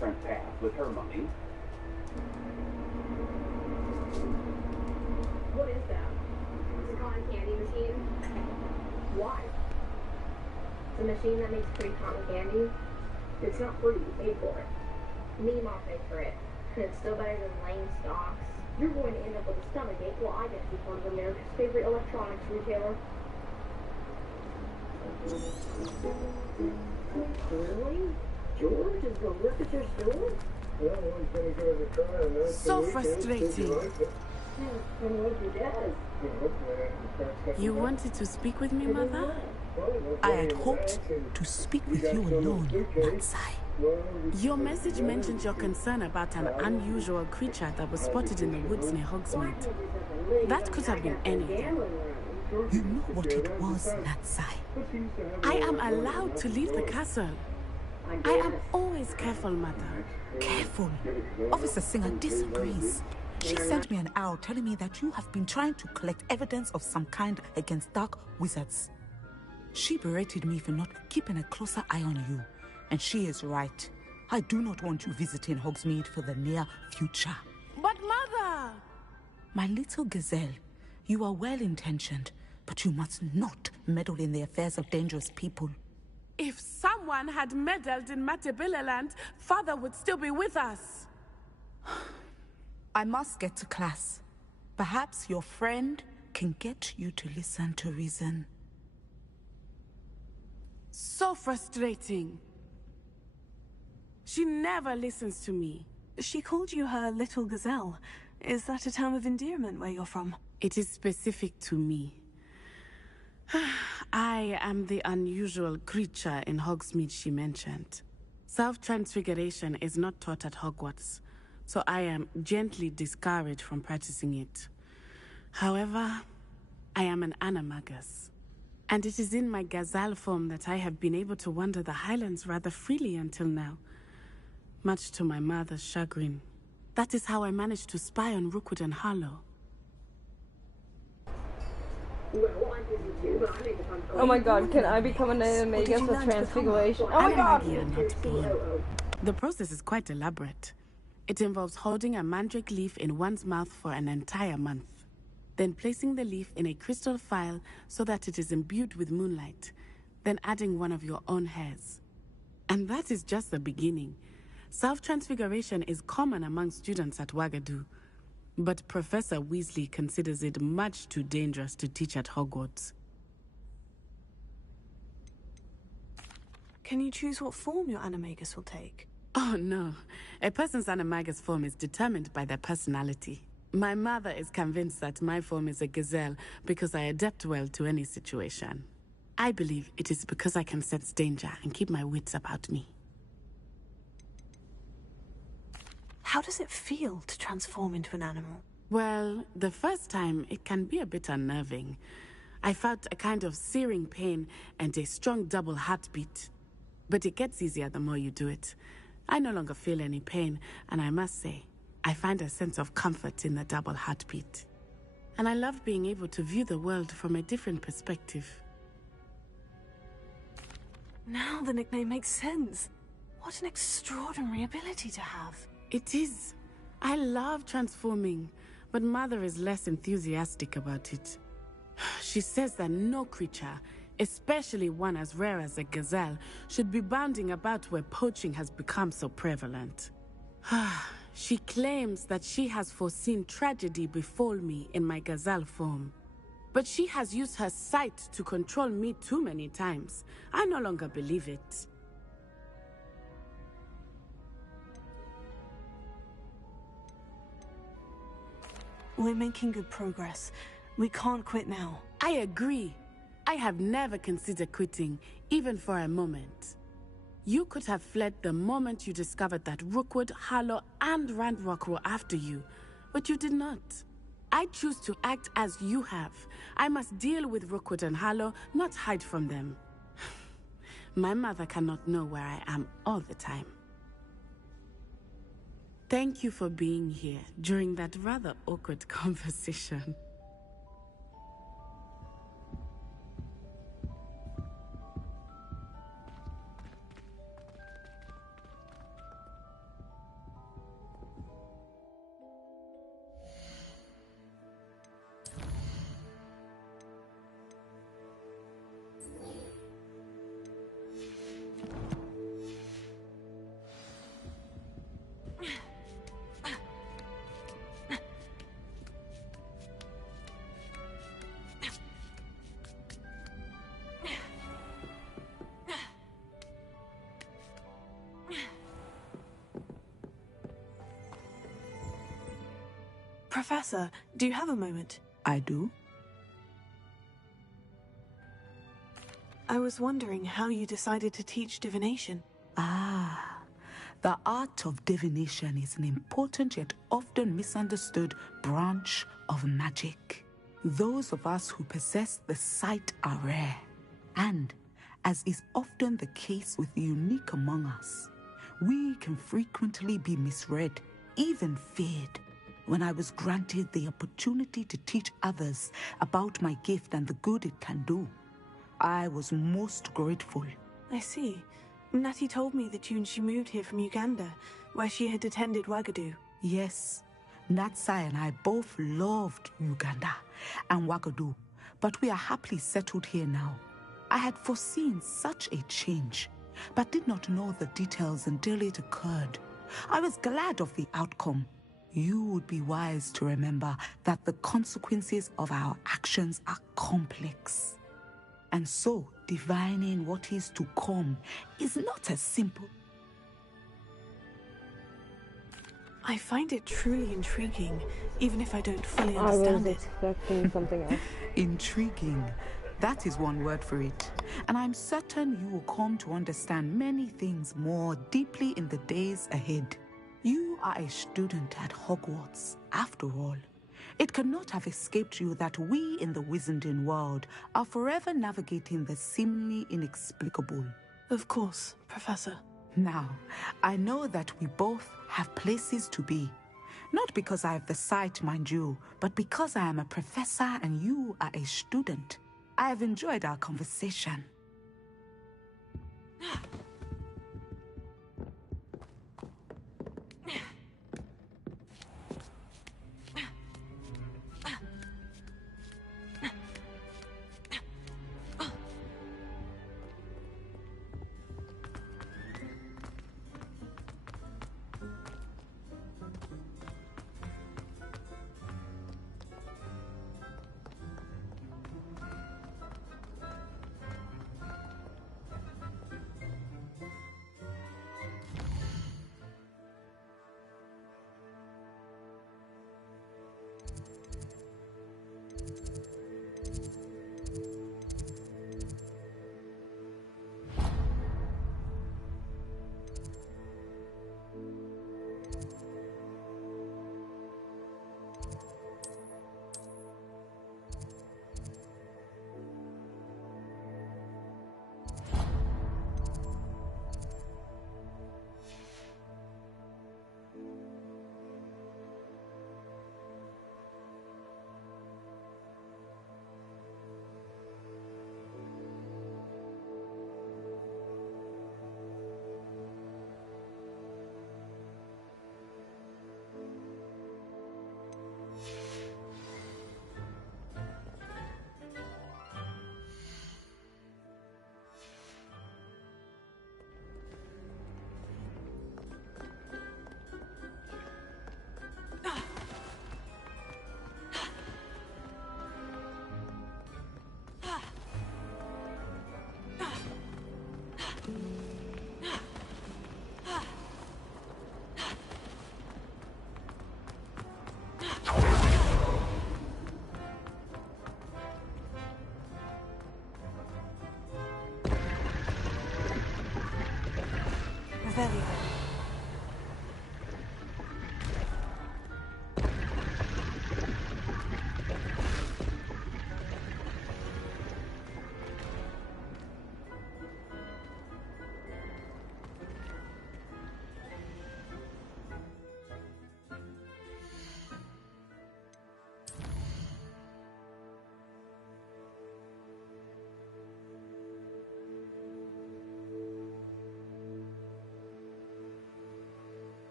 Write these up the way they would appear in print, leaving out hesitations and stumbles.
different path with her money. What is that? It's a cotton candy machine. Why? It's a machine that makes free cotton candy. It's not free, you paid for it. Me and Mom paid for it. And it's still better than lame stocks. You're going to end up with a stomachache while I get to be part of America's favorite electronics retailer. Really? George is going to work at your store? Well, one's going to give it a try on that. So frustrating. You wanted to speak with me, Mother? I had hoped to speak with you alone, Natsai. Your message mentioned your concern about an unusual creature that was spotted in the woods near Hogsmeade. That could have been anything. You know what it was, Natsai. I am allowed to leave the castle. I am always careful, Mother. Careful. Officer Singer disagrees. She sent me an owl telling me that you have been trying to collect evidence of some kind against dark wizards. She berated me for not keeping a closer eye on you. And she is right. I do not want you visiting Hogsmeade for the near future. But Mother! My little gazelle, you are well-intentioned, but you must not meddle in the affairs of dangerous people. If someone had meddled in Matabeleland, Father would still be with us. I must get to class. Perhaps your friend can get you to listen to reason. So frustrating. She never listens to me. She called you her little gazelle. Is that a term of endearment where you're from? It is specific to me. I am the unusual creature in Hogsmeade she mentioned. Self-transfiguration is not taught at Hogwarts, so I am gently discouraged from practicing it. However, I am an animagus, and it is in my gazelle form that I have been able to wander the Highlands rather freely until now, much to my mother's chagrin. That is how I managed to spy on Rookwood and Harlow. Oh my god, can I become an animagus with transfiguration? Oh my god! The process is quite elaborate. It involves holding a mandrake leaf in one's mouth for an entire month, then placing the leaf in a crystal phial so that it is imbued with moonlight, then adding one of your own hairs. And that is just the beginning. Self-transfiguration is common among students at Wagadu, but Professor Weasley considers it much too dangerous to teach at Hogwarts. Can you choose what form your animagus will take? Oh no, a person's animagus form is determined by their personality. My mother is convinced that my form is a gazelle because I adapt well to any situation. I believe it is because I can sense danger and keep my wits about me. How does it feel to transform into an animal? Well, the first time it can be a bit unnerving. I felt a kind of searing pain and a strong double heartbeat. But it gets easier the more you do it. I no longer feel any pain, and I must say, I find a sense of comfort in the double heartbeat. And I love being able to view the world from a different perspective. Now the nickname makes sense. What an extraordinary ability to have. It is. I love transforming, but Mother is less enthusiastic about it. She says that no creature, especially one as rare as a gazelle, should be bounding about where poaching has become so prevalent. She claims that she has foreseen tragedy befall me in my gazelle form. But she has used her sight to control me too many times. I no longer believe it. We're making good progress. We can't quit now. I agree. I have never considered quitting, even for a moment. You could have fled the moment you discovered that Rookwood, Harlow, and Ranrock were after you, but you did not. I choose to act as you have. I must deal with Rookwood and Harlow, not hide from them. My mother cannot know where I am all the time. Thank you for being here during that rather awkward conversation. Professor, do you have a moment? I do. I was wondering how you decided to teach divination. The art of divination is an important yet often misunderstood branch of magic. Those of us who possess the sight are rare, and, as is often the case with the unique among us, we can frequently be misread, even feared. When I was granted the opportunity to teach others about my gift and the good it can do, I was most grateful. I see. Natty told me that you and she moved here from Uganda, where she had attended Wagadu. Yes, Natsai and I both loved Uganda and Wagadu, but we are happily settled here now. I had foreseen such a change, but did not know the details until it occurred. I was glad of the outcome. You would be wise to remember that the consequences of our actions are complex. And so, divining what is to come is not as simple. I find it truly intriguing, even if I don't fully I was understand it. expecting something else. Intriguing. That is one word for it. And I'm certain you will come to understand many things more deeply in the days ahead. You are a student at Hogwarts, after all. It cannot have escaped you that we in the Wizarding world are forever navigating the seemingly inexplicable. Of course, Professor. Now, I know that we both have places to be. Not because I have the sight, mind you, but because I am a professor and you are a student. I have enjoyed our conversation.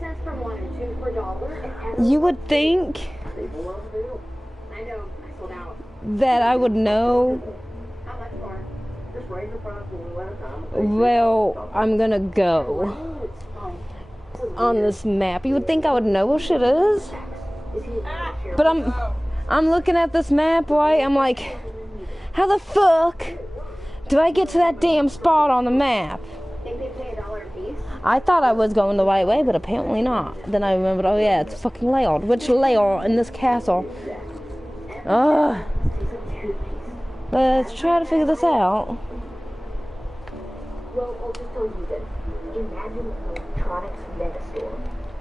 cents for one and two for a dollar. And everyone- You would think People love a deal. I know, I sold out. that I would know. How much more? Just raise the price when we let them. Well, I'm gonna go Oh, it's fine. on this map. You would think I would know what shit is. Is he sure? But I'm looking at this map, right? I'm like, how the fuck do I get to that damn spot on the map? Think they pay $1 a piece? I thought I was going the right way, but apparently not. Then I remembered, oh yeah, it's fucking layout. Which layout in this castle? Ugh. Let's try to figure this out. Well, I'll just tell you this. Imagine an electronics mega store.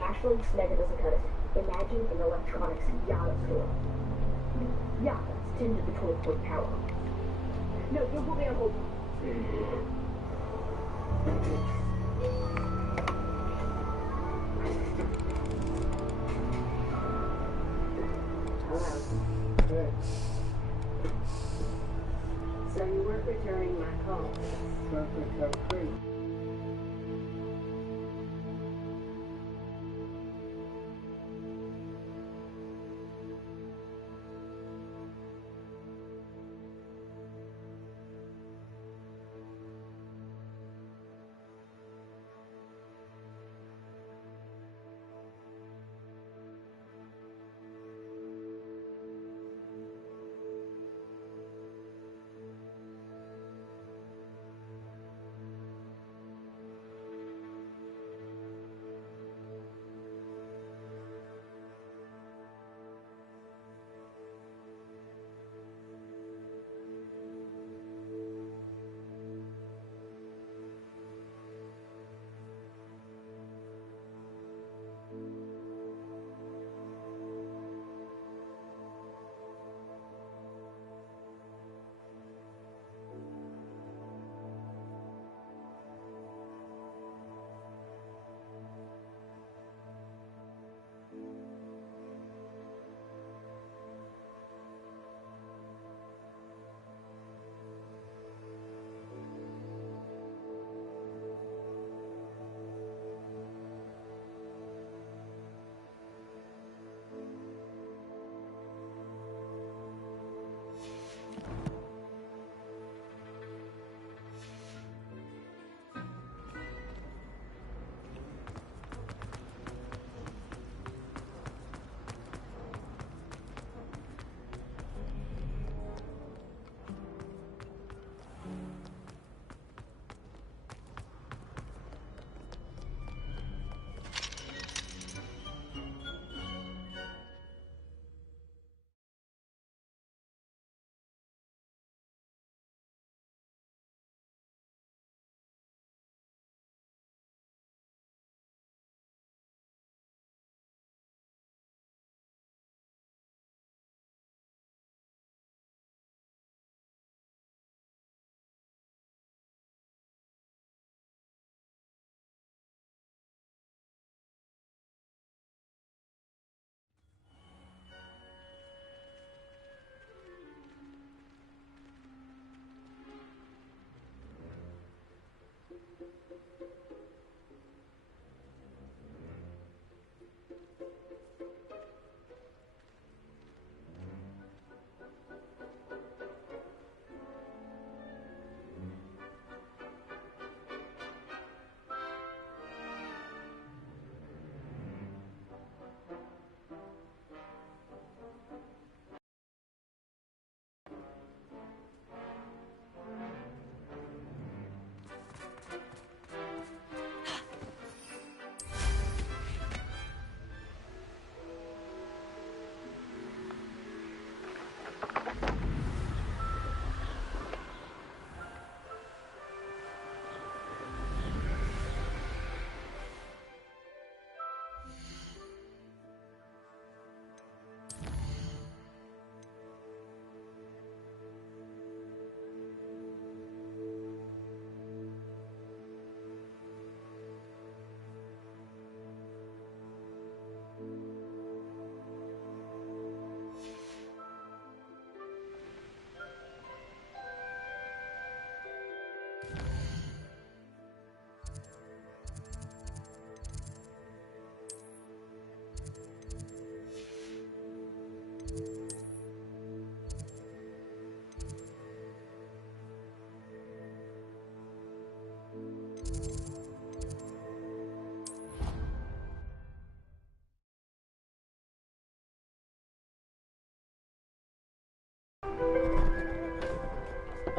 Actually, mega doesn't cut it. Imagine an electronics Yada store. Yeah, that's 10 to the 24th power. No, you'll put me on hold. Hey, So you weren't returning my call. something got crazy.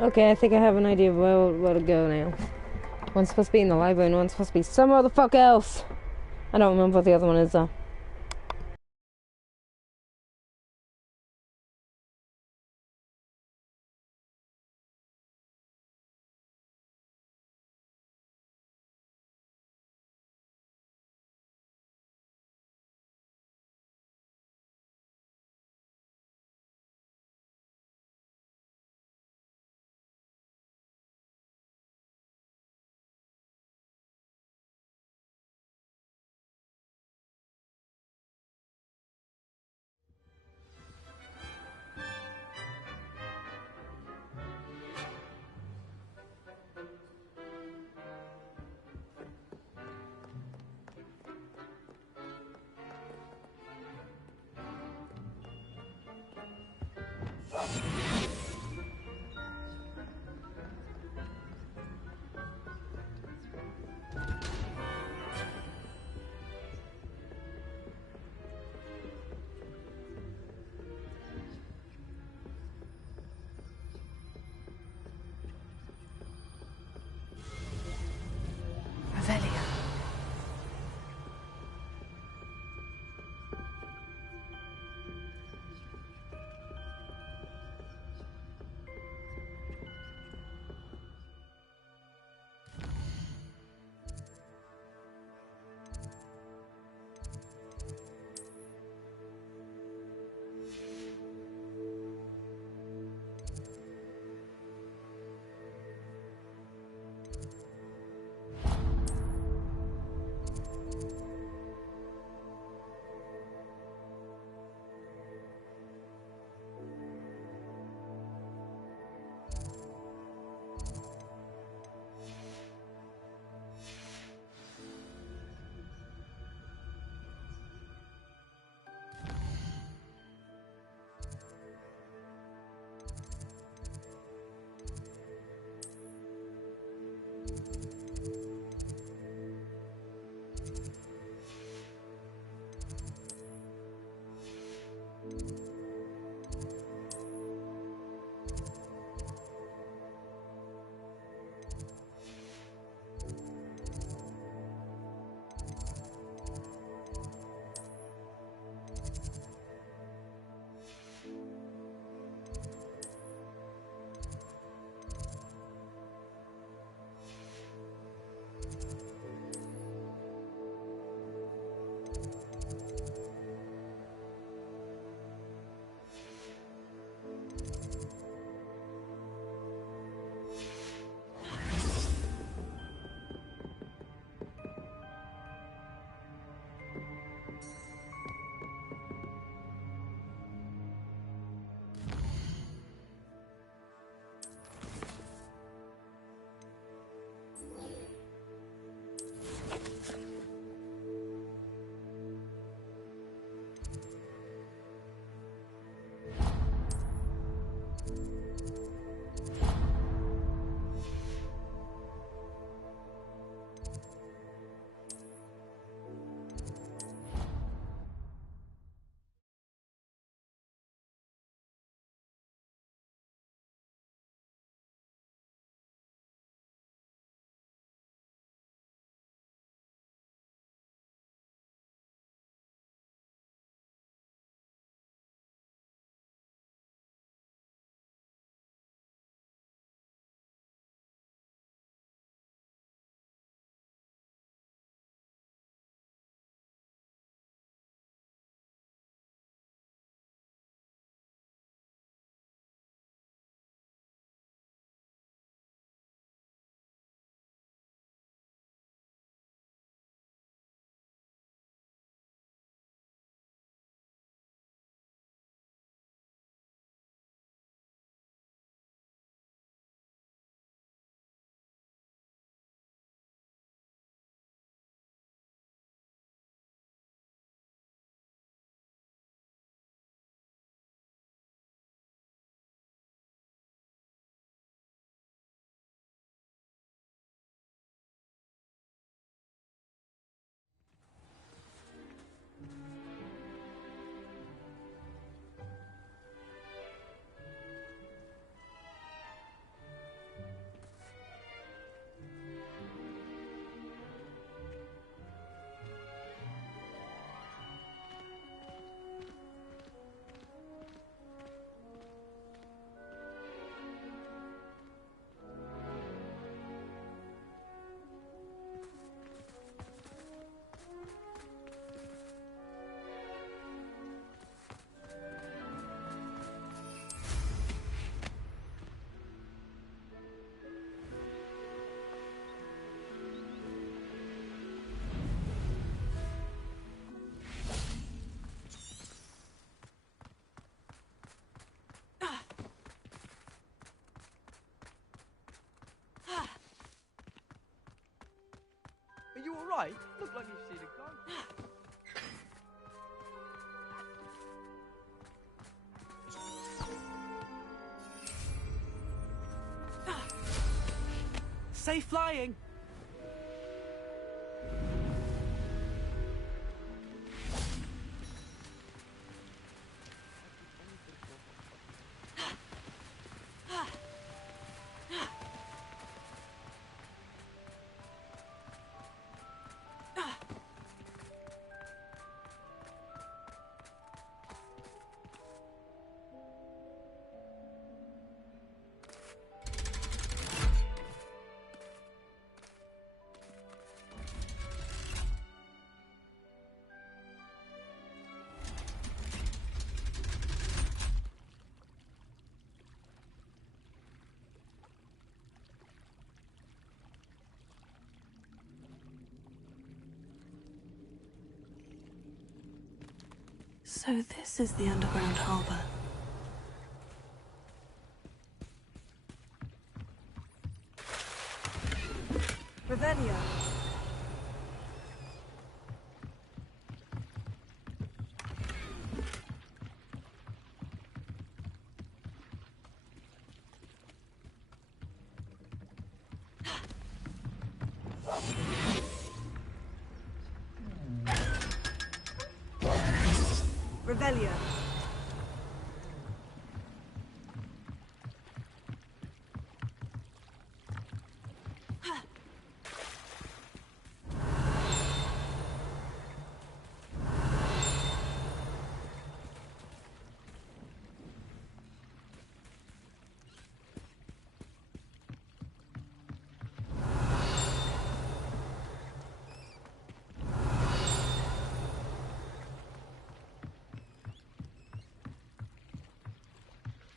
Okay, I think I have an idea of where to go now. One's supposed to be in the library and one's supposed to be somewhere the fuck else. I don't remember what the other one is though. Revelia. Are you alright? Look like you've seen a ghost. Safe flying! So this is the underground harbour. Revelio! Revelio!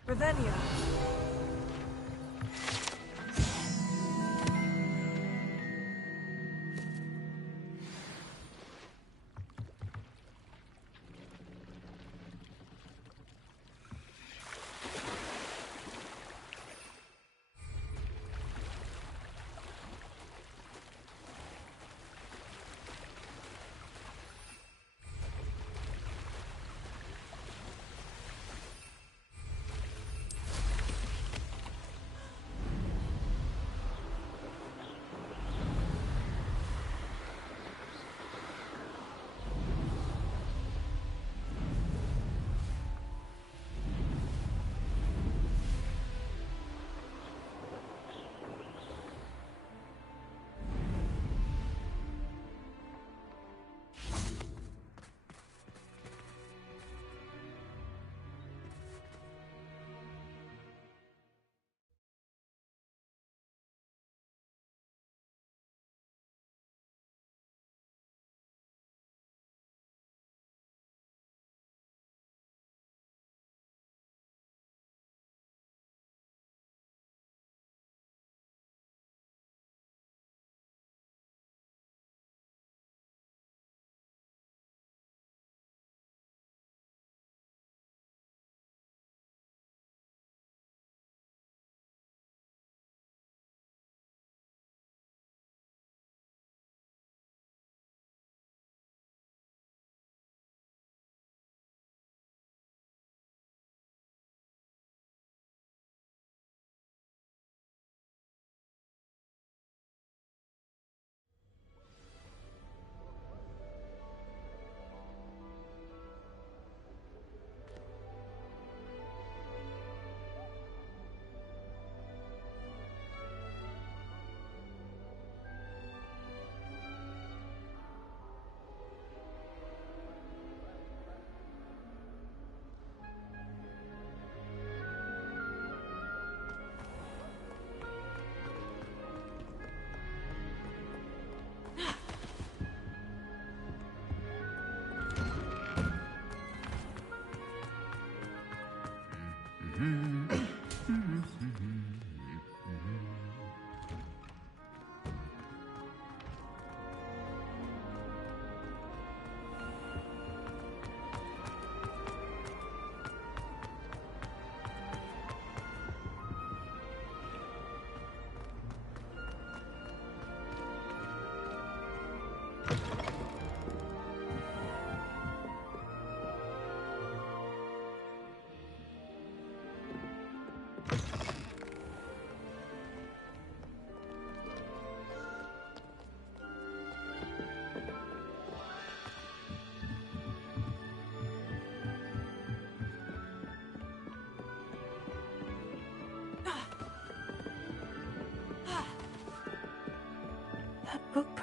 Revelio!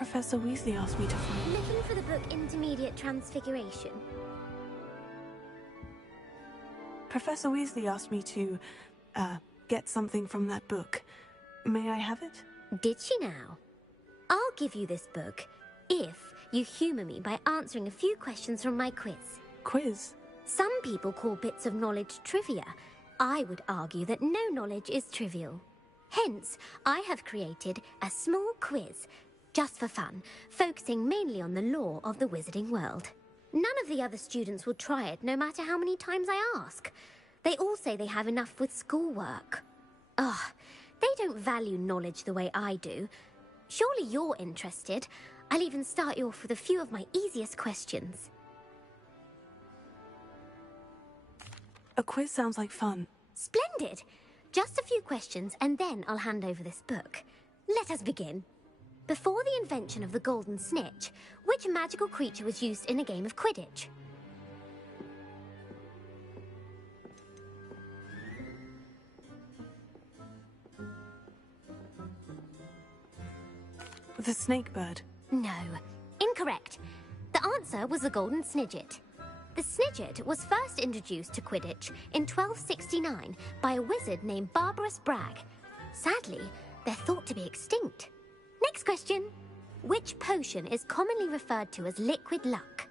Professor Weasley asked me to find? Looking for the book Intermediate Transfiguration. Professor Weasley asked me to, get something from that book. May I have it? Did she now? I'll give you this book if you humour me by answering a few questions from my quiz. Quiz? Some people call bits of knowledge trivia. I would argue that no knowledge is trivial. Hence, I have created a small quiz, just for fun, focusing mainly on the lore of the wizarding world. None of the other students will try it, no matter how many times I ask. They all say they have enough with schoolwork. Ugh, they don't value knowledge the way I do. Surely you're interested. I'll even start you off with a few of my easiest questions. A quiz sounds like fun. Splendid! Just a few questions, and then I'll hand over this book. Let us begin. Before the invention of the golden snitch, which magical creature was used in a game of Quidditch? The snake bird. No. Incorrect. The answer was the golden snidget. The snidget was first introduced to Quidditch in 1269 by a wizard named Barbarous Bragg. Sadly, they're thought to be extinct. Next question. Which potion is commonly referred to as liquid luck?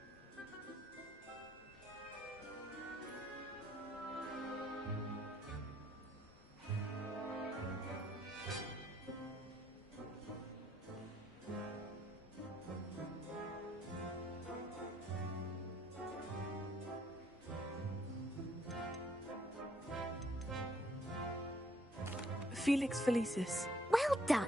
Felix Felicis. Well done.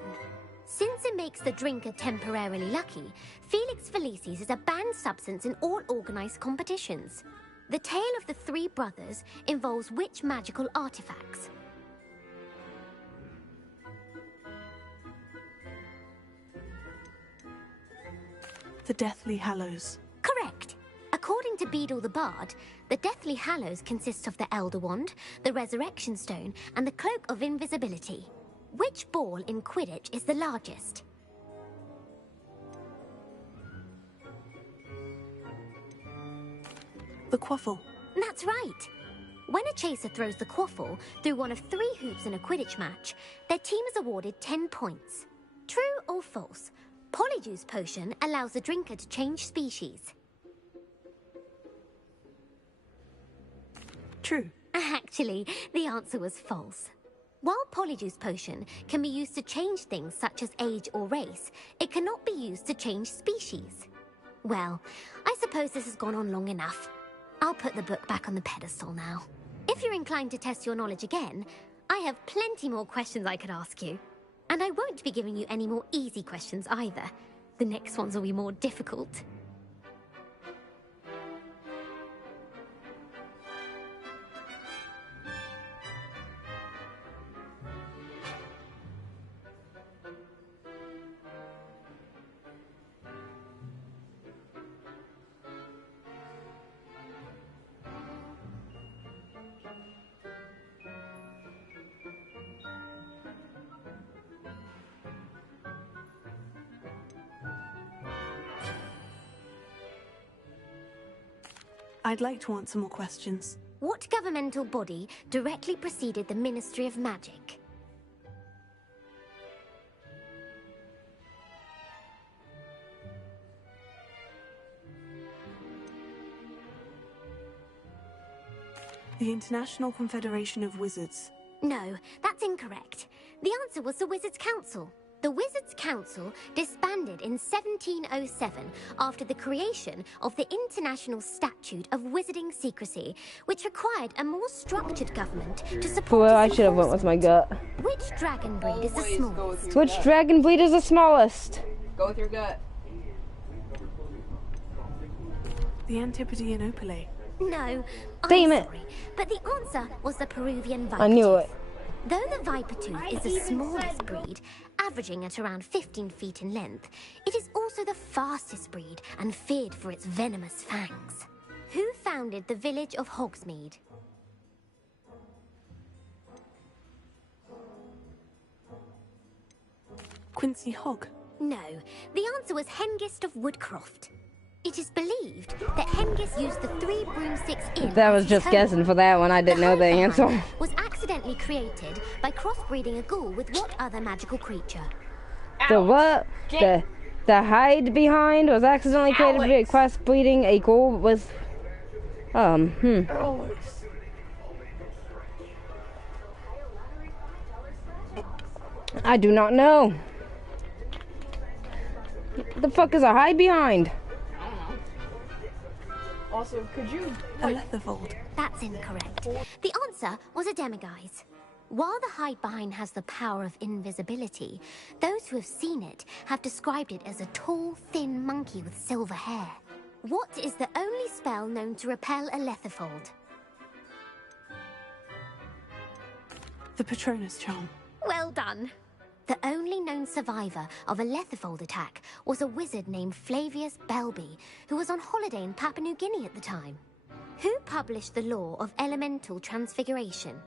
Since it makes the drinker temporarily lucky, Felix Felicis is a banned substance in all organised competitions. The tale of the three brothers involves which magical artifacts? The Deathly Hallows. Correct. According to Beedle the Bard, the Deathly Hallows consists of the Elder Wand, the Resurrection Stone, and the Cloak of Invisibility. Which ball in Quidditch is the largest? The Quaffle. That's right. When a chaser throws the quaffle through one of 3 hoops in a Quidditch match, their team is awarded 10 points. True or false? Polyjuice Potion allows the drinker to change species. True. Actually, the answer was false. While Polyjuice Potion can be used to change things such as age or race, it cannot be used to change species. Well, I suppose this has gone on long enough. I'll put the book back on the pedestal now. If you're inclined to test your knowledge again, I have plenty more questions I could ask you. And I won't be giving you any more easy questions either. The next ones will be more difficult. I'd like to answer more questions. What governmental body directly preceded the Ministry of Magic? The International Confederation of Wizards. No, that's incorrect. The answer was the Wizards' Council. The Wizards' Council disbanded in 1707 after the creation of the International Statute of Wizarding Secrecy, which required a more structured government to support Well, I its should have went with my gut. Which dragon breed is the Always go with smallest? your Which gut. dragon breed is the smallest? Go with your gut. The Antipodean Opale. No, Damn I'm it. sorry, but the answer was the Peruvian viper I knew tooth. it. Though the viper tooth is the smallest breed, averaging at around 15 feet in length, it is also the fastest breed and feared for its venomous fangs. Who founded the village of Hogsmeade? Quincy Hogg. No, the answer was Hengist of Woodcroft. It is believed that Hengist used the 3 broomsticks inn. That was just guessing for that one. I didn't know the answer. Was accidentally created by crossbreeding a ghoul with what other magical creature? The what? The hide behind was accidentally created by crossbreeding a ghoul with I do not know. The fuck is a hide behind? Also, could you... Alethervold. That's incorrect. The answer was a demiguise. While the hide behind has the power of invisibility, those who have seen it have described it as a tall, thin monkey with silver hair. What is the only spell known to repel Alethervold? The Patronus charm. Well done. The only known survivor of a Alethervold attack was a wizard named Flavius Belby, who was on holiday in Papua New Guinea at the time. Who published the law of elemental transfiguration?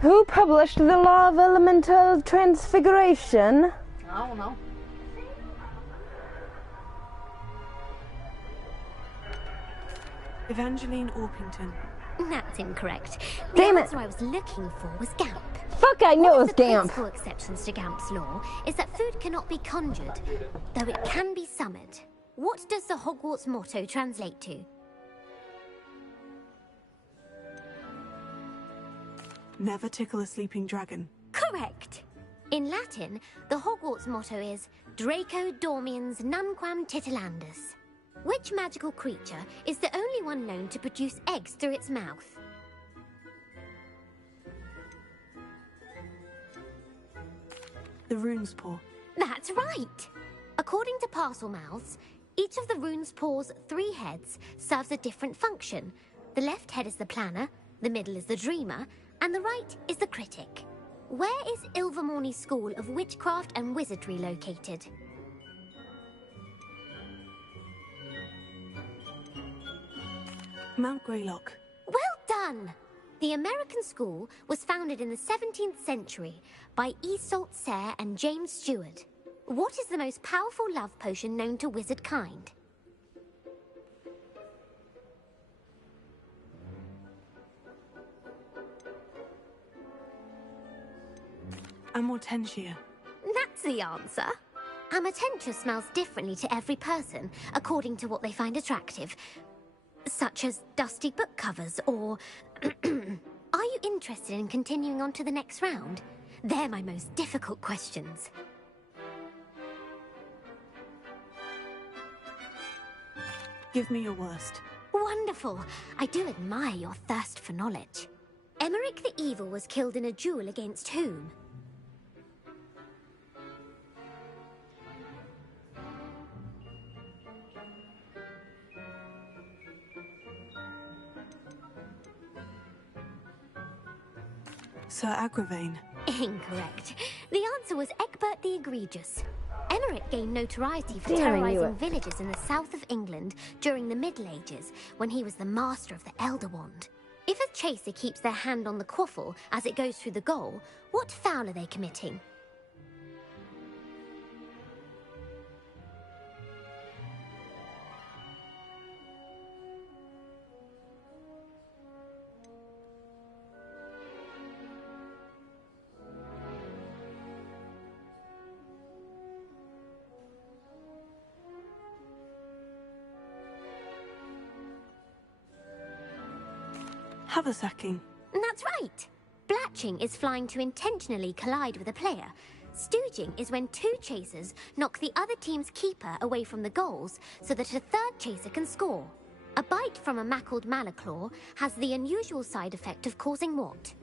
Who published the law of elemental transfiguration? I don't know. Evangeline Orpington. That's incorrect. Damn the it. answer I was looking for was Gamp. Fuck, I knew it was The Gamp. principal exceptions to Gamp's law is that food cannot be conjured, though it can be summoned. What does the Hogwarts motto translate to? Never tickle a sleeping dragon. Correct. In Latin, the Hogwarts motto is Draco Dormiens Nunquam Titilandus. Which magical creature is the only one known to produce eggs through its mouth? The rune's paw. That's right! According to parcel mouths, each of the rune's paw's 3 heads serves a different function. The left head is the planner, the middle is the dreamer, and the right is the critic. Where is Ilvermorny School of Witchcraft and Wizardry located? Mount Greylock. Well done! The American school was founded in the 17th century by Iseult Sayre and James Stewart. What is the most powerful love potion known to wizard kind? Amortentia. That's the answer. Amortentia smells differently to every person, according to what they find attractive. Such as dusty book covers, or... Are you interested in continuing on to the next round? They're my most difficult questions. Give me your worst. Wonderful. I do admire your thirst for knowledge. Emmerich the Evil was killed in a duel against whom? Sir Agravain. Incorrect. The answer was Egbert the Egregious. Emmerich gained notoriety for Damn, I knew terrorizing it. villages in the south of England during the Middle Ages, when he was the master of the Elder Wand. If a chaser keeps their hand on the quaffle as it goes through the goal, what foul are they committing? Haversacking. That's right. Blatching is flying to intentionally collide with a player. Stooging is when 2 chasers knock the other team's keeper away from the goals so that a third chaser can score. A bite from a mackled malaclaw has the unusual side effect of causing what?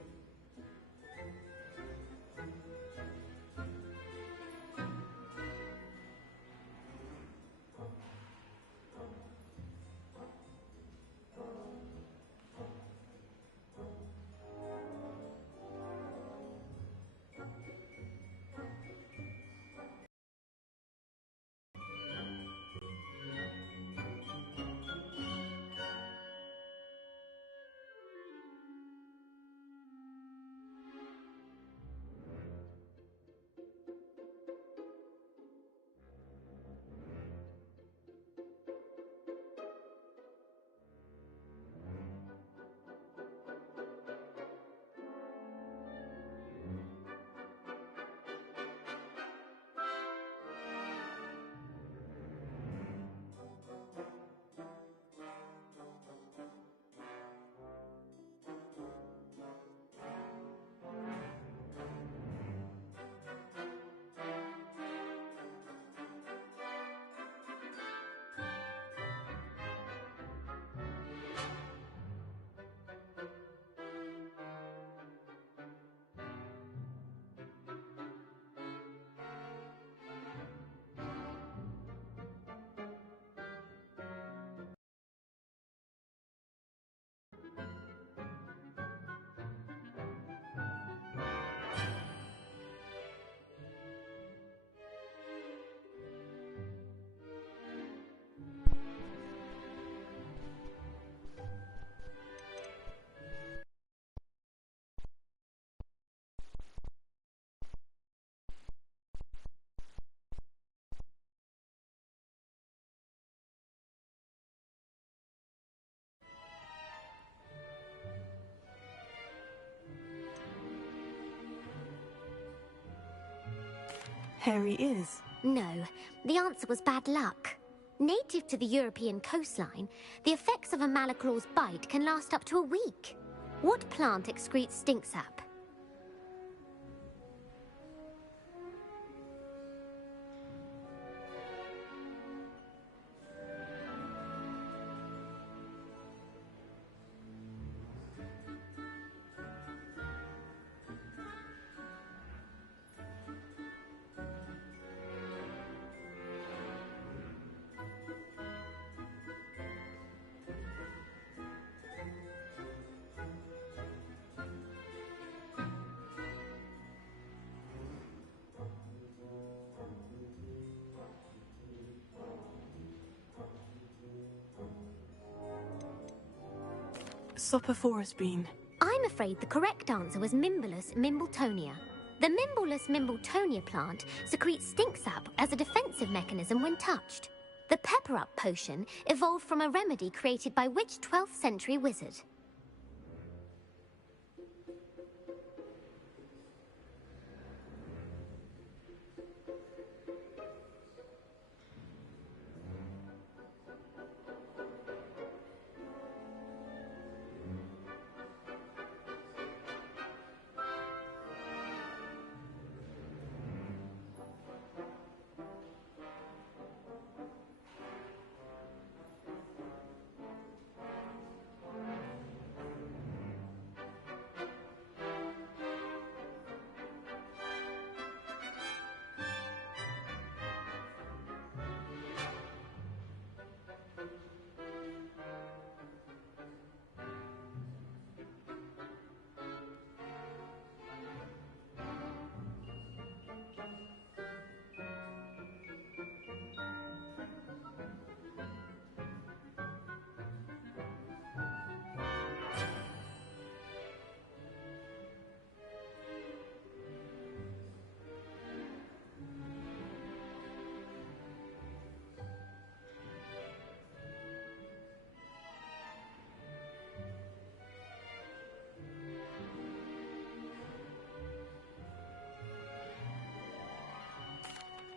hairy ears? No, the answer was bad luck. Native to the European coastline, the effects of a malaclaw's bite can last up to a week. What plant excretes stink sap? Supper forest bean. I'm afraid the correct answer was Mimbulus mimbletonia. The Mimbulus mimbletonia plant secretes stink sap as a defensive mechanism when touched. The pepper up potion evolved from a remedy created by which 12th century wizard?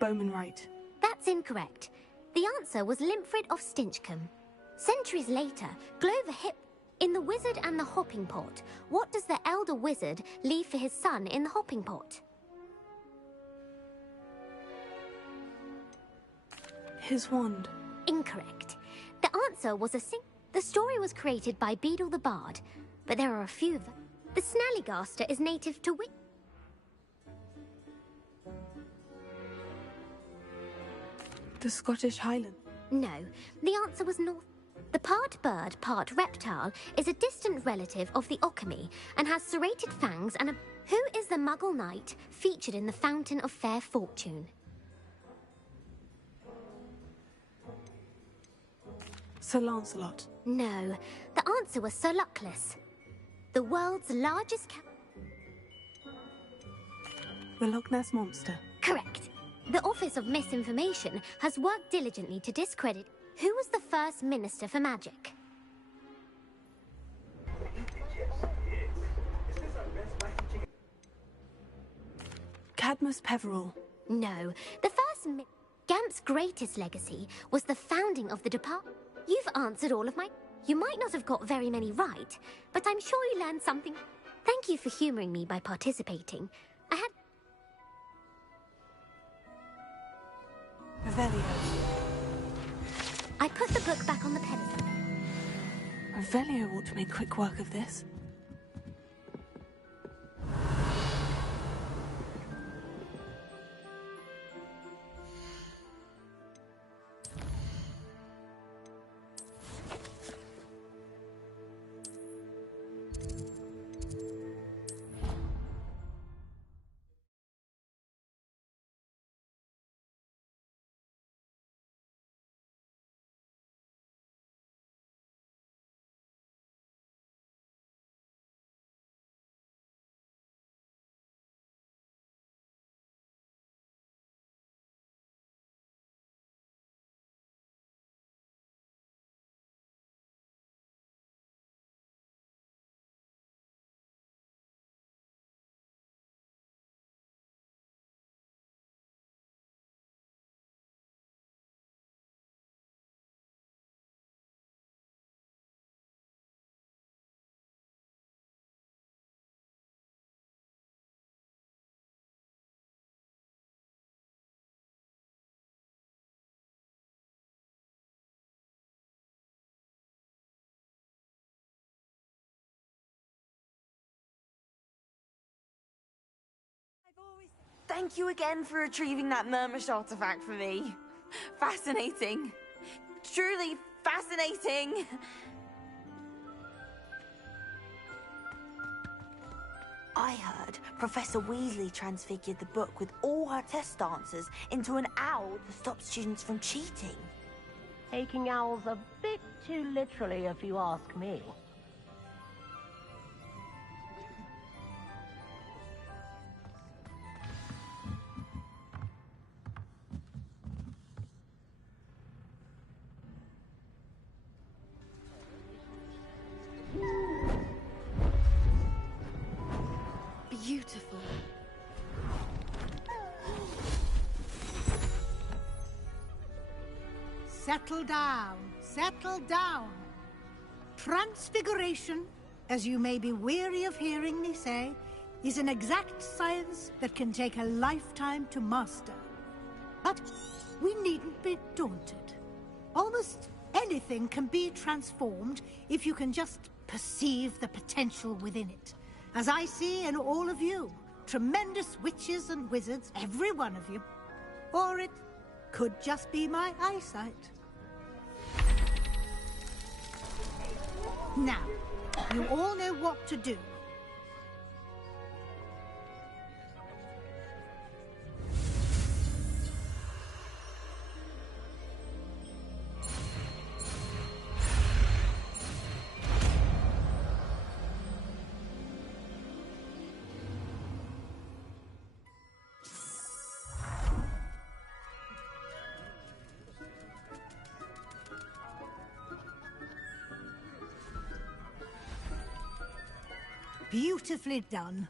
Bowman right. That's incorrect. The answer was Limfrid of Stinchcombe. Centuries later, Glover Hip... In The Wizard and the Hopping Pot, what does the elder wizard leave for his son in the hopping pot? His wand. Incorrect. The answer was The story was created by Beadle the Bard, but there are a few of them. The Snallygaster is native to which... The Scottish Highland. No, the answer was North. The part bird, part reptile is a distant relative of the Occamy and has serrated fangs and a... Who is the Muggle knight featured in the Fountain of Fair Fortune? Sir Lancelot. No, the answer was Sir Luckless. The world's largest The Loch Ness Monster. Correct. The Office of Misinformation has worked diligently to discredit... Who was the first Minister for Magic? Cadmus Peveril. No, the first Gamp's greatest legacy was the founding of the department. You've answered all of my... You might not have got very many right, but I'm sure you learned something. Thank you for humouring me by participating. I had... Revelio. I put the book back on the pedestal. Revelio ought to make quick work of this. thank you again for retrieving that Murmush artifact for me. Fascinating. Truly fascinating. I heard Professor Weasley transfigured the book with all her test answers into an owl to stop students from cheating. Taking owls a bit too literally, if you ask me. Beautiful. Settle down. Settle down. Transfiguration, as you may be weary of hearing me say, is an exact science that can take a lifetime to master. But we needn't be daunted. Almost anything can be transformed if you can just perceive the potential within it. As I see in all of you, tremendous witches and wizards, every one of you. Or it could just be my eyesight. Now, you all know what to do. Beautifully done.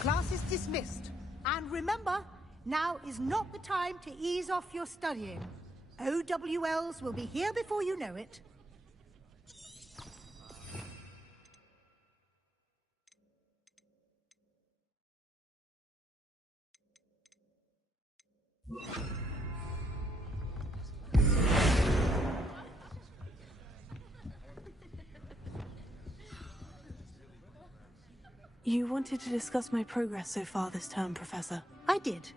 Class is dismissed. And remember, now is not the time to ease off your studying. OWLs will be here before you know it. You wanted to discuss my progress so far this term, Professor. I did.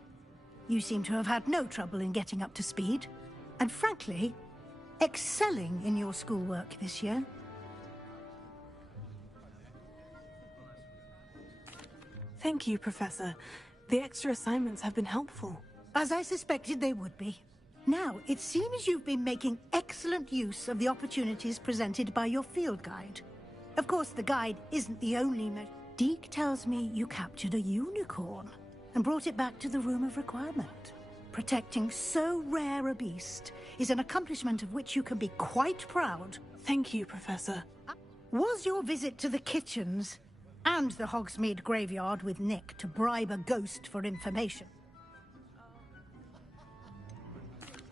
You seem to have had no trouble in getting up to speed. And frankly, excelling in your schoolwork this year. Thank you, Professor. The extra assignments have been helpful. As I suspected they would be. Now, it seems you've been making excellent use of the opportunities presented by your field guide. Of course, the guide isn't the only Deke tells me you captured a unicorn and brought it back to the Room of Requirement. Protecting so rare a beast is an accomplishment of which you can be quite proud. Thank you, Professor. Was your visit to the kitchens and the Hogsmeade graveyard with Nick to bribe a ghost for information?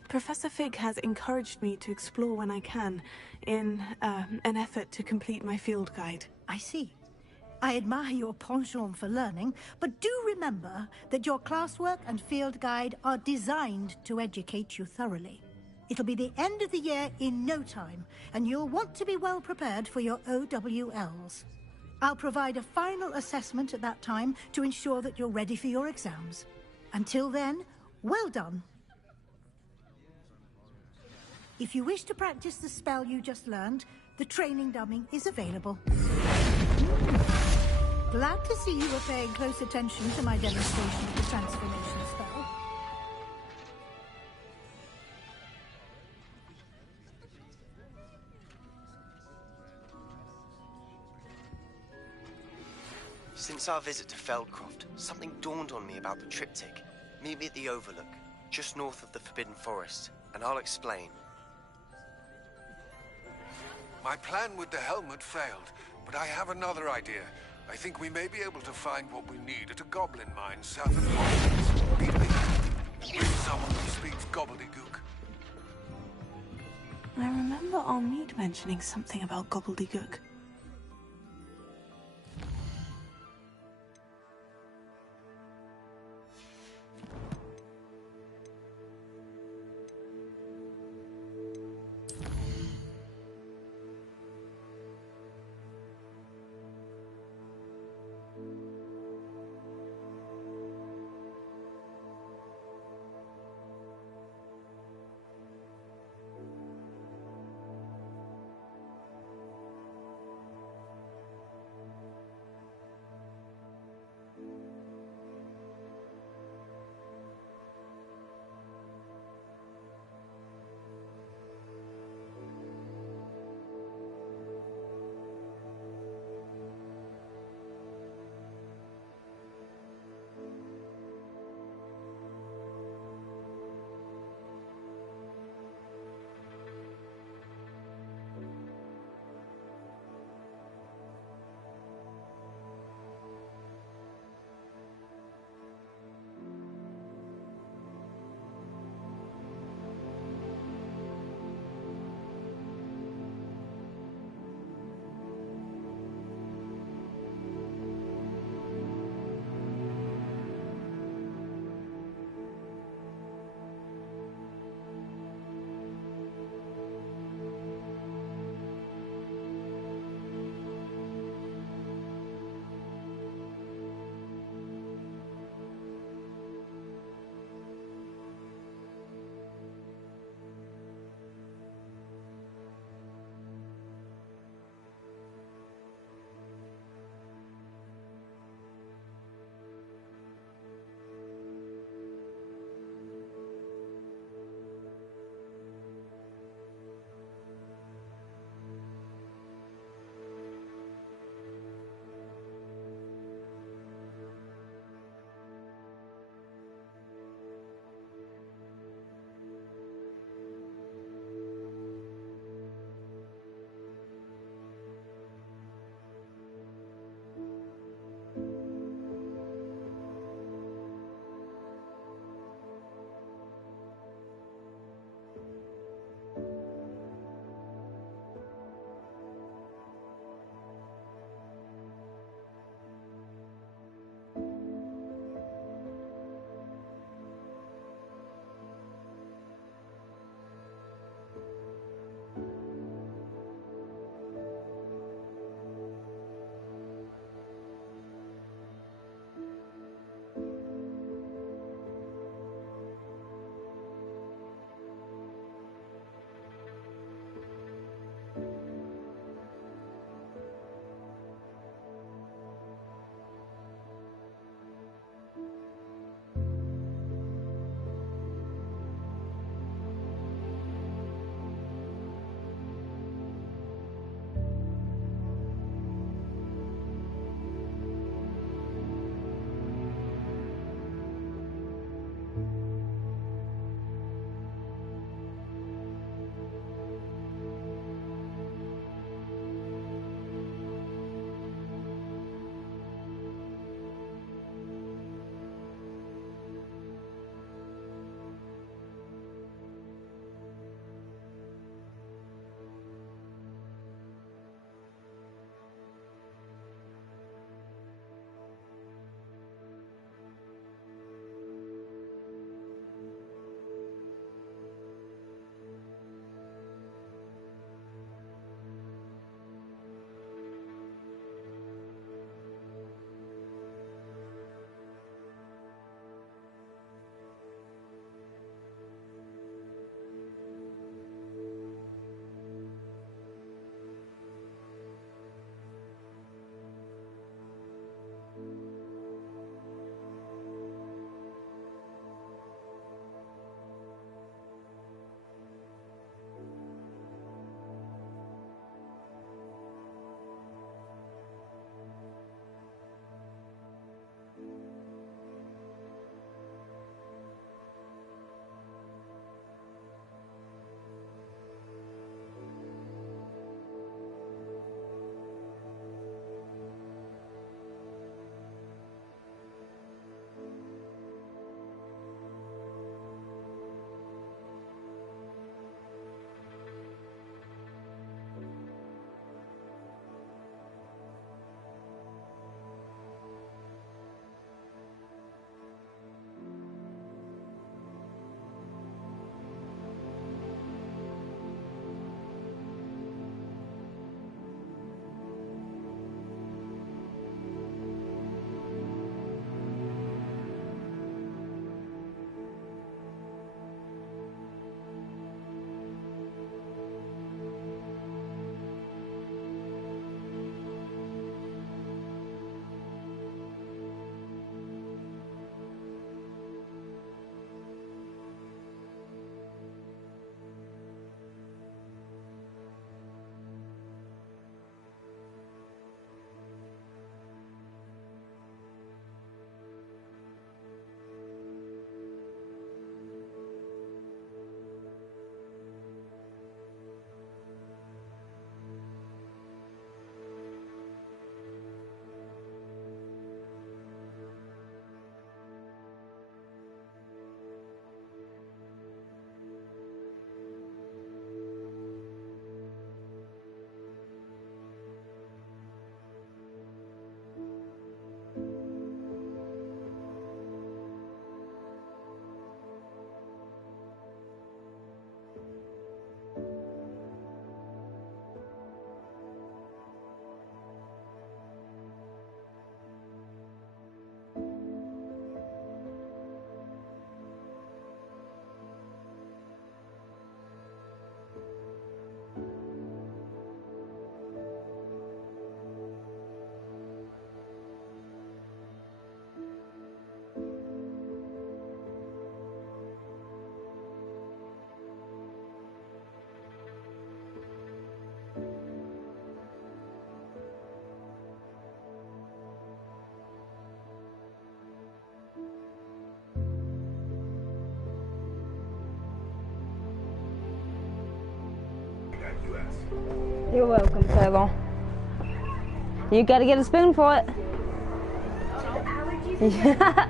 Professor Fig has encouraged me to explore when I can, in an effort to complete my field guide. I see. I admire your penchant for learning, but do remember that your classwork and field guide are designed to educate you thoroughly. It'll be the end of the year in no time, and you'll want to be well prepared for your OWLs. I'll provide a final assessment at that time to ensure that you're ready for your exams. Until then, well done. If you wish to practice the spell you just learned, the training dummy is available. Glad to see you were paying close attention to my demonstration of the transformation spell. Since our visit to Feldcroft, something dawned on me about the triptych. Meet me at the Overlook, just north of the Forbidden Forest, and I'll explain. My plan with the helmet failed, but I have another idea. I think we may be able to find what we need at a goblin mine south of Hogwarts. Meet me with someone who speaks gobbledygook. I remember Almeid mentioning something about gobbledygook. You're welcome, Taylor. You gotta get a spoon for it. Yeah.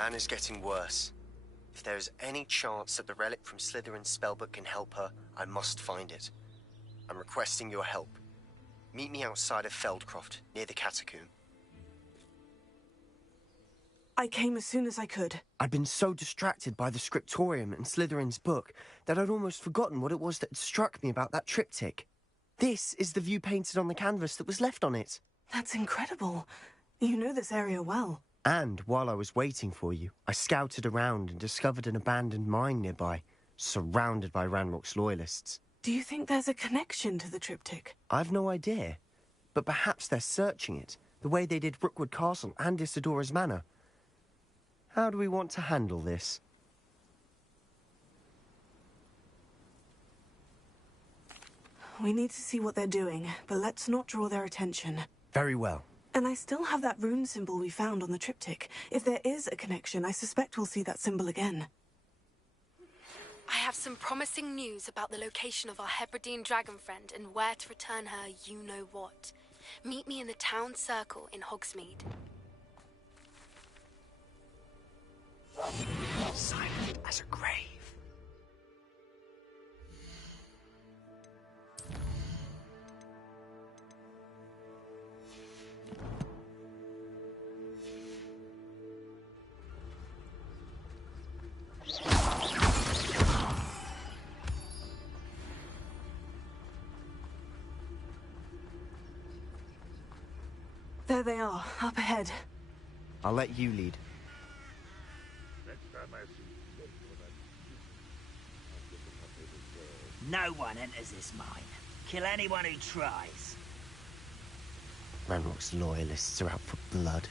Anne is getting worse. If there is any chance that the relic from Slytherin's spellbook can help her, I must find it. I'm requesting your help. Meet me outside of Feldcroft, near the catacomb. I came as soon as I could. I'd been so distracted by the scriptorium and Slytherin's book that I'd almost forgotten what it was that struck me about that triptych. This is the view painted on the canvas that was left on it. That's incredible. You know this area well. And while I was waiting for you, I scouted around and discovered an abandoned mine nearby, surrounded by Ranrock's loyalists. Do you think there's a connection to the triptych? I've no idea, but perhaps they're searching it, the way they did Rookwood Castle and Isidora's Manor. How do we want to handle this? We need to see what they're doing, but let's not draw their attention. Very well. And I still have that rune symbol we found on the triptych. If there is a connection, I suspect we'll see that symbol again. I have some promising news about the location of our Hebridean dragon friend and where to return her you-know-what. Meet me in the town circle in Hogsmeade. Silent as a grave. There they are, up ahead. I'll let you lead. No one enters this mine. Kill anyone who tries. Ranrock's loyalists are out for blood.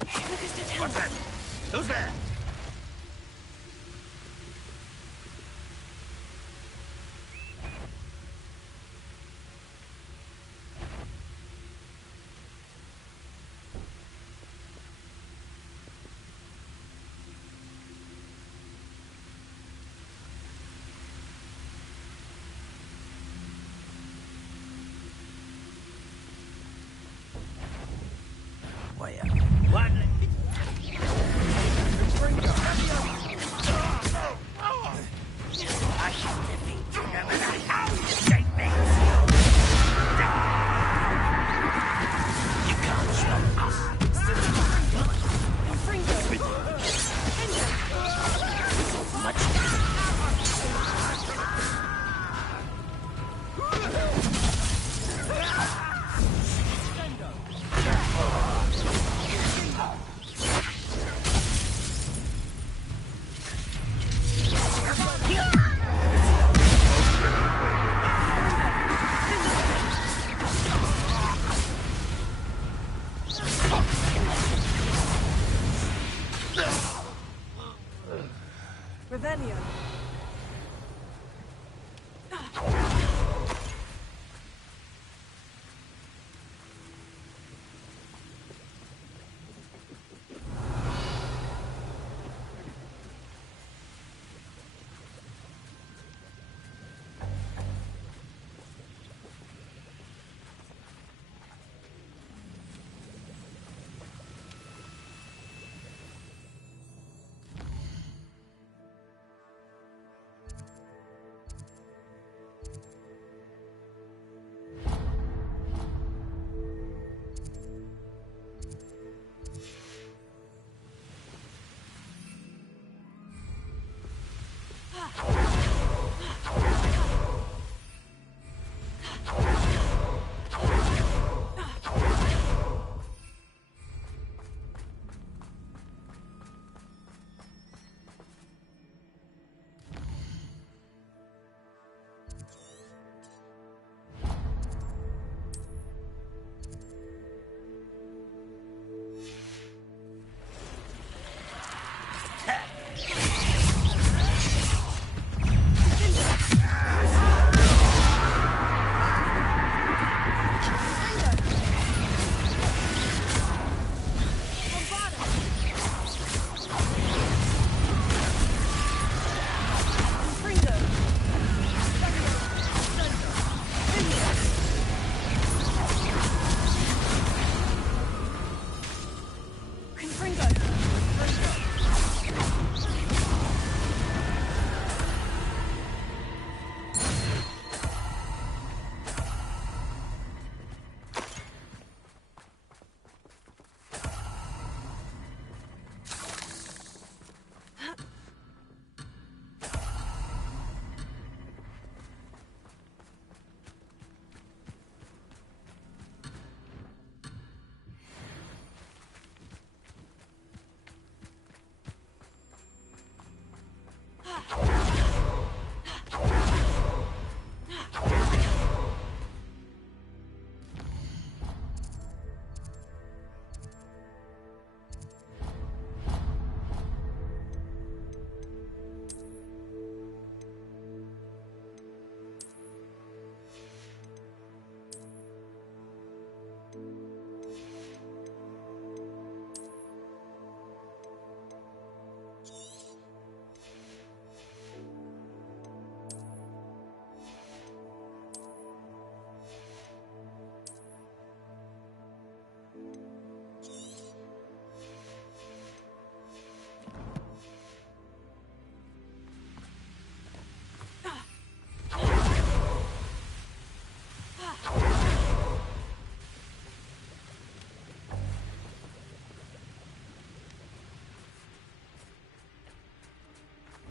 What's that? Who's there?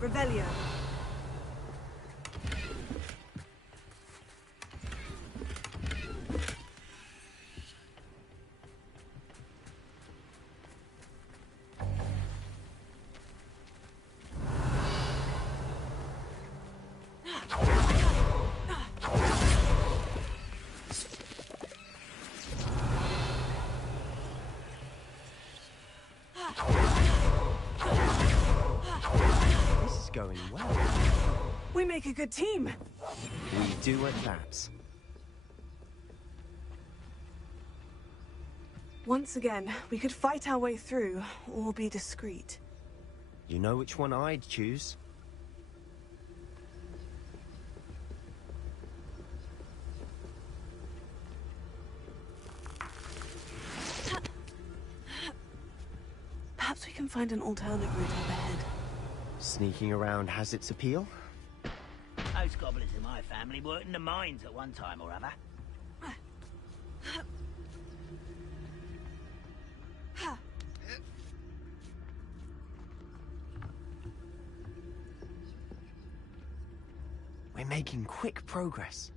Revelio. Going well. We make a good team. We do at that. Once again, we could fight our way through, or be discreet. You know which one I'd choose? Perhaps we can find an alternate route up ahead. Sneaking around has its appeal. Most goblins in my family worked in the mines at one time or other. We're making quick progress.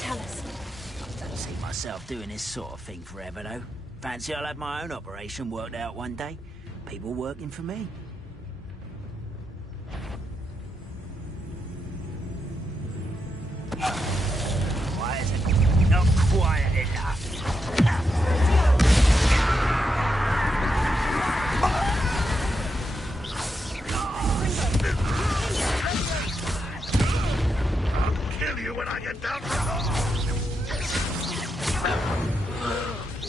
Tell us. I don't see myself doing this sort of thing forever, though. Fancy I'll have my own operation worked out one day. People working for me. Why is it not quiet enough? Kill you when I get down to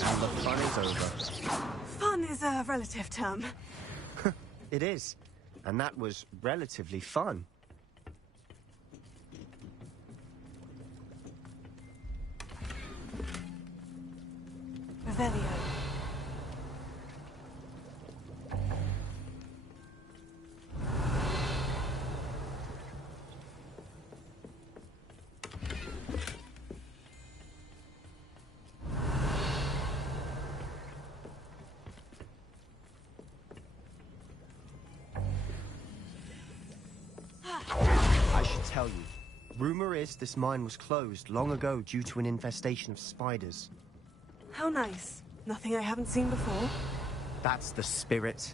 And the fun is over. Fun is a relative term. It is. And that was relatively fun. Revelio. I should tell you. Rumor is this mine was closed long ago due to an infestation of spiders. How nice. Nothing I haven't seen before. That's the spirit.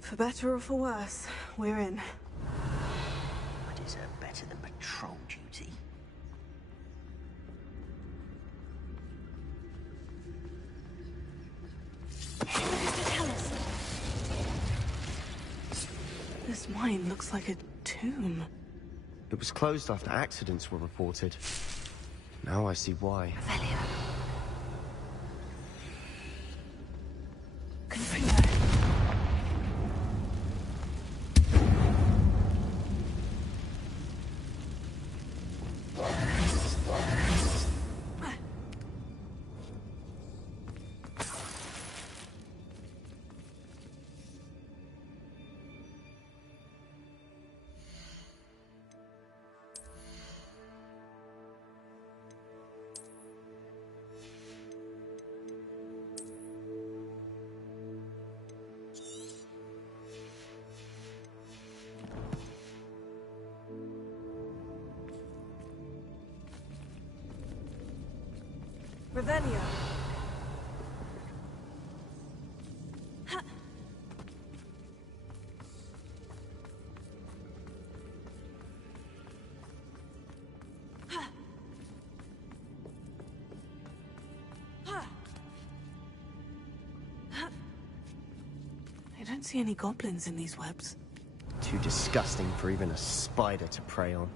For better or for worse, we're in. I deserve better than patrol duty. This mine looks like a tomb. It was closed after accidents were reported. Now I see why. Revelio. I don't see any goblins in these webs. Too disgusting for even a spider to prey on.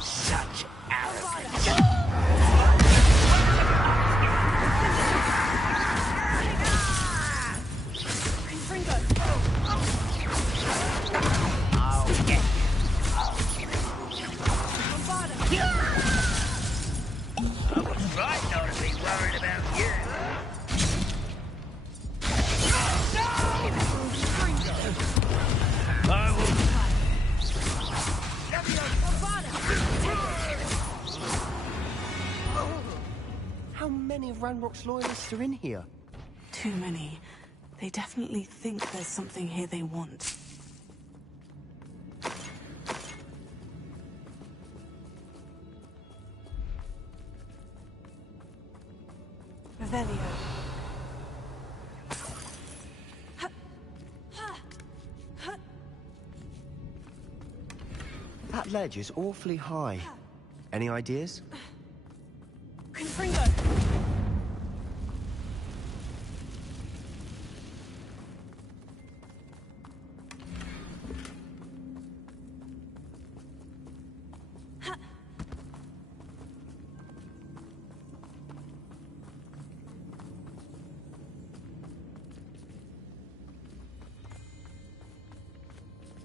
Such arrogance. I'll get you. I was right not to be worried about you. I will. How many of Ranrock's loyalists are in here? Too many. They definitely think there's something here they want. Revelio. That ledge is awfully high. Any ideas? Confringo.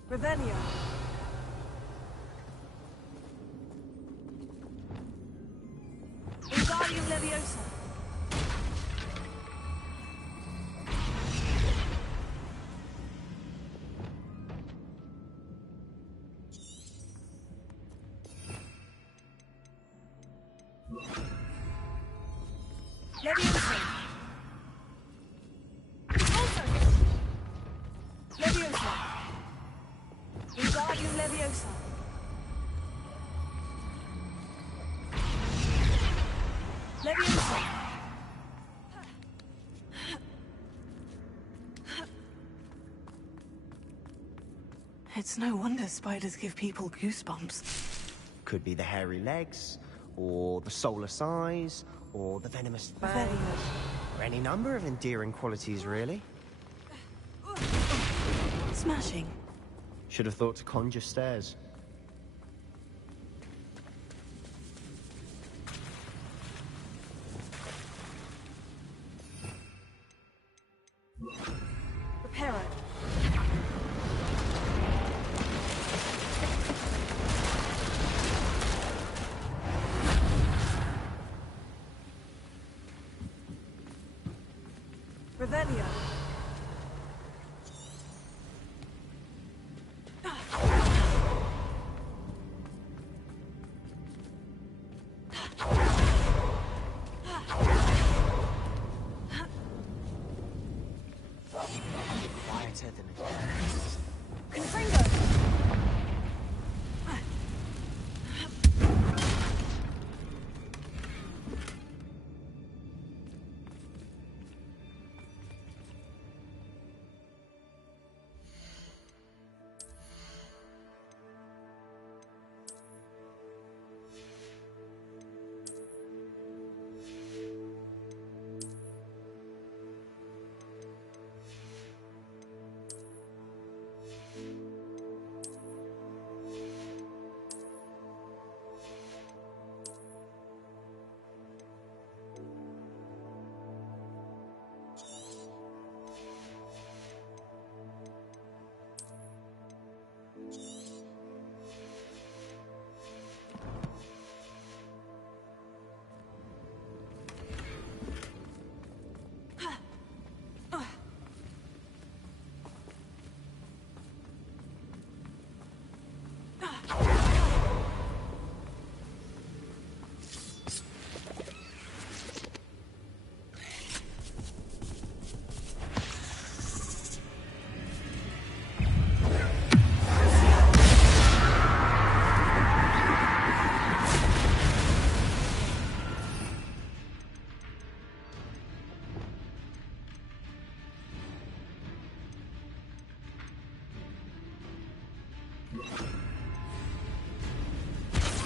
Revelio. Wingardium Leviosa. Leviosa. Also. Leviosa. Wingardium Leviosa. Leviosa. It's no wonder spiders give people goosebumps. Could be the hairy legs, or the soulless eyes, or the venomous fangs, or any number of endearing qualities, really. Smashing. Should have thought to conjure stairs. Reparo. Revelio. Quieter than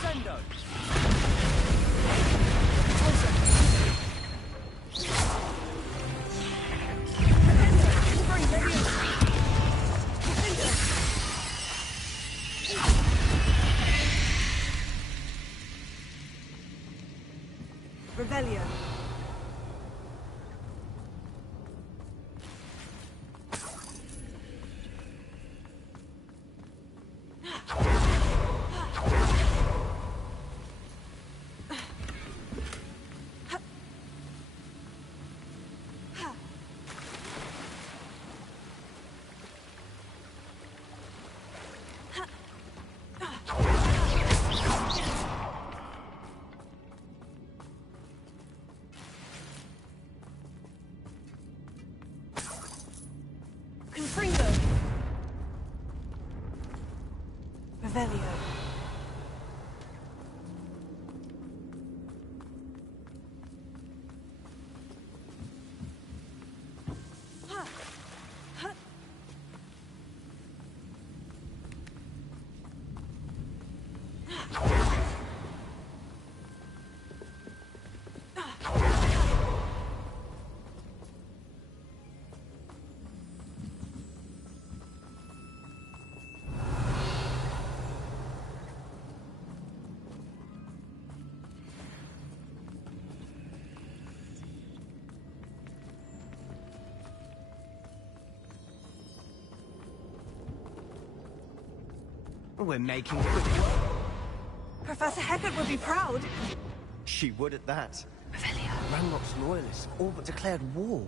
Sendo. Revelio. Revelio. We're making quick work. Professor Hecat would be proud. She would at that. Ranrock's loyalists all but declared war.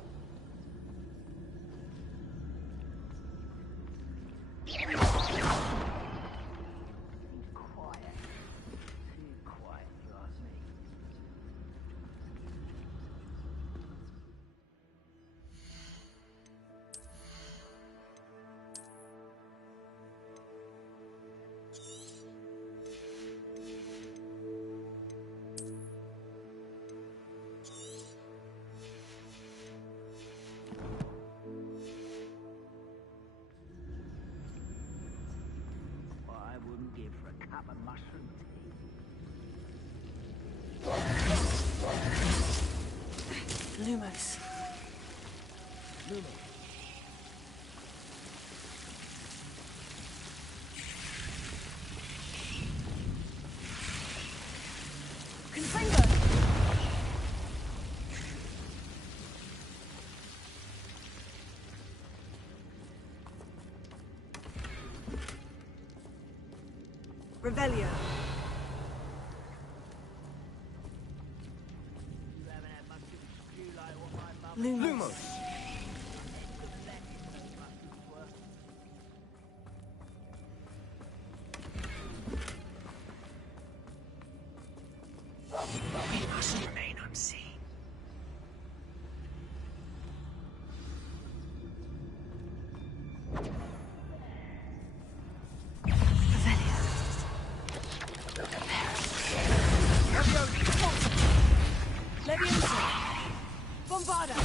Lumos. Confringo. Revelio. Lumos. We must remain unseen. Bombarda.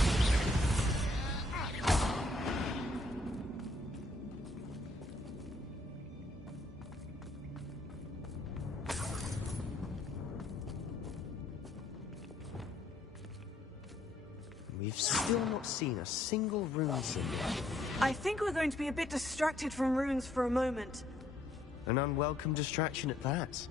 We've still not seen a single rune symbol. I think we're going to be a bit distracted from runes for a moment. An unwelcome distraction at that.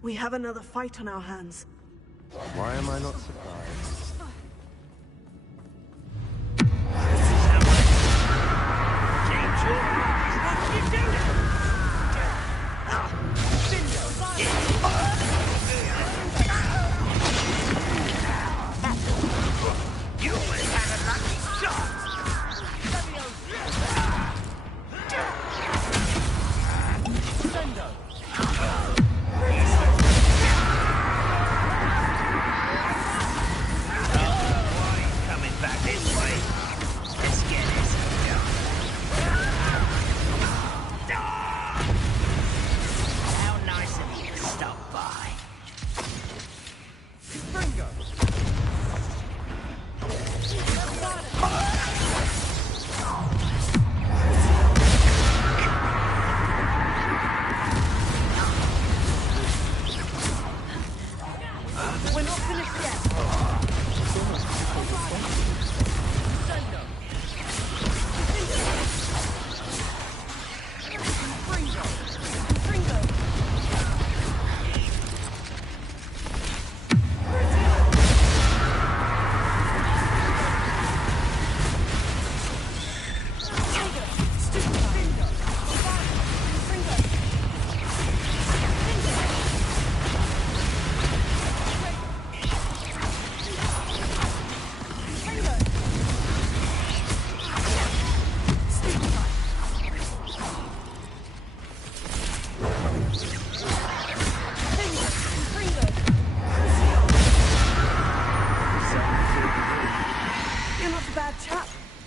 We have another fight on our hands. Why am I not surprised?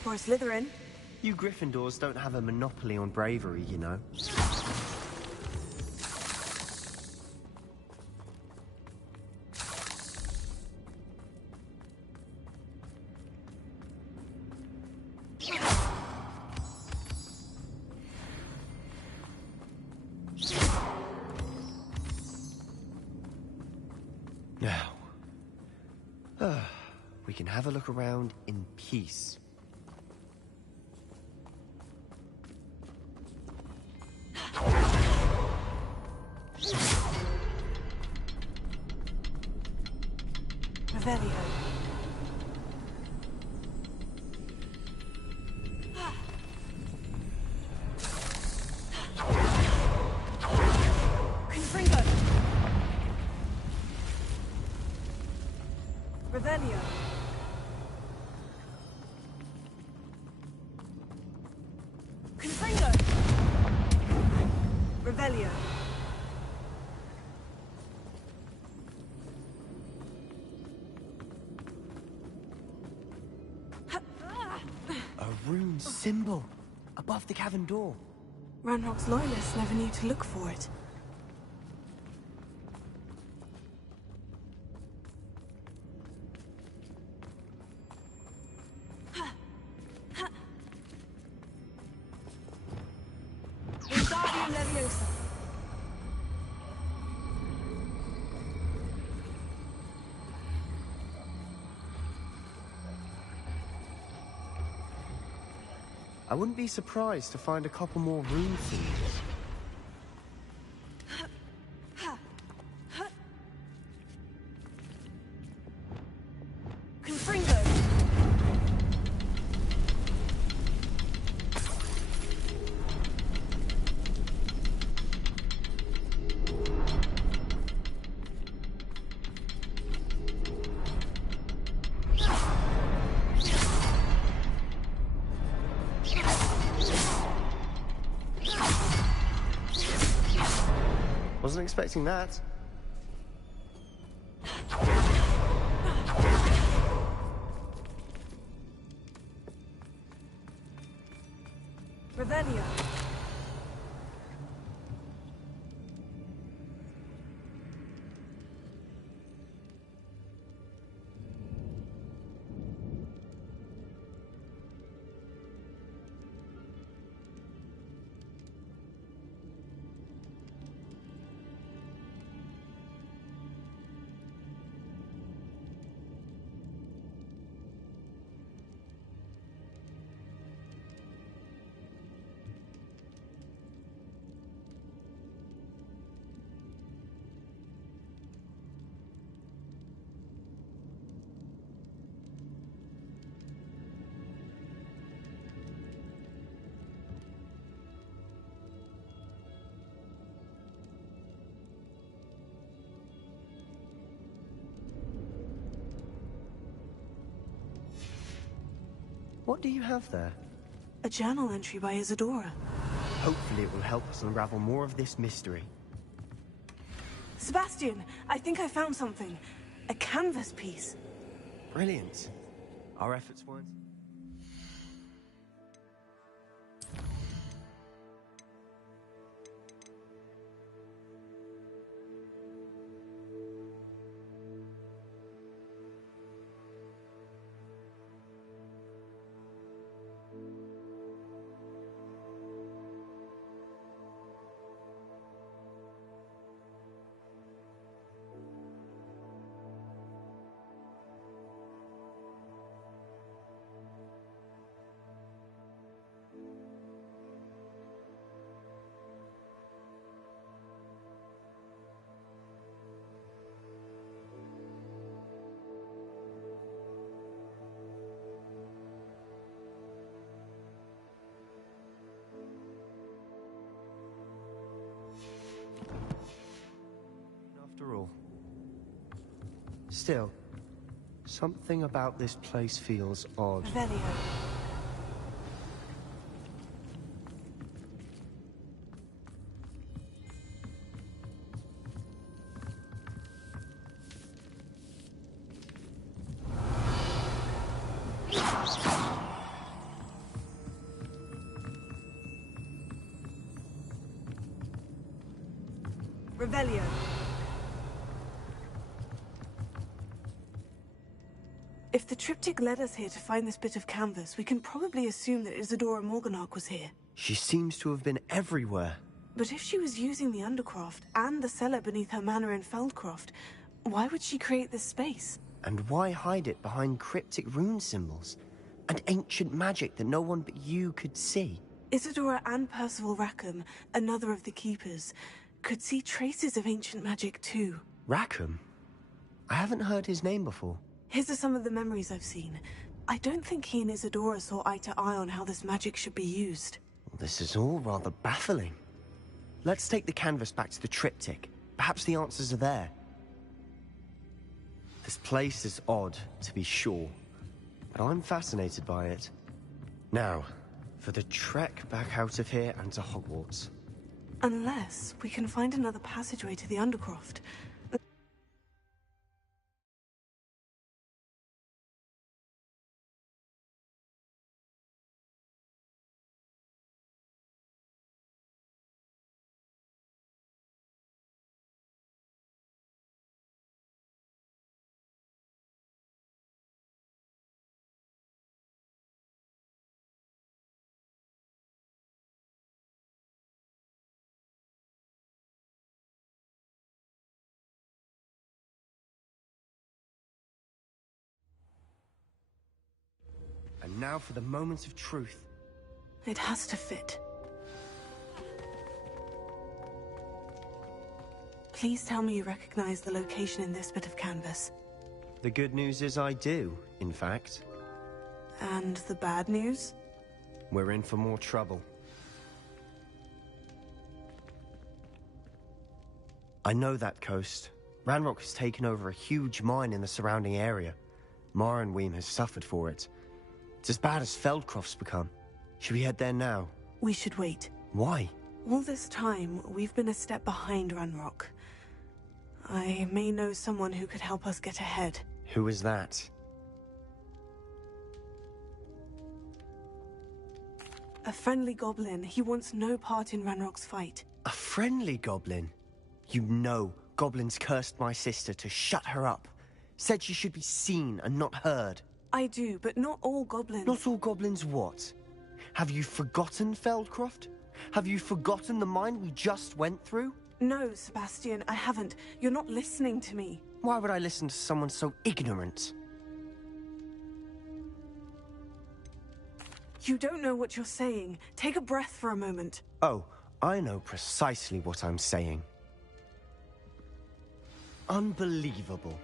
For a Slytherin. You Gryffindors don't have a monopoly on bravery, you know. Now, we can have a look around in peace. Revelio. Confringo. Revelio. Confringo. Revelio. A rune symbol above the cavern door. Ranrock's loyalists never knew to look for it. Wingardium Leviosa. I wouldn't be surprised to find a couple more rune thieves. Confringo. Wasn't expecting that. Revelio. What do you have there? A journal entry by Isadora. Hopefully it will help us unravel more of this mystery. Sebastian, I think I found something. A canvas piece. Brilliant. Our efforts weren't... After all. Still, something about this place feels odd. Revelio. Revelio. If the triptych led us here to find this bit of canvas, we can probably assume that Isadora Morganach was here. She seems to have been everywhere. But if she was using the Undercroft and the cellar beneath her manor in Feldcroft, why would she create this space? And why hide it behind cryptic rune symbols? And ancient magic that no one but you could see? Isadora and Percival Rackham, another of the Keepers, could see traces of ancient magic too. Rackham? I haven't heard his name before. His are some of the memories I've seen. I don't think he and Isadora saw eye to eye on how this magic should be used. This is all rather baffling. Let's take the canvas back to the triptych. Perhaps the answers are there. This place is odd, to be sure, but I'm fascinated by it. Now, for the trek back out of here and to Hogwarts. Unless we can find another passageway to the Undercroft. And now for the moment of truth. It has to fit. Please tell me you recognize the location in this bit of canvas. The good news is I do, in fact. And the bad news? We're in for more trouble. I know that coast. Ranrock has taken over a huge mine in the surrounding area. Mornweem has suffered for it. It's as bad as Feldcroft's become. Should we head there now? We should wait. Why? All this time, we've been a step behind Ranrock. I may know someone who could help us get ahead. Who is that? A friendly goblin. He wants no part in Ranrock's fight. A friendly goblin? You know, goblins cursed my sister to shut her up. Said she should be seen and not heard. I do, but not all goblins. Not all goblins what? Have you forgotten Feldcroft? Have you forgotten the mine we just went through? No, Sebastian, I haven't. You're not listening to me. Why would I listen to someone so ignorant? You don't know what you're saying. Take a breath for a moment. Oh, I know precisely what I'm saying. Unbelievable.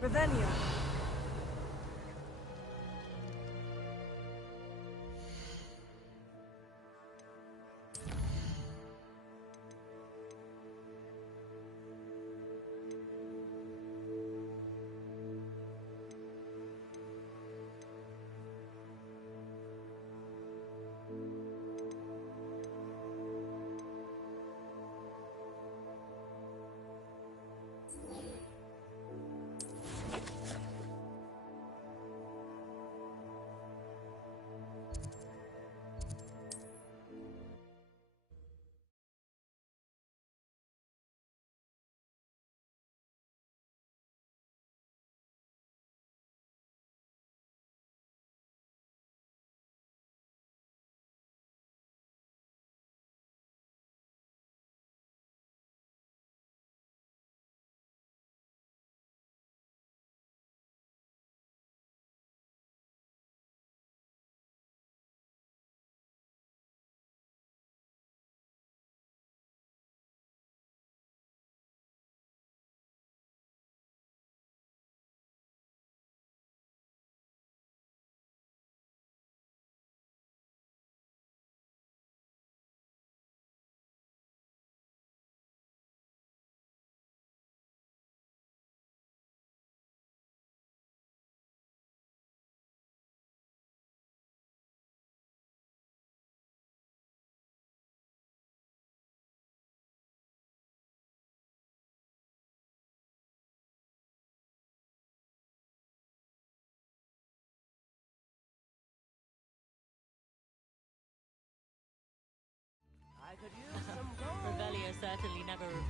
Revelio.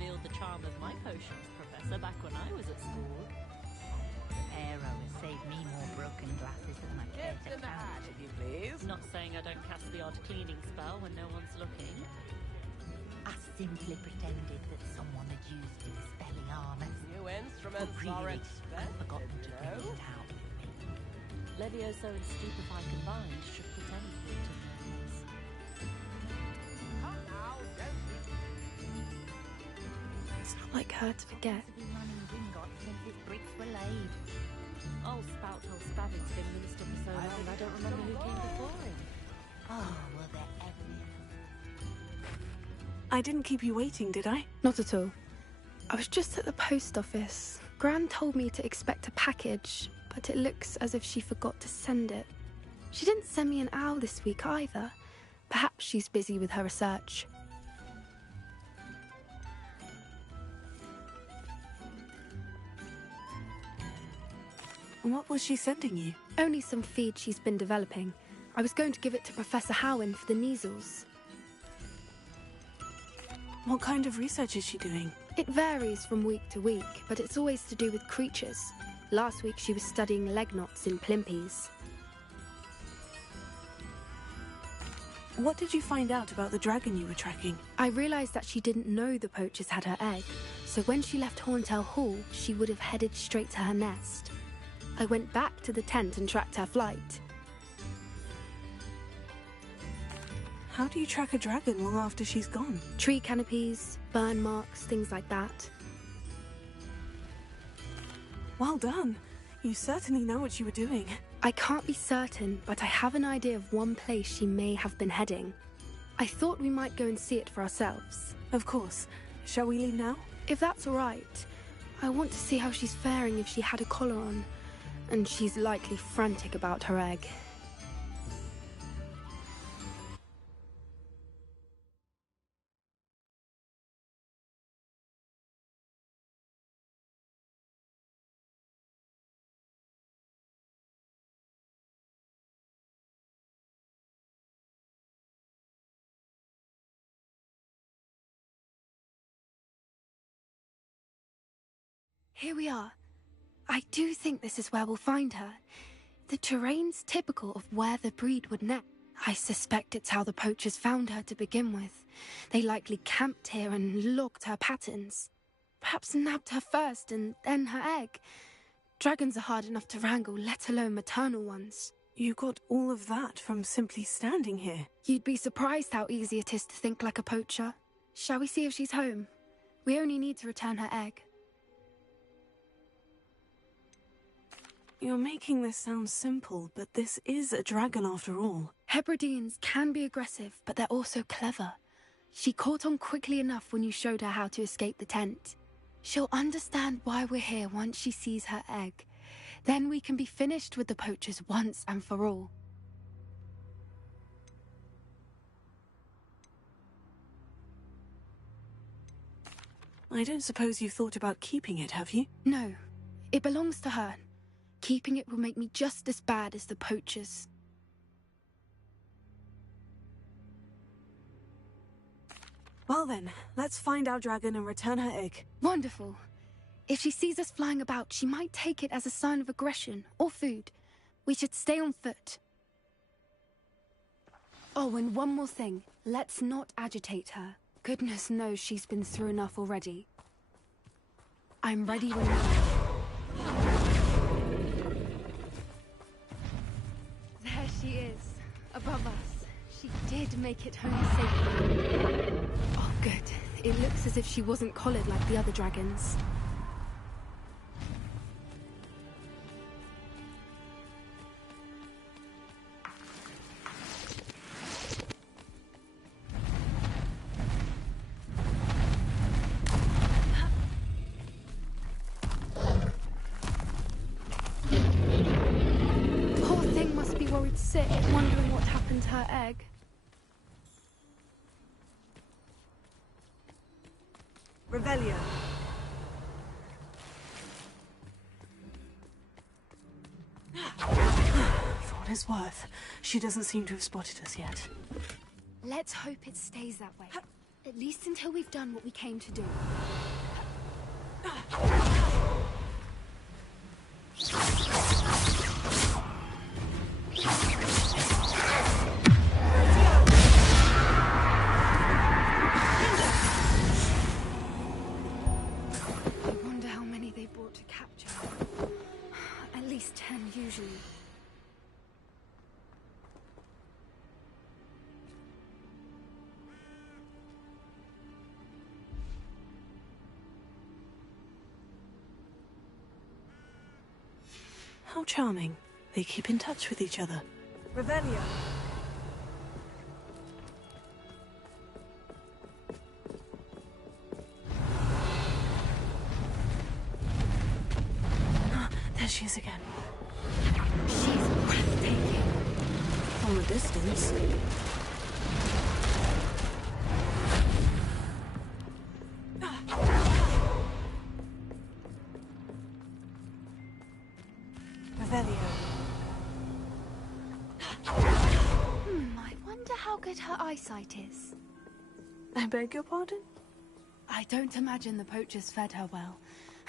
revealed the charm of my potions, Professor, back when I was at school. Arrow has saved me more broken glasses than my care to count. If you please. Not saying I don't cast the odd cleaning spell when no one's looking. I simply pretended that someone had used the dispelling armor. New instruments But are really, I'd forgotten to bring expensive. it out. Levioso and Stupefy combined should pretend to be different. Come now, It's not like her to forget. Been running Gringotts since its bricks were laid. Old Spout told Spavin's been minister for so long, I don't remember who came before him. Oh, will there ever be enough? I didn't keep you waiting, did I? Not at all. I was just at the post office. Gran told me to expect a package, but it looks as if she forgot to send it. She didn't send me an owl this week either. Perhaps she's busy with her research. What was she sending you? Only some feed she's been developing. I was going to give it to Professor Howin for the measles. What kind of research is she doing? It varies from week to week, but it's always to do with creatures. Last week she was studying leg knots in plimpies. What did you find out about the dragon you were tracking? I realised that she didn't know the poachers had her egg, so when she left Horntail Hall, she would have headed straight to her nest. I went back to the tent and tracked her flight. How do you track a dragon long after she's gone? Tree canopies, burn marks, things like that. Well done. You certainly know what you were doing. I can't be certain, but I have an idea of one place she may have been heading. I thought we might go and see it for ourselves. Of course. Shall we leave now? If that's all right. I want to see how she's faring if she had a collar on. And she's likely frantic about her egg. Here we are. I do think this is where we'll find her. The terrain's typical of where the breed would nest. I suspect it's how the poachers found her to begin with. They likely camped here and logged her patterns. Perhaps nabbed her first and then her egg. Dragons are hard enough to wrangle, let alone maternal ones. You got all of that from simply standing here. You'd be surprised how easy it is to think like a poacher. Shall we see if she's home? We only need to return her egg. You're making this sound simple, but this is a dragon after all. Hebrideans can be aggressive, but they're also clever. She caught on quickly enough when you showed her how to escape the tent. She'll understand why we're here once she sees her egg. Then we can be finished with the poachers once and for all. I don't suppose you've thought about keeping it, have you? No, it belongs to her. Keeping it will make me just as bad as the poachers. Well then, let's find our dragon and return her egg. Wonderful. If she sees us flying about, she might take it as a sign of aggression or food. We should stay on foot. Oh, and one more thing. Let's not agitate her. Goodness knows she's been through enough already. I'm ready when you are. There she is, above us. She did make it home safely. Oh, good. It looks as if she wasn't collared like the other dragons. Sick, wondering what happened to her egg. Revelio. For what it's worth, she doesn't seem to have spotted us yet. Let's hope it stays that way. At least until we've done what we came to do. I wonder how many they brought to capture. At least 10 usually. How charming. They keep in touch with each other. Revelio. There she is again. She's breathtaking. From a distance. I wonder how good her eyesight is. I beg your pardon? I don't imagine the poachers fed her well.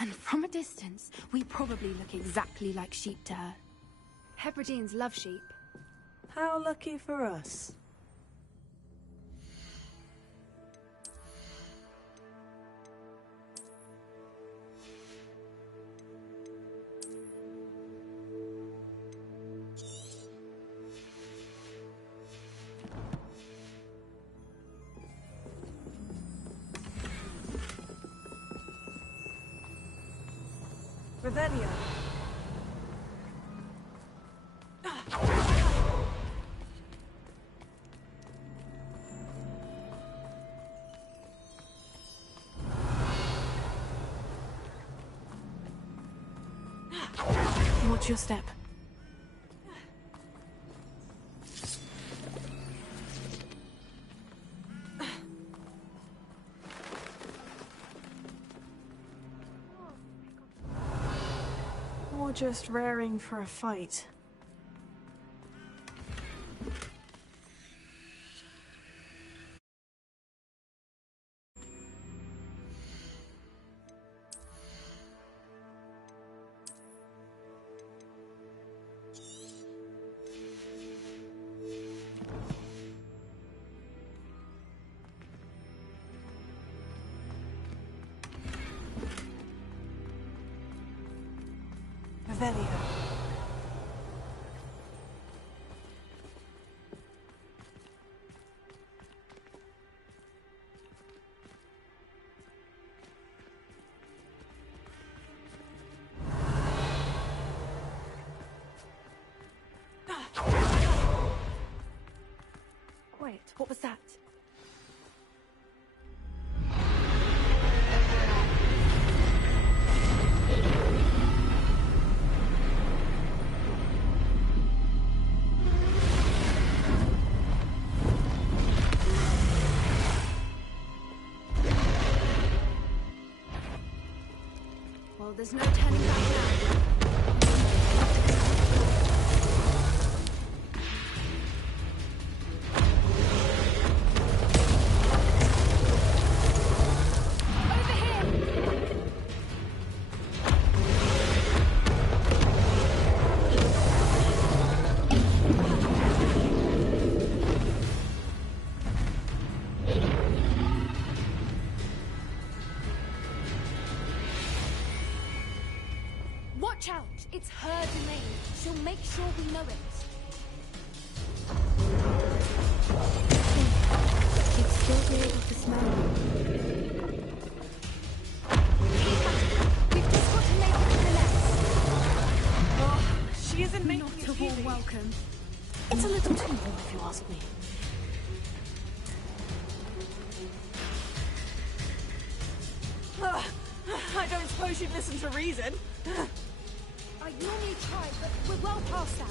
And from a distance, we probably look exactly like sheep to her. Hebrideans love sheep. How lucky for us. Revelio. Watch your step. Or just raring for a fight. Revelio. Wait, what was that? Well, there's no turning back now. Watch out! It's her domain. She'll make sure we know it. She'd still be able to smell it. We've just got to make it to the nest. Oh, she isn't making Not a warm welcome. It's a little too warm if you ask me. I don't suppose you'd listen to reason. I normally try, but we're well past that.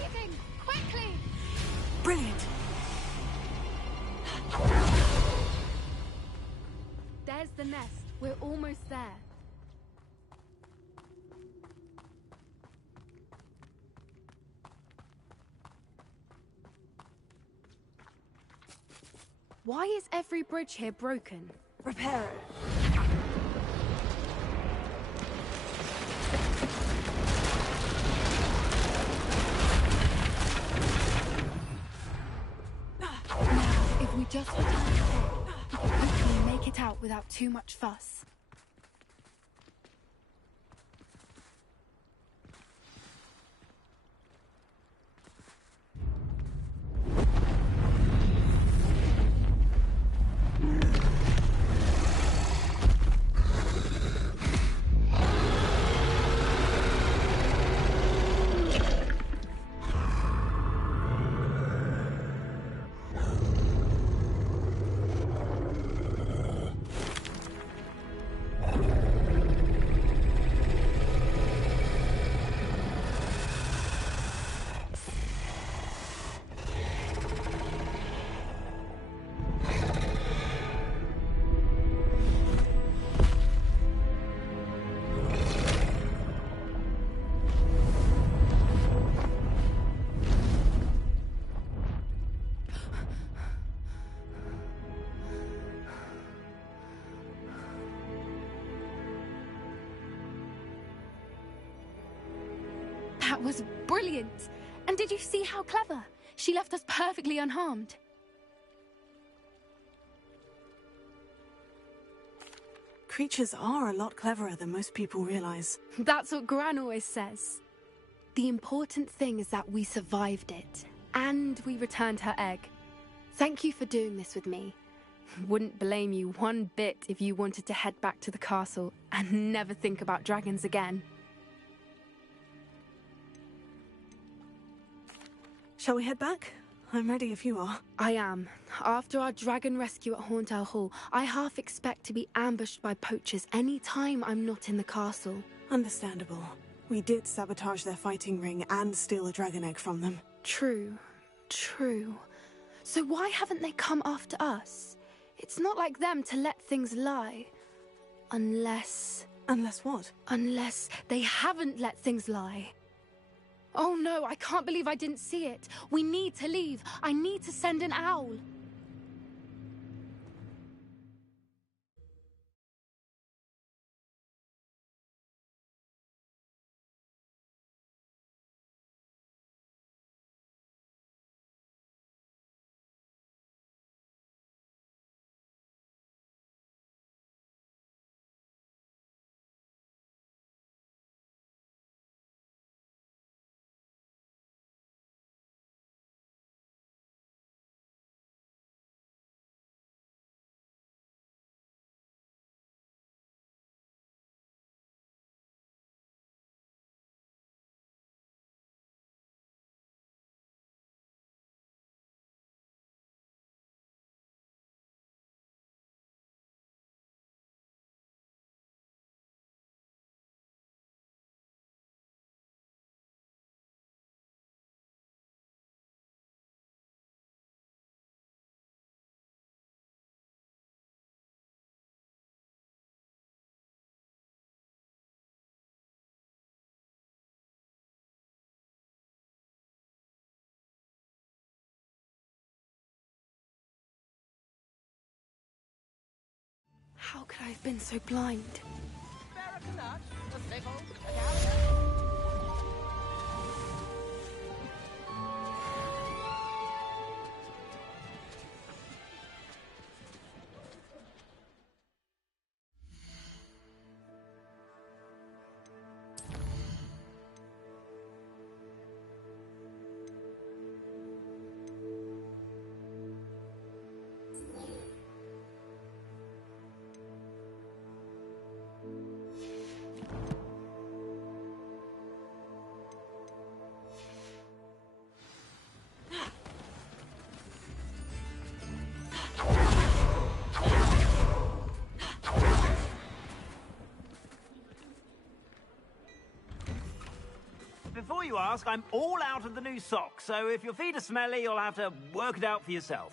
Leaving! Quickly! Brilliant! There's the nest. We're almost there. Why is every bridge here broken? Repair it. Now, if we just return to bed, we can hopefully make it out without too much fuss. That was brilliant! And did you see how clever? She left us perfectly unharmed. Creatures are a lot cleverer than most people realize. That's what Gran always says. The important thing is that we survived it, and we returned her egg. Thank you for doing this with me. Wouldn't blame you one bit if you wanted to head back to the castle and never think about dragons again. Shall we head back? I'm ready if you are. I am. After our dragon rescue at Hauntow Hall, I half expect to be ambushed by poachers any time I'm not in the castle. Understandable. We did sabotage their fighting ring and steal a dragon egg from them. True. True. So why haven't they come after us? It's not like them to let things lie. Unless... Unless what? Unless they haven't let things lie. Oh no, I can't believe I didn't see it. We need to leave. I need to send an owl. How could I have been so blind? Before you ask, I'm all out of the new socks, so if your feet are smelly, you'll have to work it out for yourself.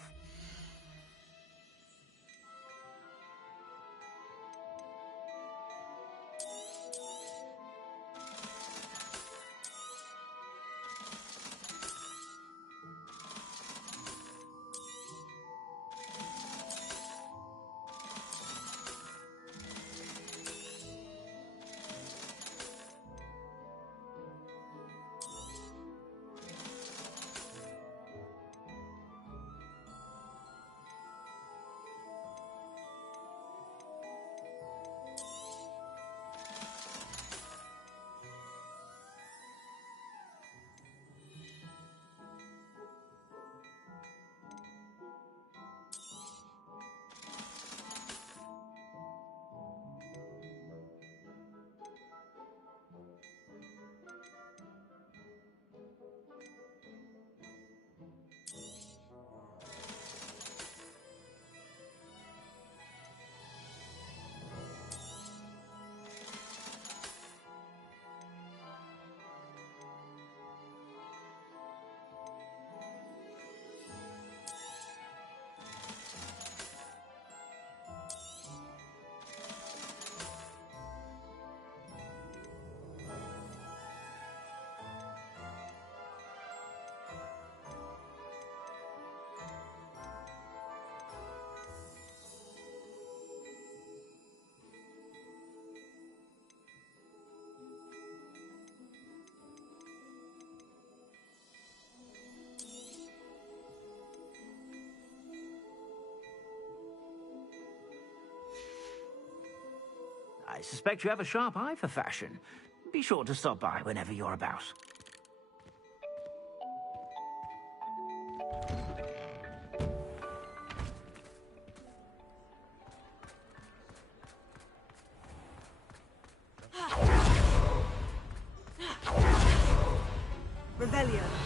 I suspect you have a sharp eye for fashion. Be sure to stop by whenever you're about. Revelio.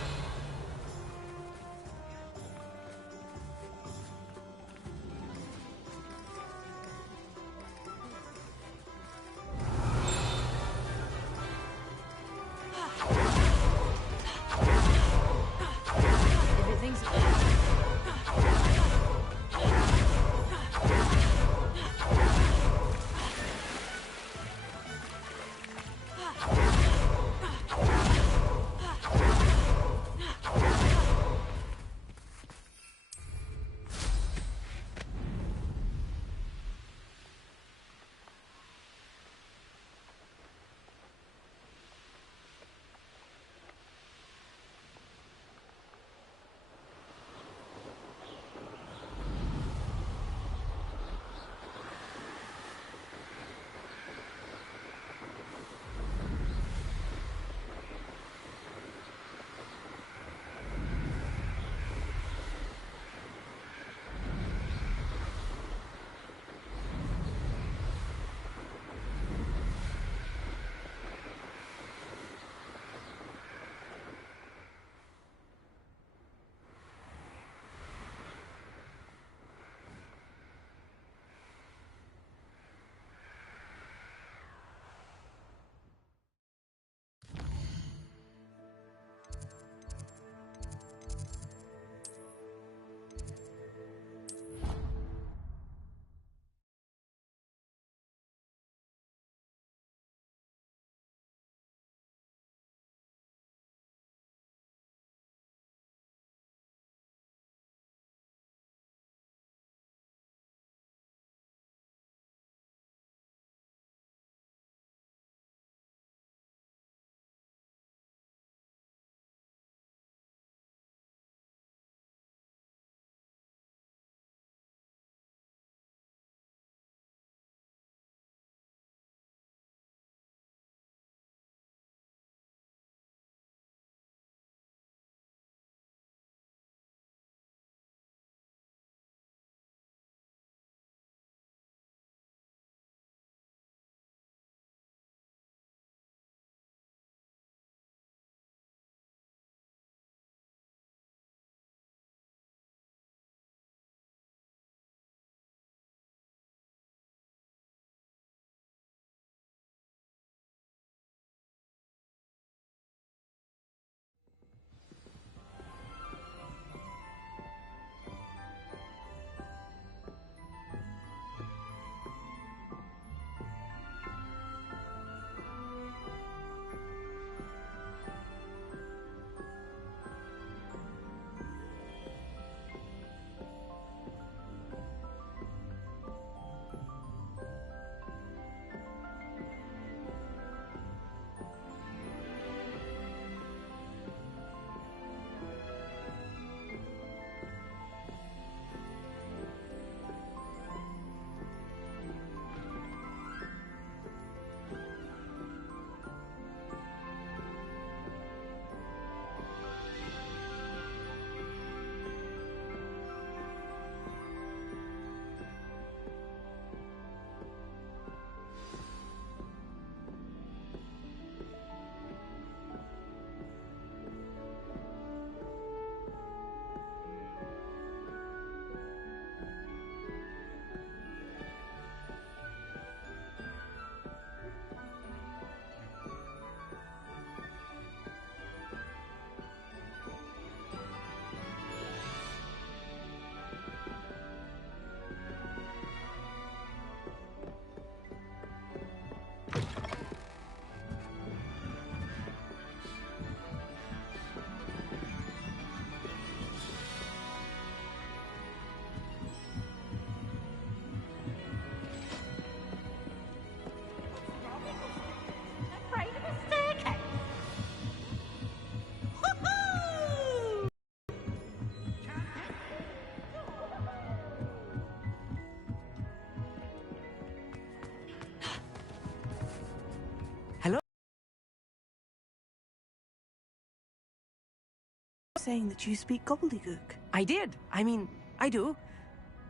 saying that you speak gobbledygook. I did. I mean, I do.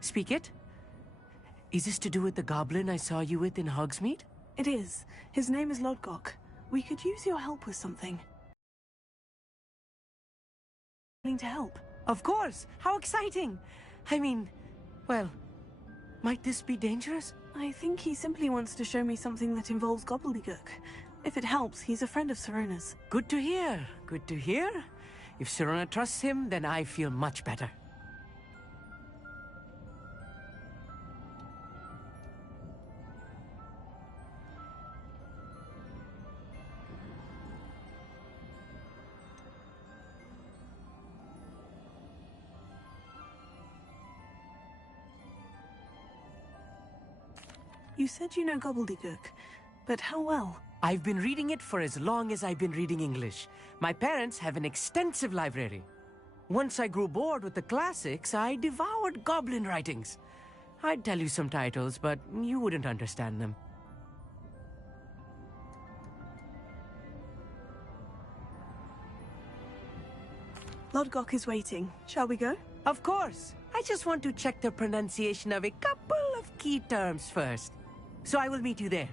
Speak it. Is this to do with the goblin I saw you with in Hogsmeade? It is. His name is Lodgok. We could use your help with something. Willing to help? Of course! How exciting! I mean, well, might this be dangerous? I think he simply wants to show me something that involves gobbledygook. If it helps, he's a friend of Sirona's. Good to hear. Good to hear. If Sirona trusts him, then I feel much better. You said you know gobbledygook, but how well? I've been reading it for as long as I've been reading English. My parents have an extensive library. Once I grew bored with the classics, I devoured goblin writings. I'd tell you some titles, but you wouldn't understand them. Lodgok is waiting. Shall we go? Of course. I just want to check the pronunciation of a couple of key terms first. So I will meet you there.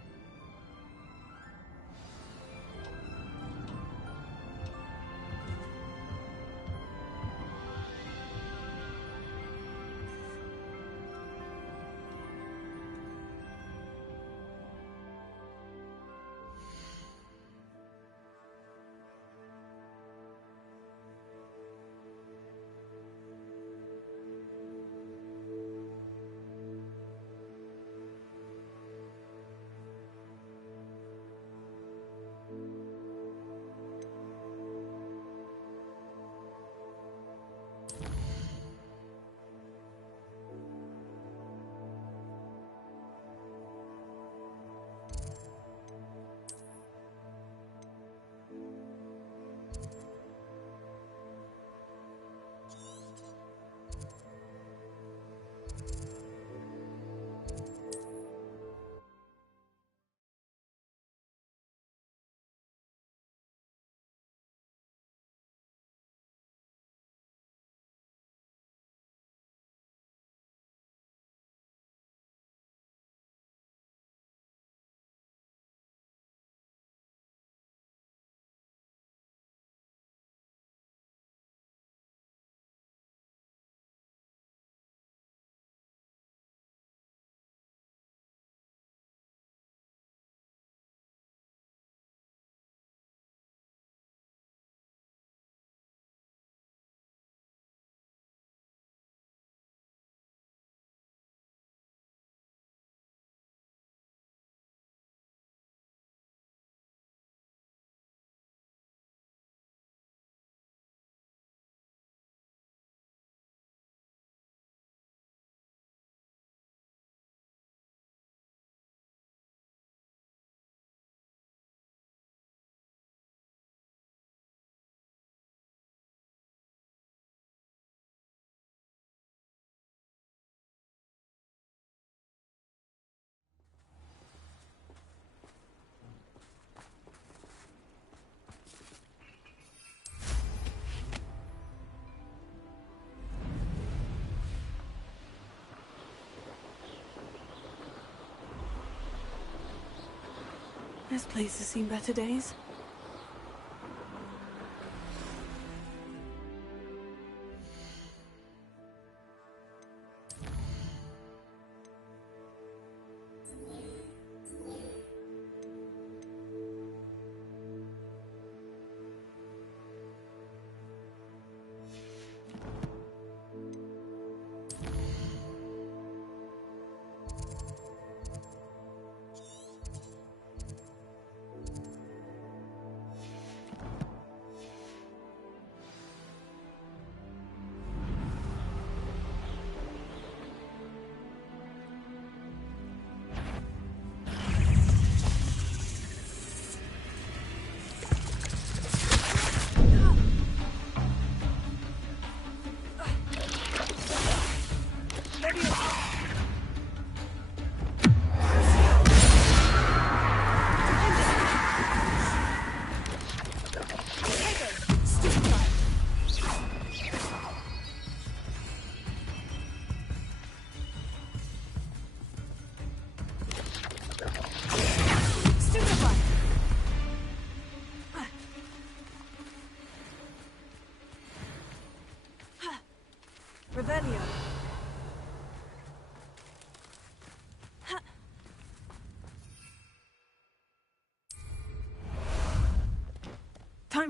This place has seen better days.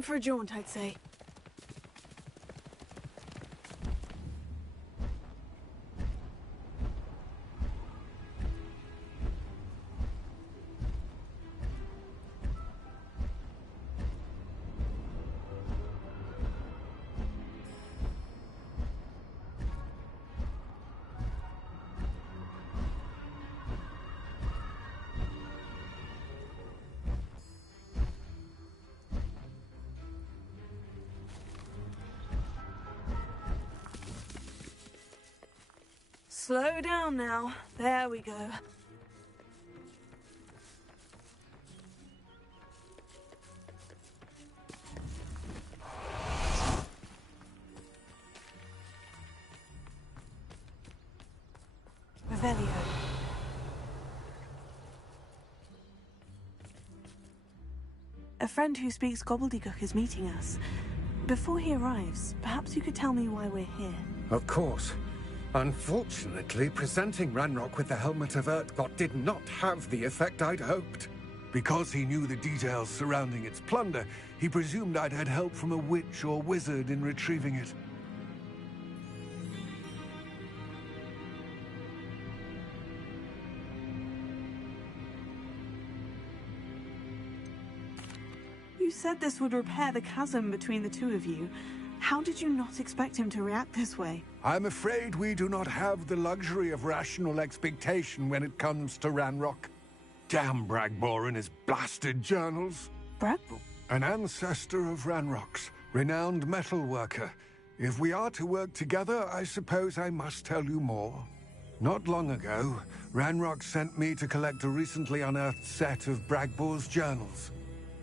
Time for a jaunt, I'd say. Slow down now. There we go. Revelio. A friend who speaks gobbledygook is meeting us. Before he arrives, perhaps you could tell me why we're here. Of course. Unfortunately, presenting Ranrock with the Helmet of Urtkot did not have the effect I'd hoped. Because he knew the details surrounding its plunder, he presumed I'd had help from a witch or wizard in retrieving it. You said this would repair the chasm between the two of you. How did you not expect him to react this way? I'm afraid we do not have the luxury of rational expectation when it comes to Ranrock. Damn Bragbor and his blasted journals. Bragbor? An ancestor of Ranrock's, renowned metal worker. If we are to work together, I suppose I must tell you more. Not long ago, Ranrock sent me to collect a recently unearthed set of Bragbor's journals.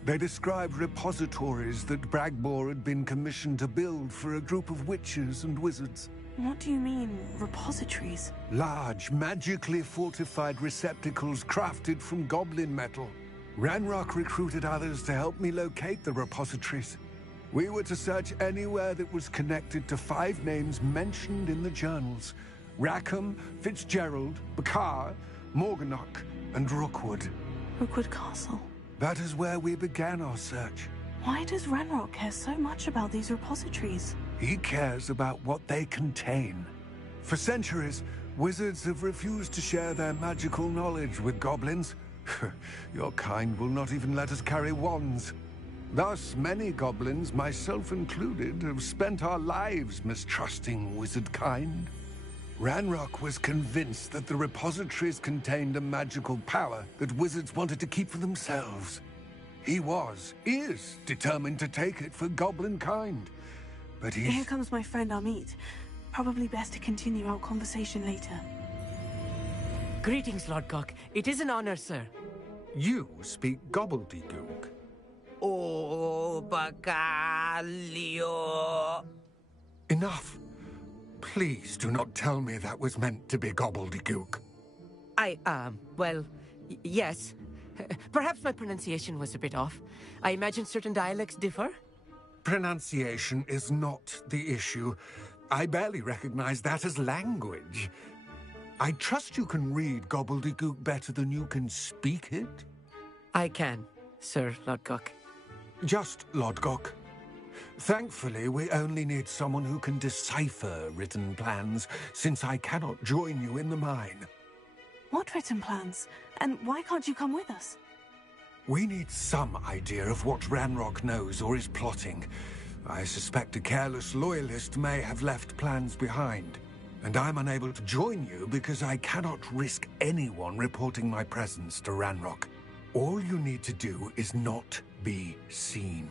They described repositories that Bragbor had been commissioned to build for a group of witches and wizards. What do you mean, repositories? Large, magically fortified receptacles crafted from goblin metal. Ranrock recruited others to help me locate the repositories. We were to search anywhere that was connected to 5 names mentioned in the journals: Rackham, Fitzgerald, Bakar, Morganach, and Rookwood. Rookwood Castle. That is where we began our search. Why does Ranrock care so much about these repositories? He cares about what they contain. For centuries, wizards have refused to share their magical knowledge with goblins. Your kind will not even let us carry wands. Thus, many goblins, myself included, have spent our lives mistrusting wizard kind. Ranrock was convinced that the repositories contained a magical power that wizards wanted to keep for themselves. He is determined to take it for goblin kind. But Here comes my friend Amit. Probably best to continue our conversation later. Greetings, Lordcock. It is an honor, sir. You speak gobbledygook. Oh, Bacalio. Enough. Please do not tell me that was meant to be gobbledygook. Well, yes. Perhaps my pronunciation was a bit off. I imagine certain dialects differ? Pronunciation is not the issue. I barely recognize that as language. I trust you can read gobbledygook better than you can speak it? I can, Sir Lodgok. Just Lodgok. Thankfully, we only need someone who can decipher written plans, since I cannot join you in the mine. What written plans? And why can't you come with us? We need some idea of what Ranrock knows or is plotting. I suspect a careless loyalist may have left plans behind. And I'm unable to join you because I cannot risk anyone reporting my presence to Ranrock. All you need to do is not be seen,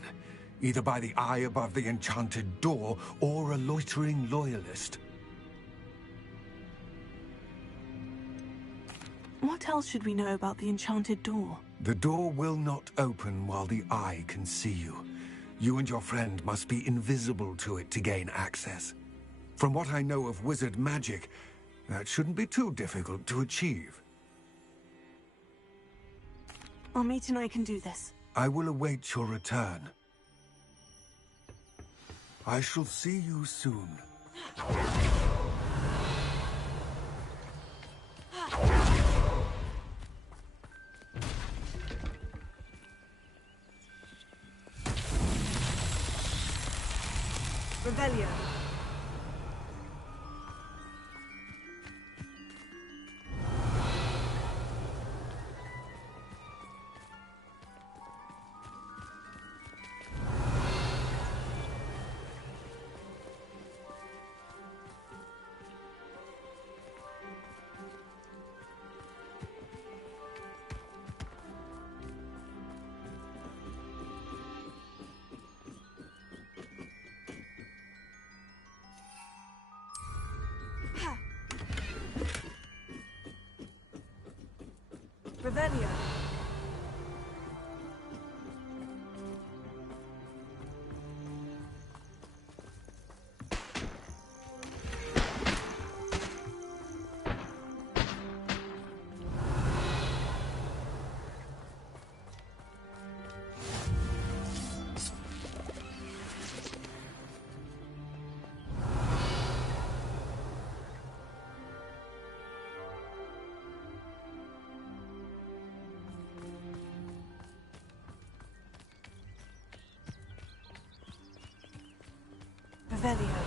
either by the eye above the enchanted door or a loitering loyalist. What else should we know about the enchanted door? The door will not open while the eye can see you. You and your friend must be invisible to it to gain access. From what I know of wizard magic, that shouldn't be too difficult to achieve. Amit and I can do this. I will await your return. I shall see you soon. Revelio. Revelio. Revelio.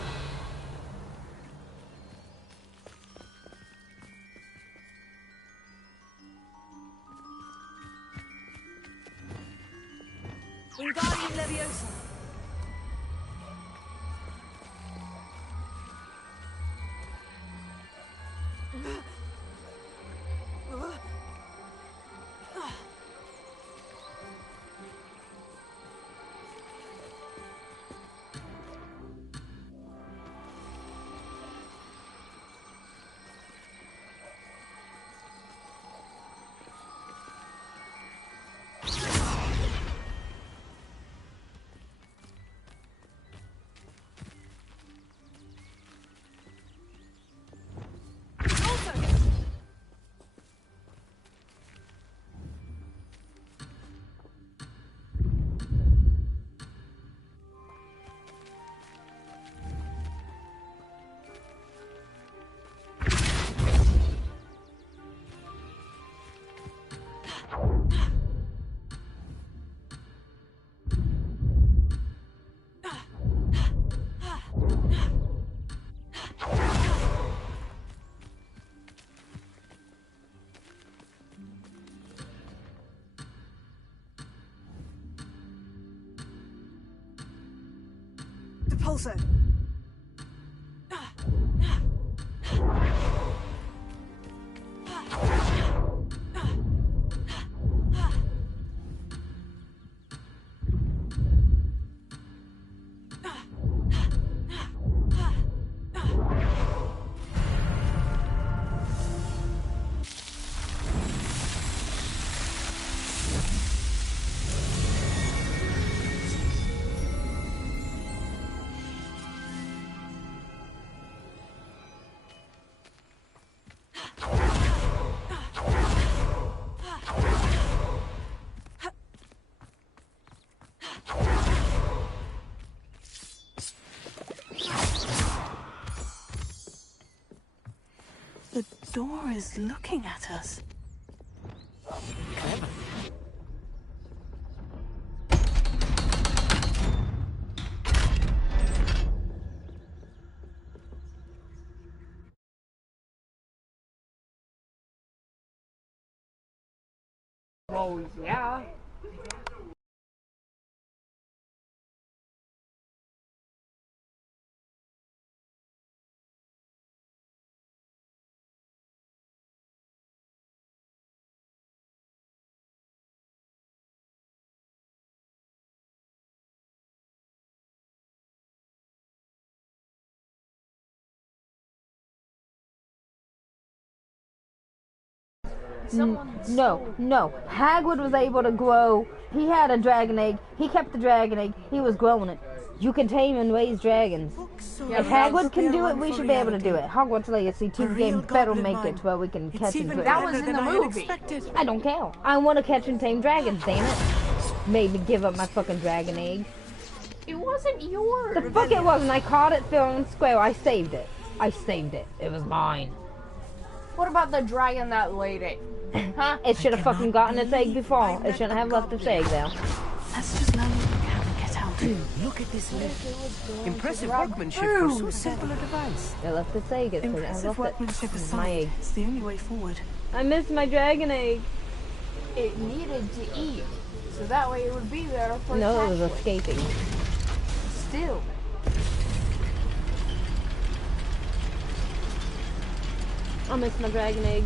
Wingardium Leviosa. Pulsar. The door is looking at us. Clever. Well, yeah. No. Hagrid was able to grow. He had a dragon egg. He kept the dragon egg. He was growing it. You can tame and raise dragons. If Hagrid can do it, we should be able to do it. Hogwarts Legacy 2 game better make it where we can catch and tame. That was in the movie. I don't care. I want to catch and tame dragons, damn it. Made me give up my fucking dragon egg. It wasn't yours. The fuck it wasn't. I caught it fair and square. I saved it. It was mine. What about the dragon that laid it? Huh? It should have fucking gotten its egg before. It shouldn't have left its egg there. Let's just learn what we can and get out. Look at this lift. Impressive workmanship for so simple a device. I left it say it. Impressive workmanship aside, it's the only way forward. I missed my dragon egg. It needed to eat, so that way it would be there for No, it was hatchling. escaping. Still. I missed my dragon egg.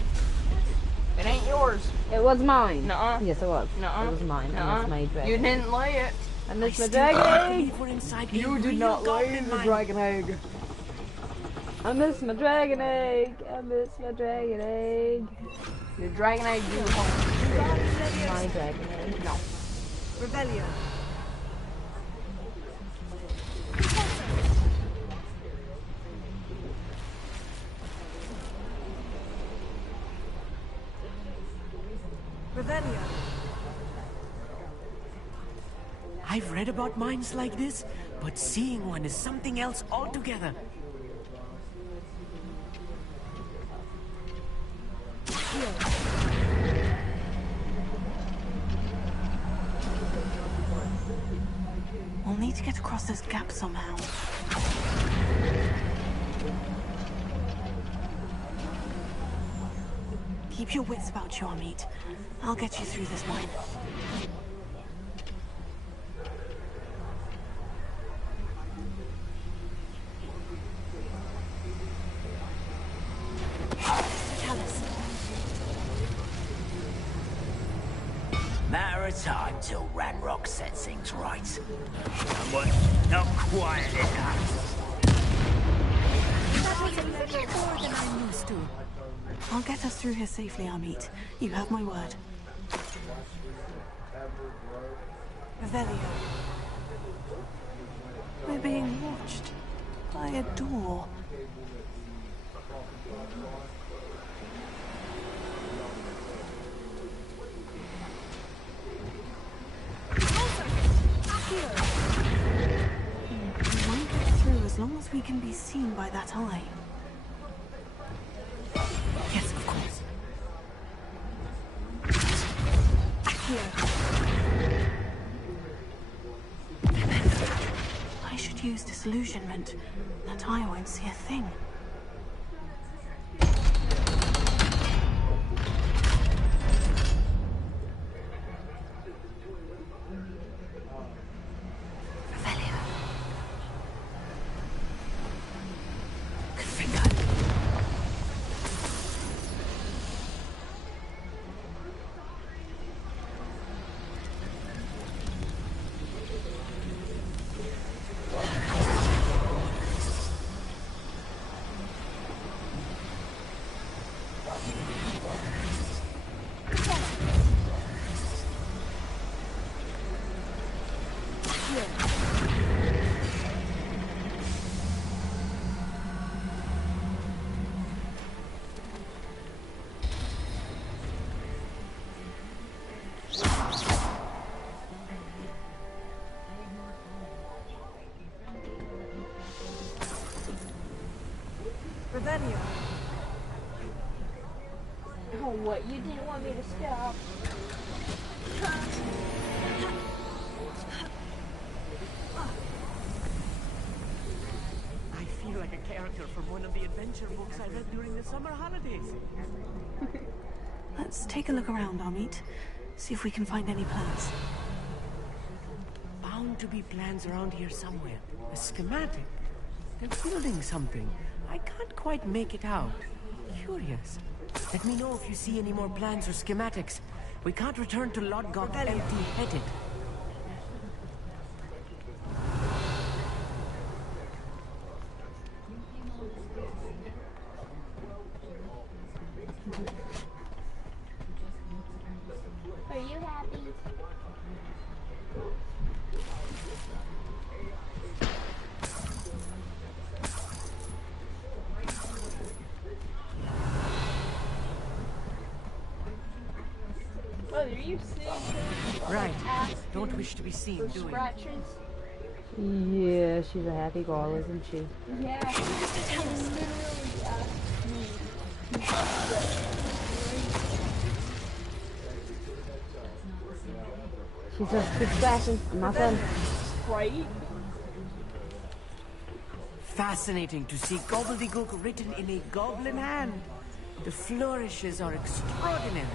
It ain't yours. It was mine. Nuh-uh. Yes, it was. Nuh-uh. It was mine. I Nuh-uh. missed my dragon You egg. didn't lay it. I missed my dragon egg. You did not lay the dragon egg. I missed my dragon egg. I missed my dragon egg. Your dragon egg you home. My dragon egg. No. Revelio. Revelio. I've read about mines like this, but seeing one is something else altogether. We'll need to get across this gap somehow. Keep your wits about you, Amit. I'll get you through this mine. Matter of time till Ranrock sets things right. Someone not quiet enough. That was a little more than I'm used to. I'll get us through here safely, Amit. You have my word. Revelio. We're being watched by a door. We won't get through as long as we can be seen by that eye. Yes, of course. I should use disillusionment. That eye won't see a thing. Revelio. Oh, what? You didn't want me to stop. I feel like a character from one of the adventure books I read during the summer holidays. Let's take a look around, Amit. See if we can find any plans. Bound to be plans around here somewhere. A schematic. They're building something. I can't quite make it out. Curious. Let me know if you see any more plans or schematics. We can't return to Lodgok empty-headed. Are you happy? Are you seeing Right. Don't wish to be seen, do you? scratches? Yeah, she's a happy girl, isn't she? Yeah. She just keeps scratching. Nothing. Right? Fascinating to see gobbledygook written in a goblin hand. The flourishes are extraordinary.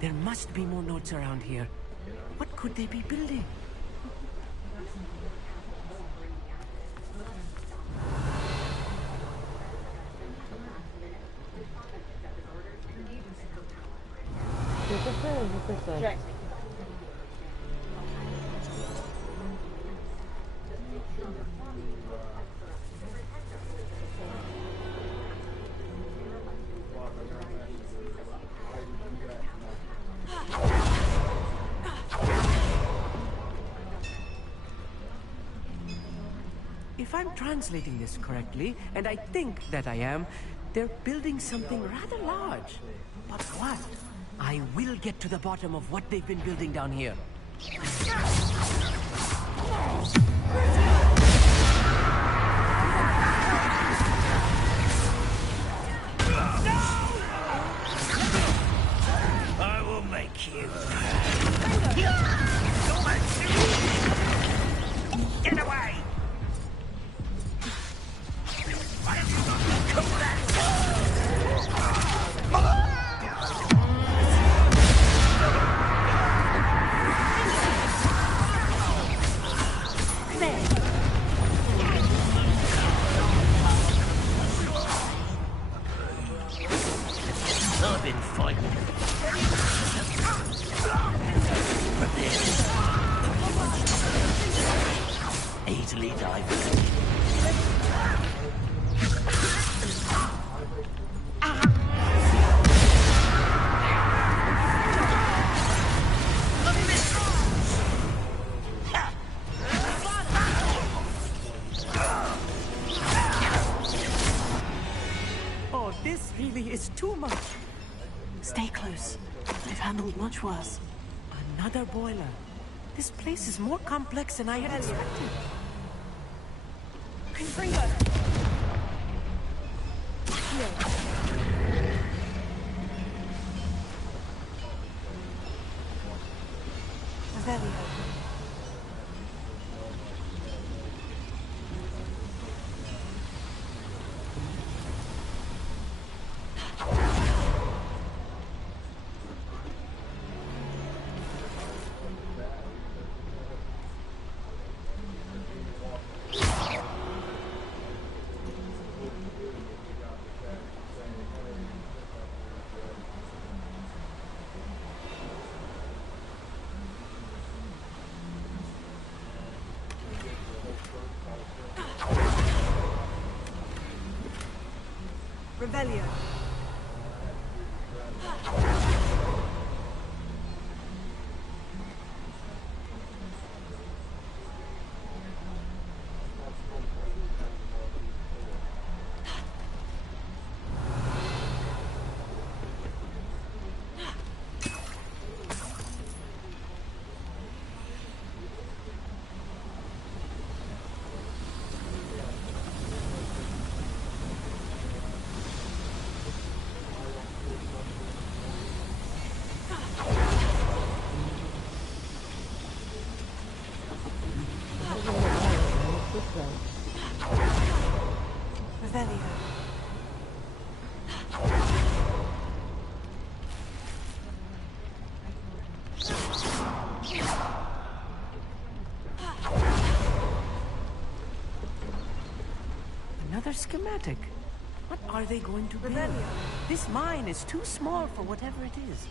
There must be more notes around here. What could they be building? Check. If I'm translating this correctly, and I think that I am, they're building something rather large. But what? I will get to the bottom of what they've been building down here. I will make you. Get away! Why have you not come back? I've been fighting. Easily diverted. Oh, this really is too much. Stay close. I've handled much worse. Another boiler. This place is more complex than I had expected. Confringo. Revelio. Revelio. Revelio. Another schematic. What are they going to build? This mine is too small for whatever it is.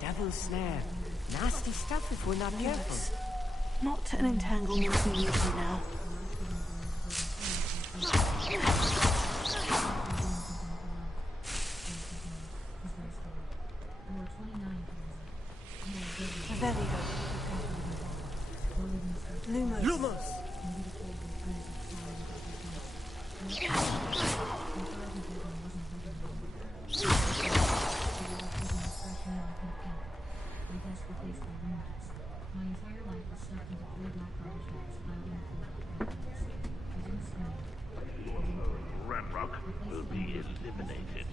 Devil's snare. Nasty stuff if we're not careful. Not an entanglement we need right now. Revelio. Lumos. Lumos! Ranrock will be eliminated.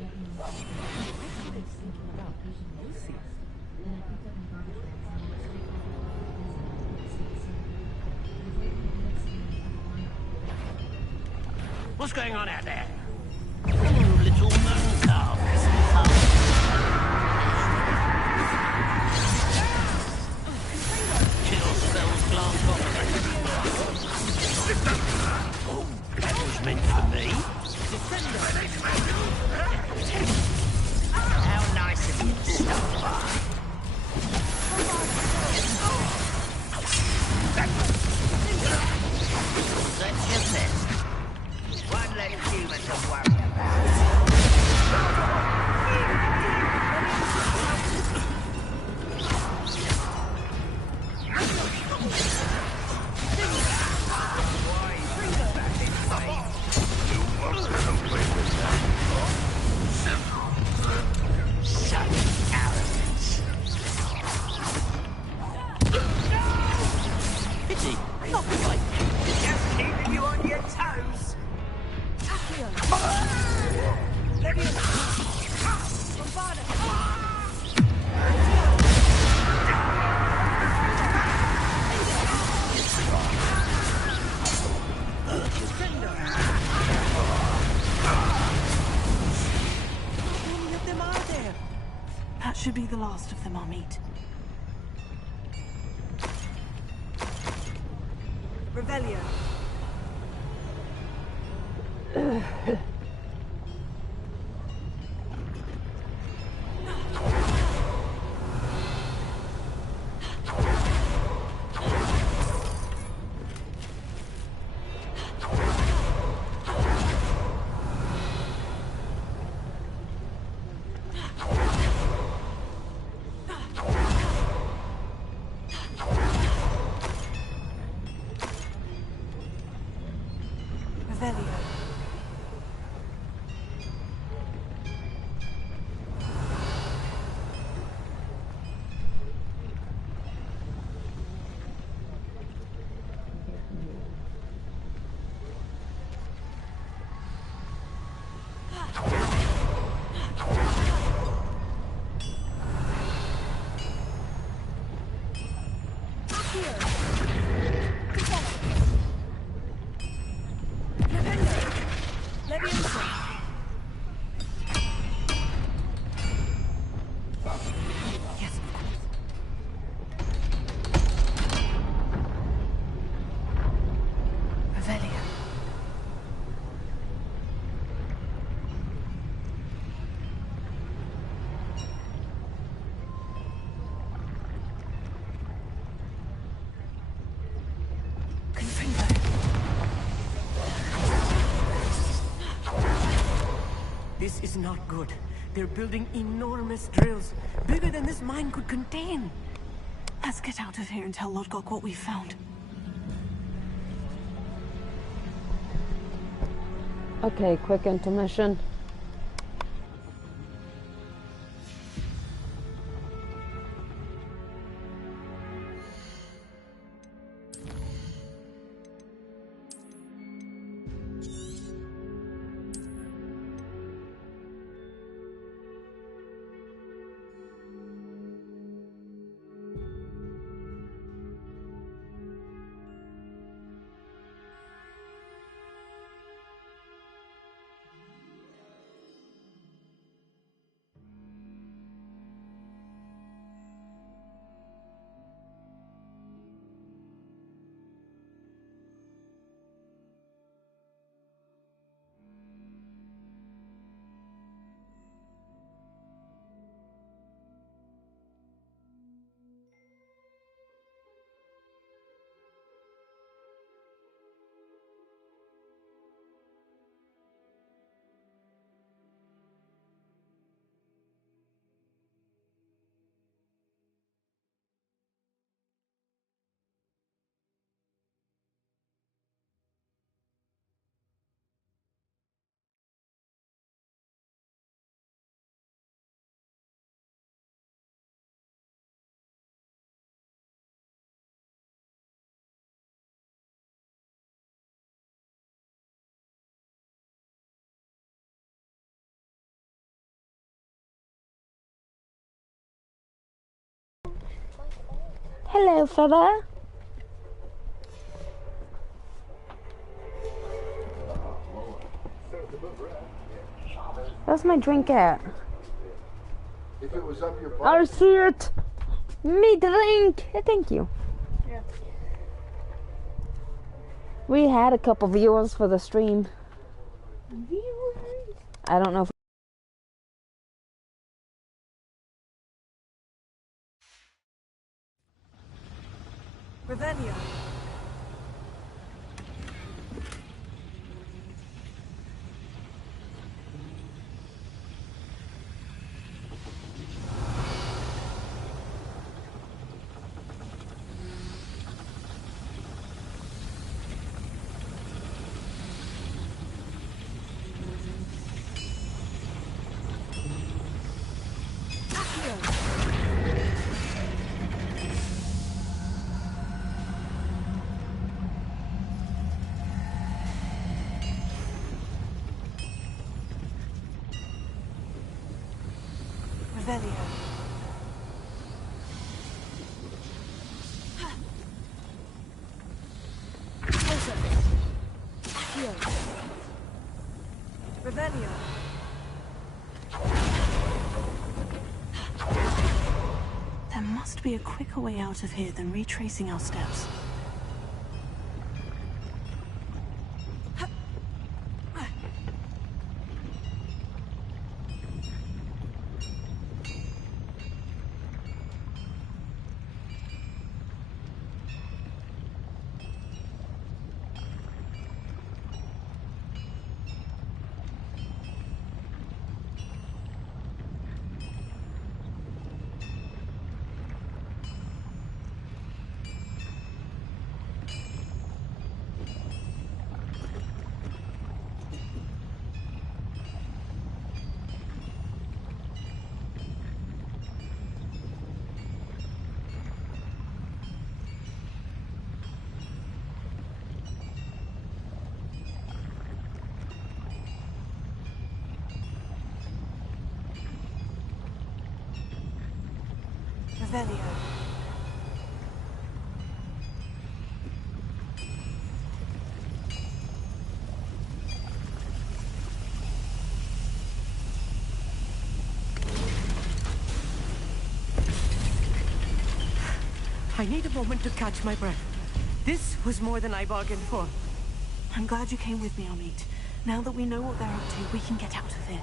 What's going on out there? Oh, little moon calves. Chill spells glance Oh, that was meant for me. How nice of you to stop by. That's your best. One less human to worry about. That should be the last of them I'll meet. Revelio. This is not good. They're building enormous drills, bigger than this mine could contain. Let's get out of here and tell Lodgok what we found. Okay, quick intermission. Hello, fella. Where's my drink at? If it was up your butt. I see it. Me drink. Thank you. Yeah. We had a couple viewers for the stream. I don't know if Revelio. Revelio. Closer. Accio. Revelio. There must be a quicker way out of here than retracing our steps. Revelio. I need a moment to catch my breath. This was more than I bargained for. I'm glad you came with me, Amit. Now that we know what they're up to, we can get out of here.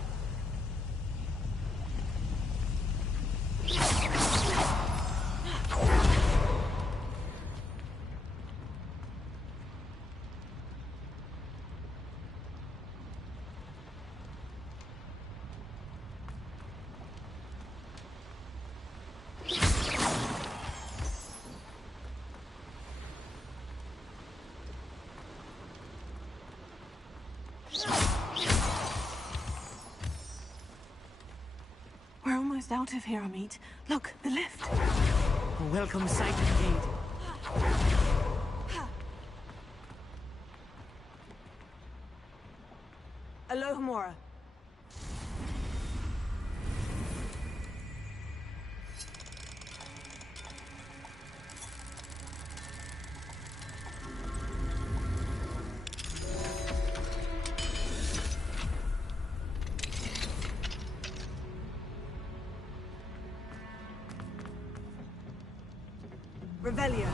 We're almost out of here, Amit. Look, the lift. A welcome sight indeed. Alohomora. Revelio.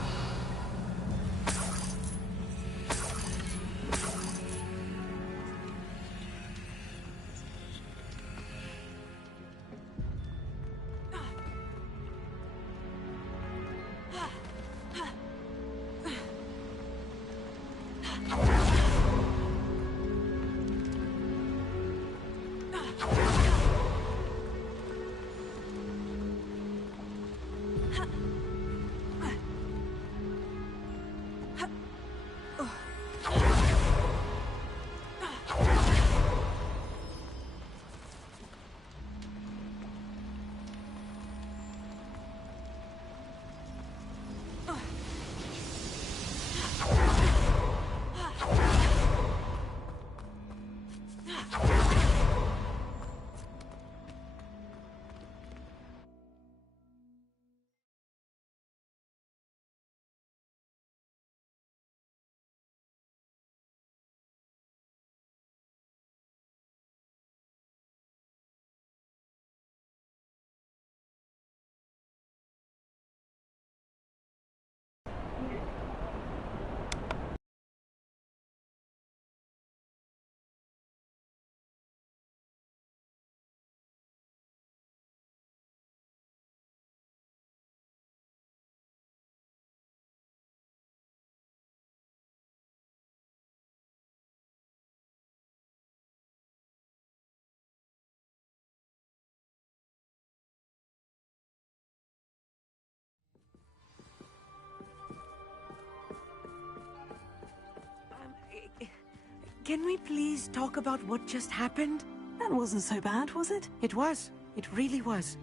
Can we please talk about what just happened? That wasn't so bad, was it? It was. It really was.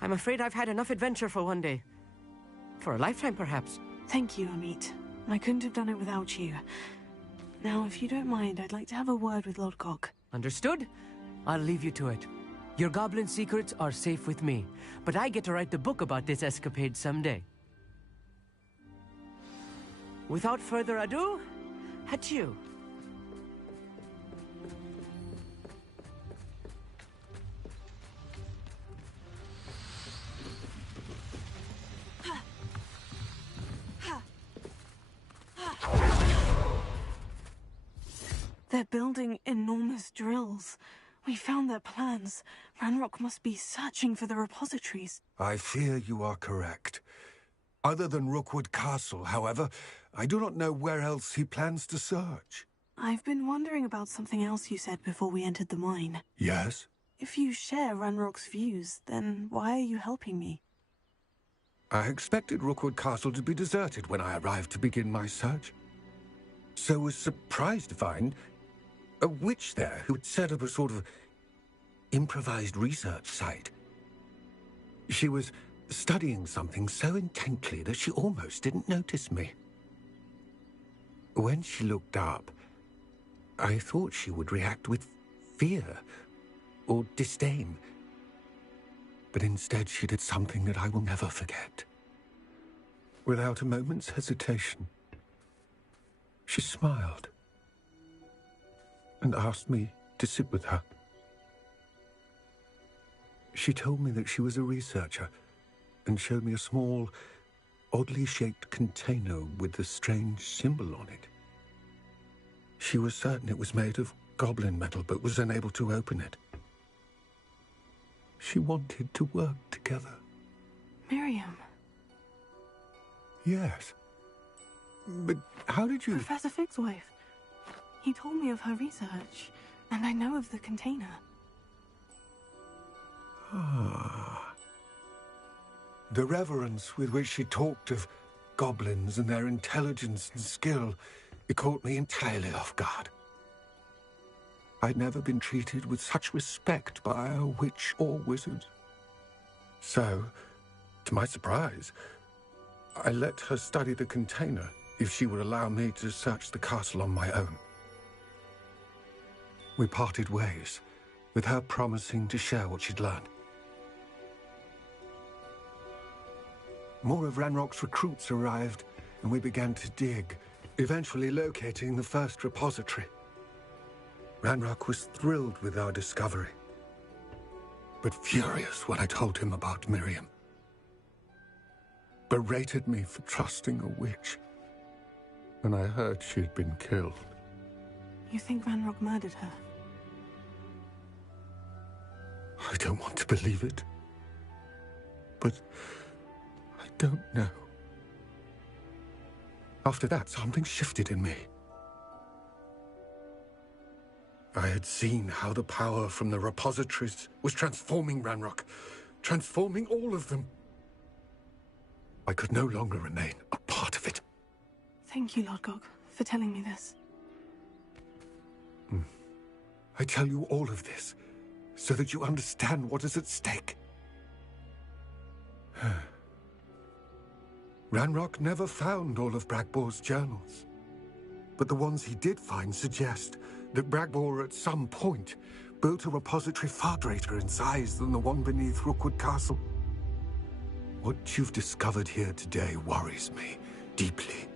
I'm afraid I've had enough adventure for one day. For a lifetime, perhaps. Thank you, Amit. I couldn't have done it without you. Now, if you don't mind, I'd like to have a word with Lodgok. Understood? I'll leave you to it. Your goblin secrets are safe with me, but I get to write the book about this escapade someday. Without further ado, adieu. They're building enormous drills. We found their plans. Ranrock must be searching for the repositories. I fear you are correct. Other than Rookwood Castle, however, I do not know where else he plans to search. I've been wondering about something else you said before we entered the mine. Yes? If you share Ranrock's views, then why are you helping me? I expected Rookwood Castle to be deserted when I arrived to begin my search. So was surprised to find a witch there who had set up a sort of improvised research site. She was studying something so intently that she almost didn't notice me. When she looked up, I thought she would react with fear or disdain. But instead she did something that I will never forget. Without a moment's hesitation, she smiled and asked me to sit with her. She told me that she was a researcher and showed me a small, oddly shaped container with a strange symbol on it. She was certain it was made of goblin metal, but was unable to open it. She wanted to work together. Miriam. Yes. But how did you... Professor Fig's wife. He told me of her research, and I know of the container. Ah. The reverence with which she talked of goblins and their intelligence and skill, it caught me entirely off guard. I'd never been treated with such respect by a witch or wizard. So, to my surprise, I let her study the container if she would allow me to search the castle on my own. We parted ways, with her promising to share what she'd learned. More of Ranrock's recruits arrived, and we began to dig, eventually locating the first repository. Ranrock was thrilled with our discovery, but furious when I told him about Miriam. Berated me for trusting a witch when I heard she'd been killed. You think Ranrock murdered her? I don't want to believe it, but I don't know. After that, something shifted in me. I had seen how the power from the repositories was transforming Ranrock, transforming all of them. I could no longer remain a part of it. Thank you, Lodgok, for telling me this. I tell you all of this so that you understand what is at stake. Ranrock never found all of Bragbor's journals, but the ones he did find suggest that Bragbor at some point built a repository far greater in size than the one beneath Rookwood Castle. What you've discovered here today worries me deeply.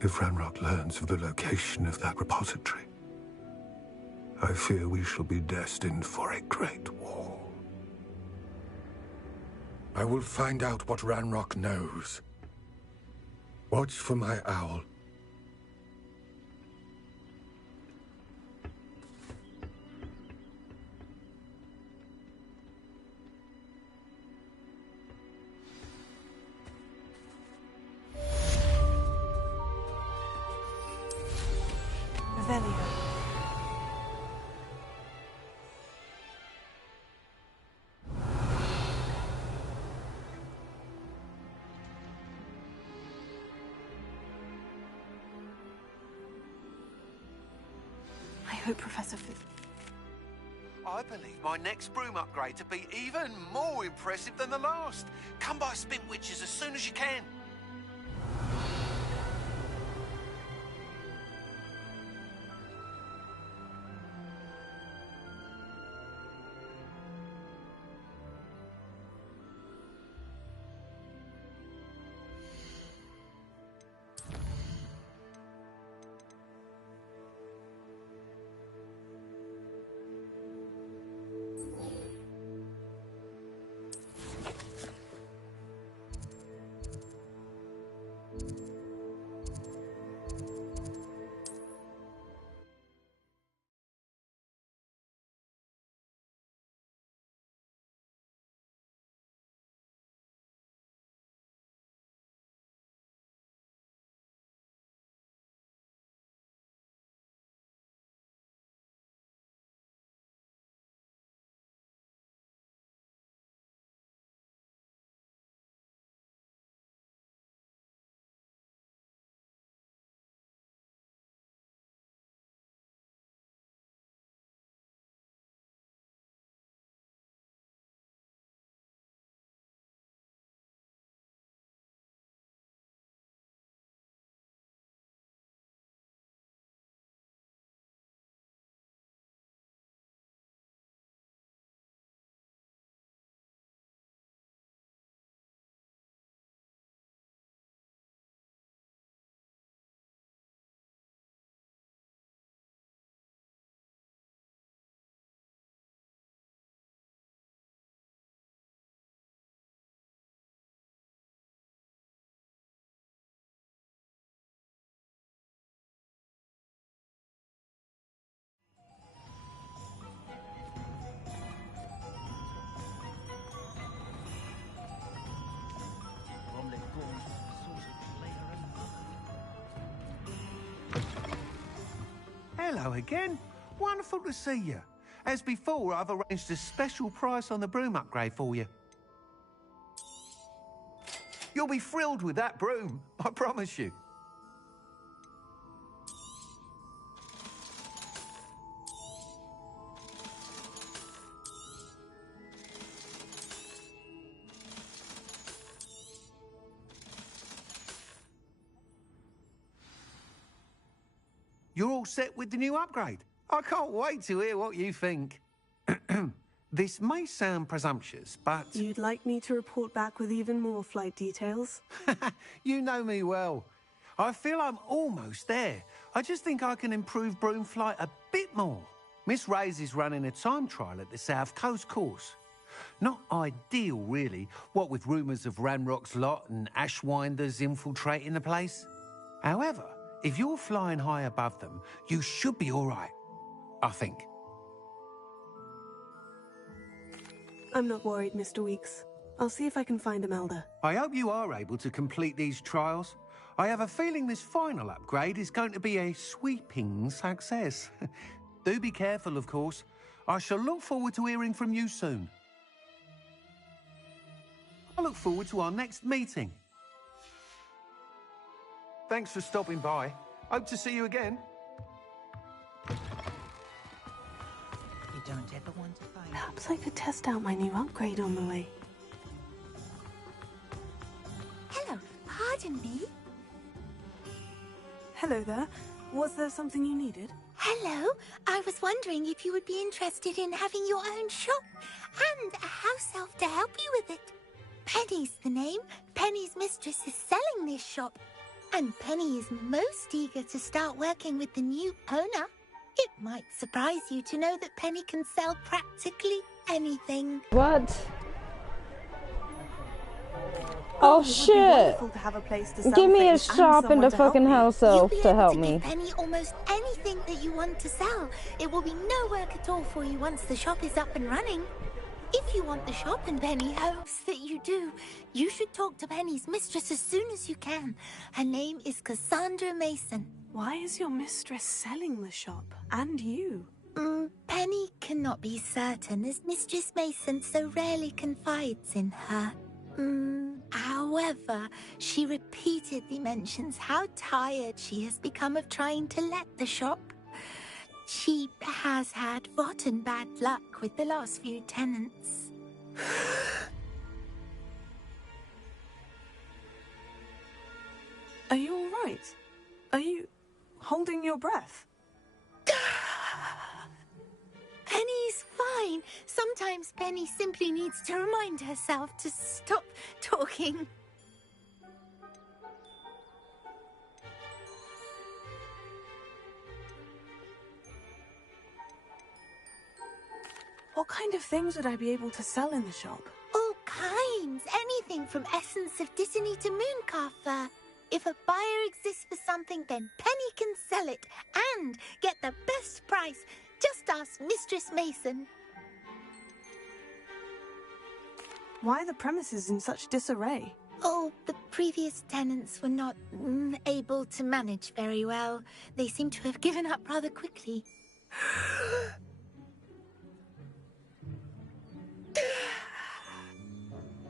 If Ranrock learns of the location of that repository, I fear we shall be destined for a great war. I will find out what Ranrock knows. Watch for my owl. Revelio. hope Professor I believe my next broom upgrade to be even more impressive than the last. Come by Spintwitches as soon as you can. Hello again. Wonderful to see you. As before, I've arranged a special price on the broom upgrade for you. You'll be thrilled with that broom, I promise you. You're all set with the new upgrade. I can't wait to hear what you think. This may sound presumptuous, but... You'd like me to report back with even more flight details? You know me well. I feel I'm almost there. I just think I can improve broom flight a bit more. Miss Ray's is running a time trial at the South Coast course. Not ideal, really, what with rumours of Ranrock's lot and Ashwinders infiltrating the place. However, if you're flying high above them, you should be all right, I think. I'm not worried, Mr. Weeks. I'll see if I can find Imelda. I hope you are able to complete these trials. I have a feeling this final upgrade is going to be a sweeping success. Do be careful, of course. I shall look forward to hearing from you soon. I look forward to our next meeting. Thanks for stopping by. Hope to see you again. You don't ever want to find... Perhaps I could test out my new upgrade on the way. Hello, pardon me. Hello there. Was there something you needed? Hello, I was wondering if you would be interested in having your own shop and a house elf to help you with it. Penny's the name. Penny's mistress is selling this shop. And Penny is most eager to start working with the new owner. It might surprise you to know that Penny can sell practically anything. What? Oh shit! Give me a shop and a fucking house elf to help me. Penny almost anything that you want to sell. It will be no work at all for you once the shop is up and running. If you want the shop, and Penny hopes that you do, you should talk to Penny's mistress as soon as you can. Her name is Cassandra Mason. Why is your mistress selling the shop? And you? Penny cannot be certain, as Mistress Mason so rarely confides in her. However, she repeatedly mentions how tired she has become of trying to let the shop. She has had rotten bad luck with the last few tenants. Are you all right? Are you holding your breath? Penny's fine. Sometimes Penny simply needs to remind herself to stop talking. What kind of things would I be able to sell in the shop? All kinds. Anything from essence of Disney to mooncalf fur. If a buyer exists for something, then Penny can sell it and get the best price. Just ask Mistress Mason. Why are the premises in such disarray? Oh, the previous tenants were not able to manage very well. They seem to have given up rather quickly.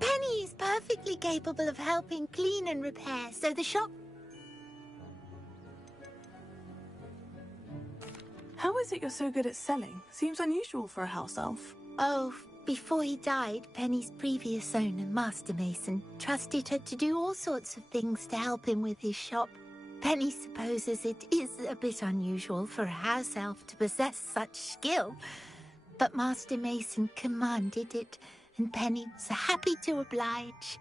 Penny is perfectly capable of helping clean and repair, so the shop... How is it you're so good at selling? Seems unusual for a house elf. Oh, before he died, Penny's previous owner, Master Mason, trusted her to do all sorts of things to help him with his shop. Penny supposes it is a bit unusual for a house elf to possess such skill, but Master Mason commanded it, and Penny was happy to oblige.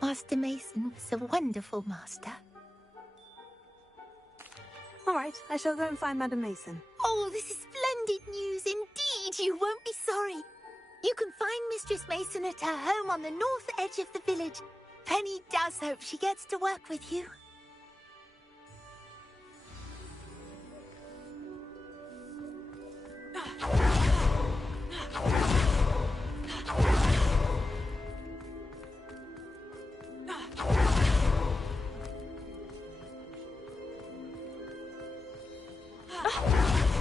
Master Mason was a wonderful master. All right, I shall go and find Madam Mason. Oh, this is splendid news indeed. You won't be sorry. You can find Mistress Mason at her home on the north edge of the village. Penny does hope she gets to work with you.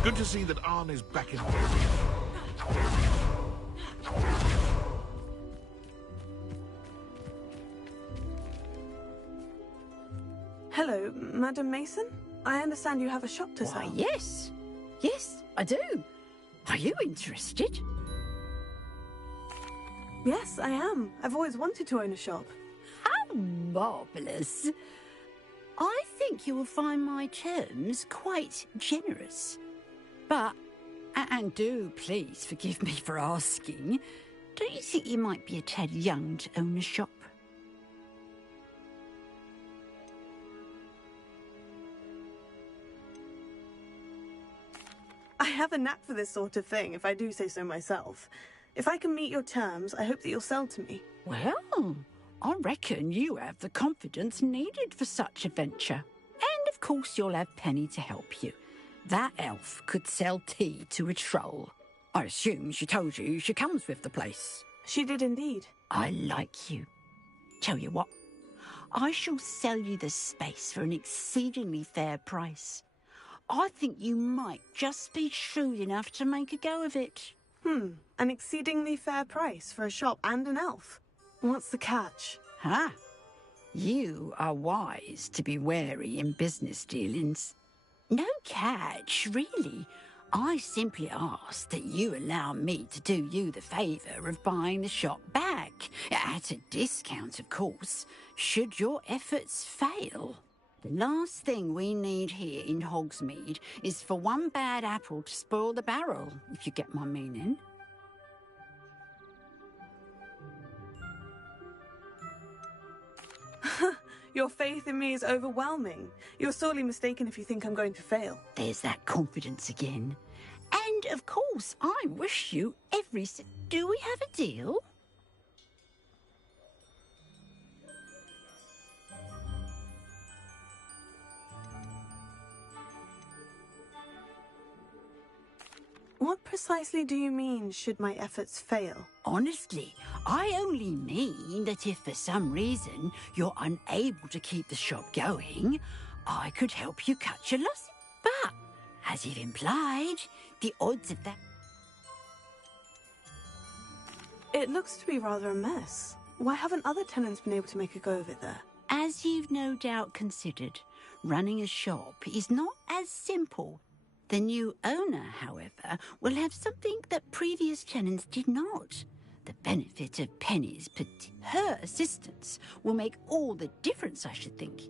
Good to see that Arn is back in. Hello, Madam Mason? I understand you have a shop to sell. Why, yes. Yes, I do. Are you interested? Yes, I am. I've always wanted to own a shop. How marvellous. I think you will find my terms quite generous. But, and do please forgive me for asking, don't you think you might be a tad young to own a shop? I have a knack for this sort of thing, if I do say so myself. If I can meet your terms, I hope that you'll sell to me. Well, I reckon you have the confidence needed for such a venture. And of course you'll have Penny to help you. That elf could sell tea to a troll. I assume she told you she comes with the place. She did indeed. I like you. Tell you what, I shall sell you the space for an exceedingly fair price. I think you might just be shrewd enough to make a go of it. An exceedingly fair price for a shop and an elf. What's the catch? Ah, you are wise to be wary in business dealings. No catch, really. I simply ask that you allow me to do you the favour of buying the shop back. At a discount, of course, should your efforts fail. The last thing we need here in Hogsmeade is for one bad apple to spoil the barrel, if you get my meaning. Your faith in me is overwhelming. You're sorely mistaken if you think I'm going to fail. There's that confidence again. And, of course, I wish you every... Do we have a deal? What precisely do you mean, should my efforts fail? Honestly, I only mean that if for some reason you're unable to keep the shop going, I could help you cut your loss. But, as you've implied, the odds of that... It looks to be rather a mess. Why haven't other tenants been able to make a go of it there? As you've no doubt considered, running a shop is not as simple. The new owner, however, will have something that previous tenants did not. The benefit of Penny's her assistance will make all the difference, I should think.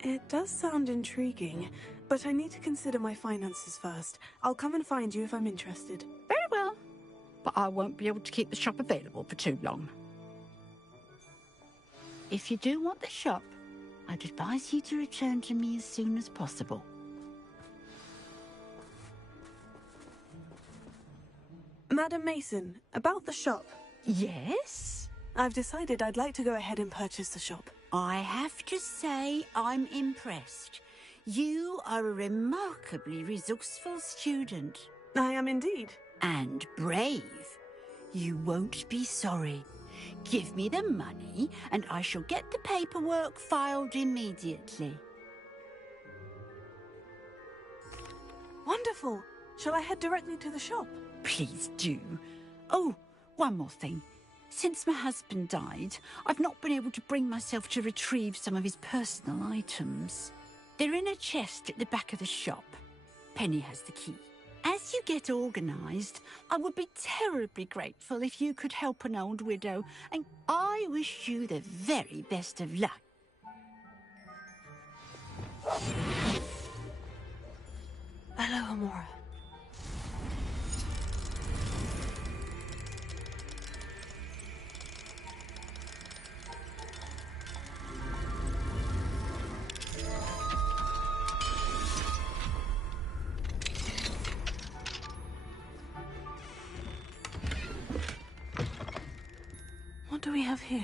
It does sound intriguing, but I need to consider my finances first. I'll come and find you if I'm interested. Very well. But I won't be able to keep the shop available for too long. If you do want the shop, I'd advise you to return to me as soon as possible. Madam Mason, about the shop. Yes? I've decided I'd like to go ahead and purchase the shop. I have to say I'm impressed. You are a remarkably resourceful student. I am indeed. And brave. You won't be sorry. Give me the money, and I shall get the paperwork filed immediately. Wonderful. Shall I head directly to the shop? Please do. Oh, one more thing. Since my husband died, I've not been able to bring myself to retrieve some of his personal items. They're in a chest at the back of the shop. Penny has the key. As you get organised, I would be terribly grateful if you could help an old widow, and I wish you the very best of luck. Hello, Amora. What do we have here?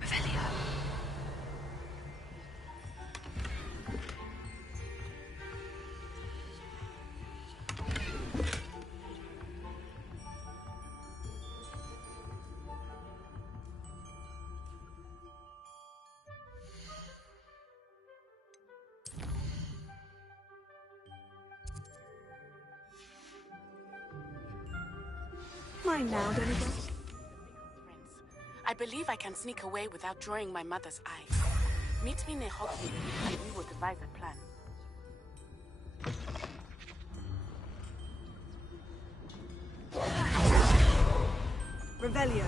Revelio. Mine now, Demigod. I believe I can sneak away without drawing my mother's eyes. Meet me near Hogwarts, and we will devise a plan. Revelio.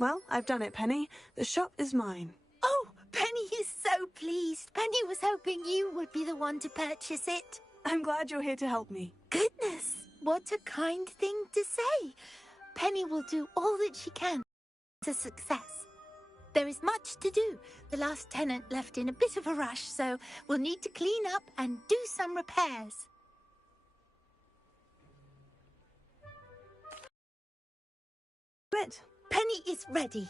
Well, I've done it, Penny. The shop is mine. Oh, Penny is so pleased. Penny was hoping you would be the one to purchase it. I'm glad you're here to help me. Goodness, what a kind thing to say. Penny will do all that she can to success. There is much to do. The last tenant left in a bit of a rush, so we'll need to clean up and do some repairs. But Penny is ready.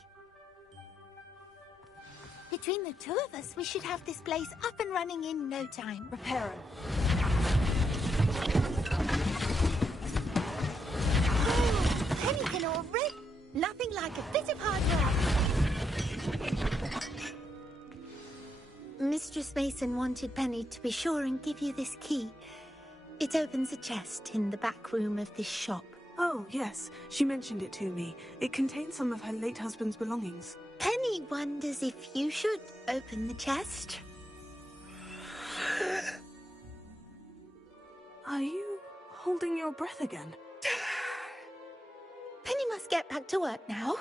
Between the two of us, we should have this place up and running in no time. Repair it. Oh, Penny can already... Nothing like a bit of hard work. Mistress Mason wanted Penny to be sure and give you this key. It opens a chest in the back room of this shop. Oh, yes. She mentioned it to me. It contains some of her late husband's belongings. Penny wonders if you should open the chest. Are you holding your breath again? Penny must get back to work now.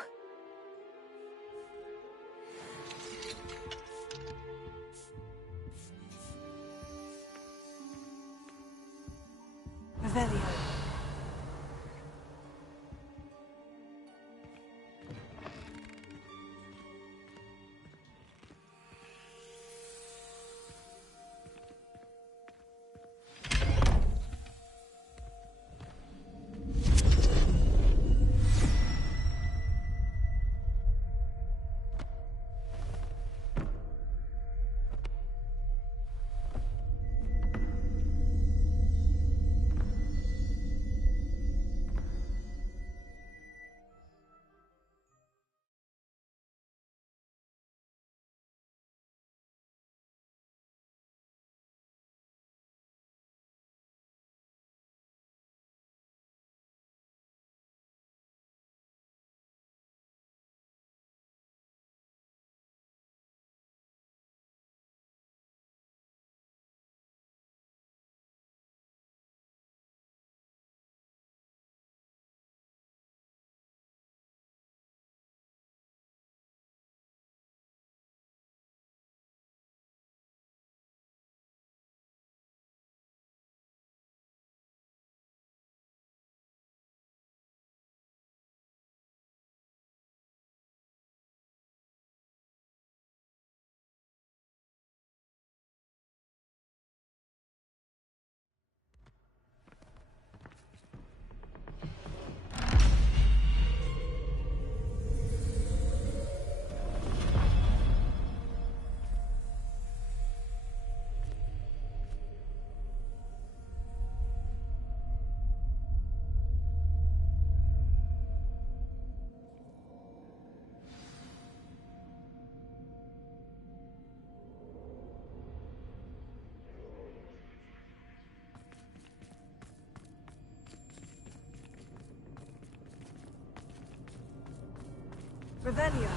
Revelio.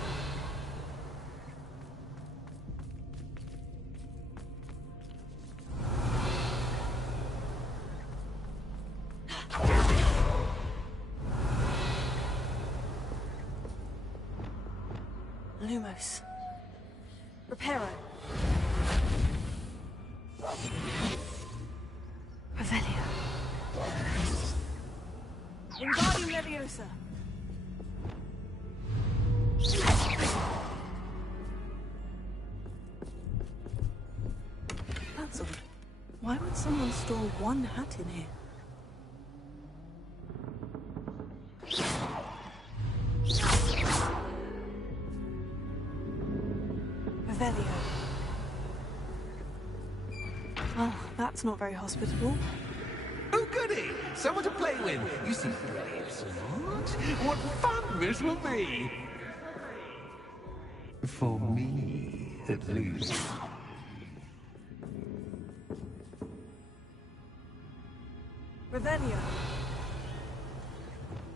Lumos. Reparo. Revelio. Wingardium Leviosa. That's odd. Why would someone store one hat in here? Revelio. Well, that's not very hospitable. Oh, goody! Someone to play with. You see, excellent. What fun this will be! For me, at least. Revelio.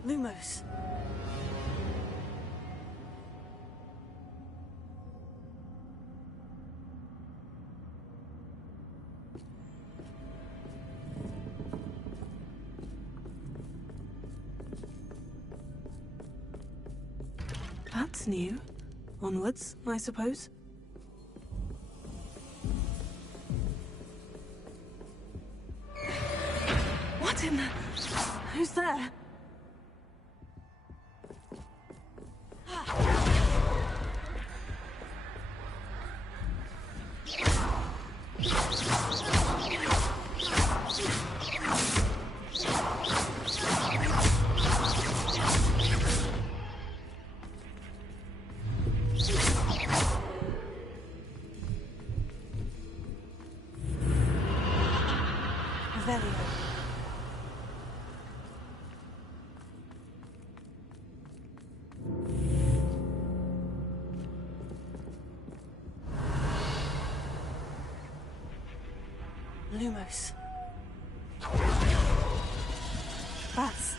Lumos. That's new. Onwards, I suppose. What in the... Who's there? Lumos. That's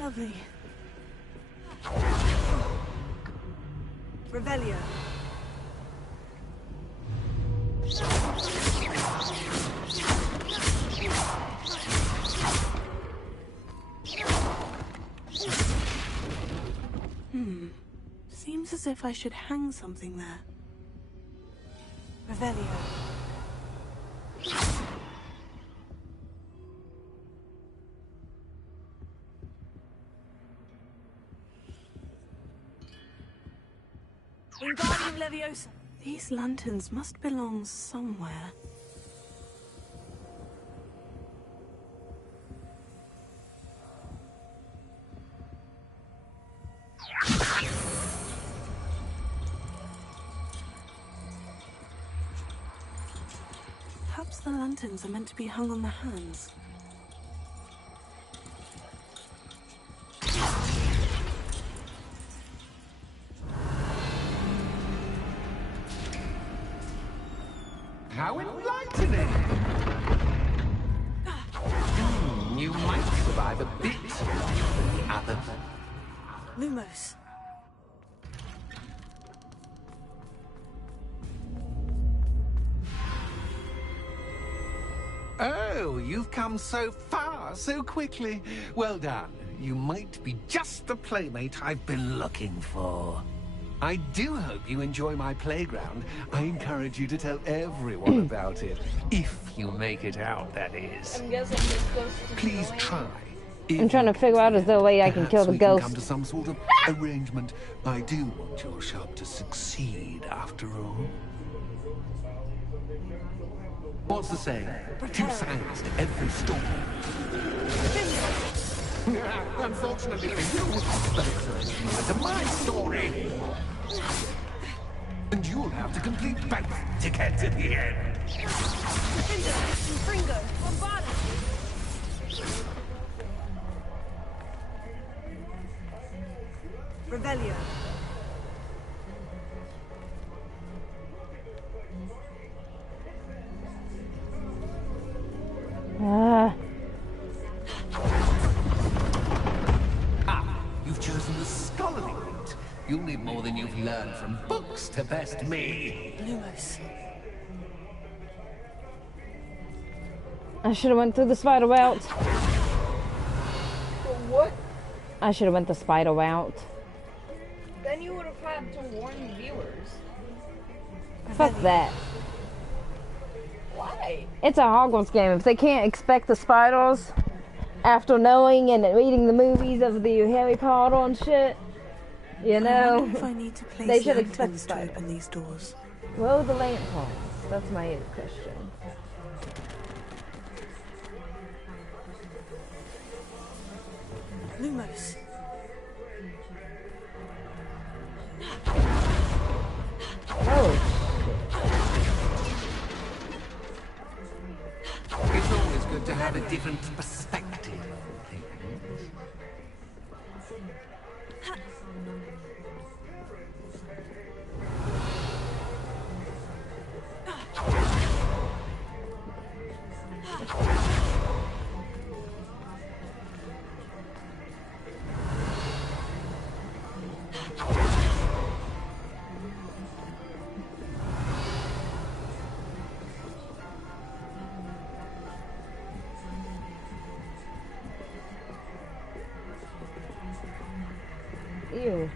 lovely. Revelio. Seems as if I should hang something there. Revelio. Wingardium Leviosa. These lanterns must belong somewhere. Perhaps the lanterns are meant to be hung on the hands. How enlightening! You might survive a bit than the others. Lumos. Oh, you've come so far, so quickly. Well done. You might be just the playmate I've been looking for. I do hope you enjoy my playground. I encourage you to tell everyone about it. If you make it out, that is. I'm guessing this ghost is Please annoying. try. I'm trying to figure out if there's a way I can kill the Perhaps we can ghost. come to some sort of arrangement. I do want your shop to succeed, after all. What's the saying? Two sides to every story. Unfortunately for you, it's a my story. And you'll have to complete both to get to the end. Fringo, Bombarda. Revelio. You've chosen the scholarly route. You'll need more than you've learned from books to best me. Lumos. I should have went through the spider route. What? I should have went the spider route. Then you would have had to warn viewers. Fuck that. Why? It's a Hogwarts game. If they can't expect the spiders after knowing and reading the movies of the Harry Potter and shit, you know, I wonder if I need to place they should expect lanterns to open these doors. Where are the lanterns? That's my question. Lumos. Oh. It's always good to have a different perspective on things. Ew.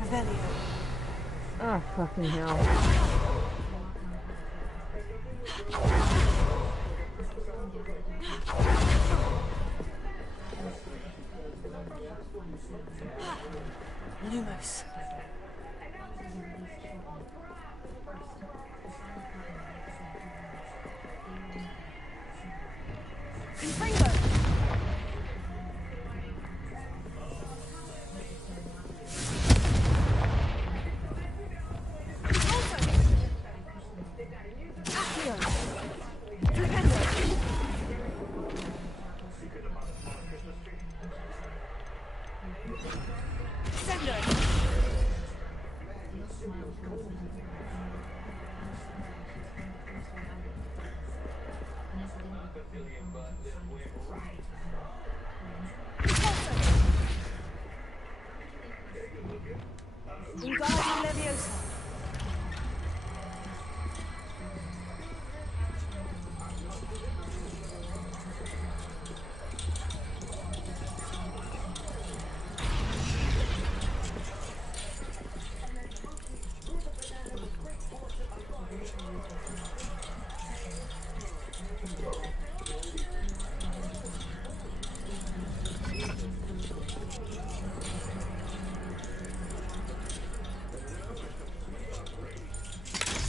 Revelio. Oh, fucking hell. Lumos.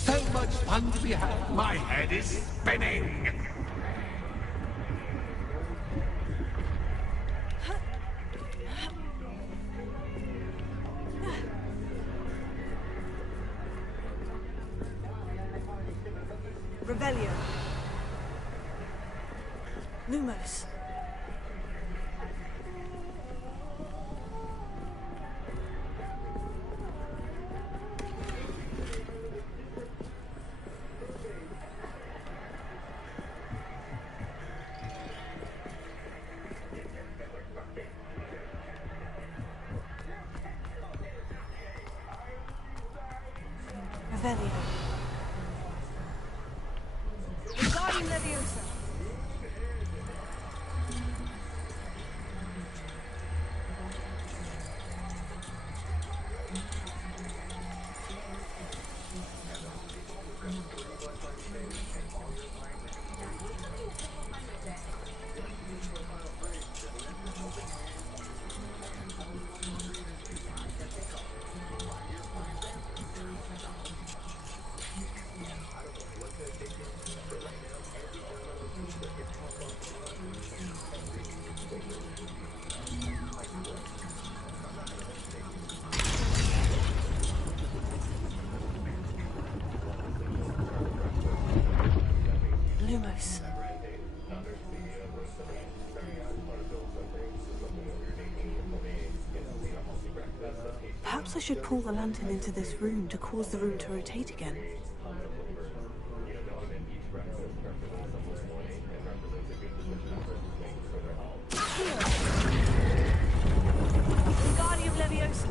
So much fun to be had. My head is spinning. Revelio. Lumos. Revelio. Guardian Leviosa. should pull the lantern into this room to cause the room to rotate again. Wingardium Leviosa.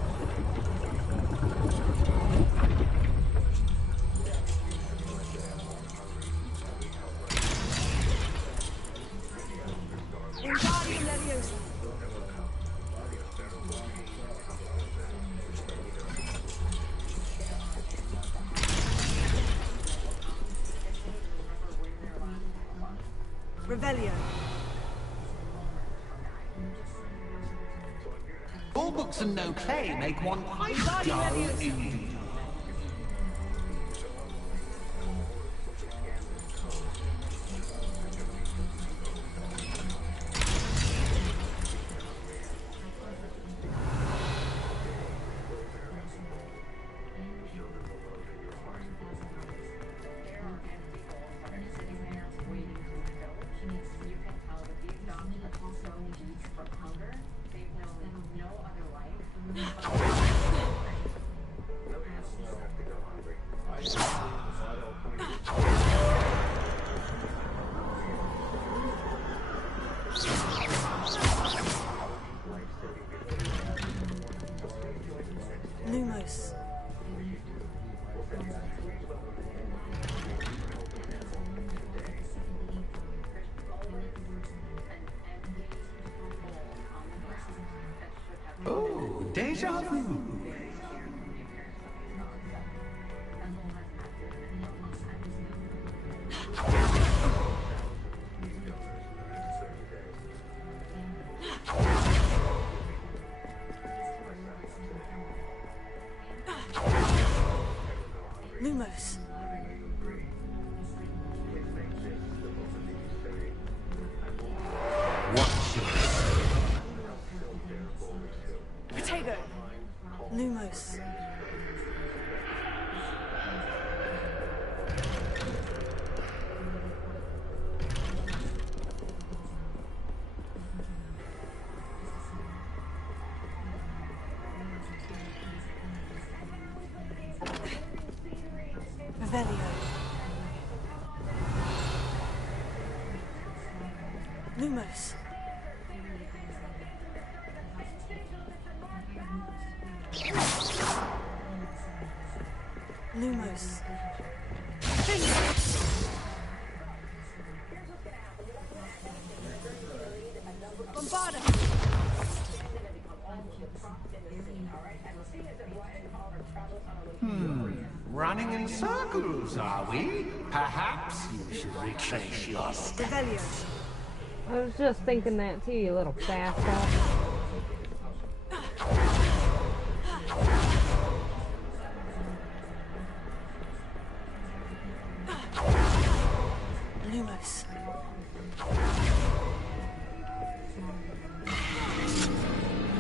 Wingardium Leviosa. Revelio. All books and no play make one quite dull indeed. Lumos. Oh, deja vu. Lumos. Protego. Lumos. Revelio. Lumos. Lumos. Bombarda. Running in circles, are we? Perhaps you should retrace your steps. Revelio. I was just thinking that too, you little bastard. Lumos.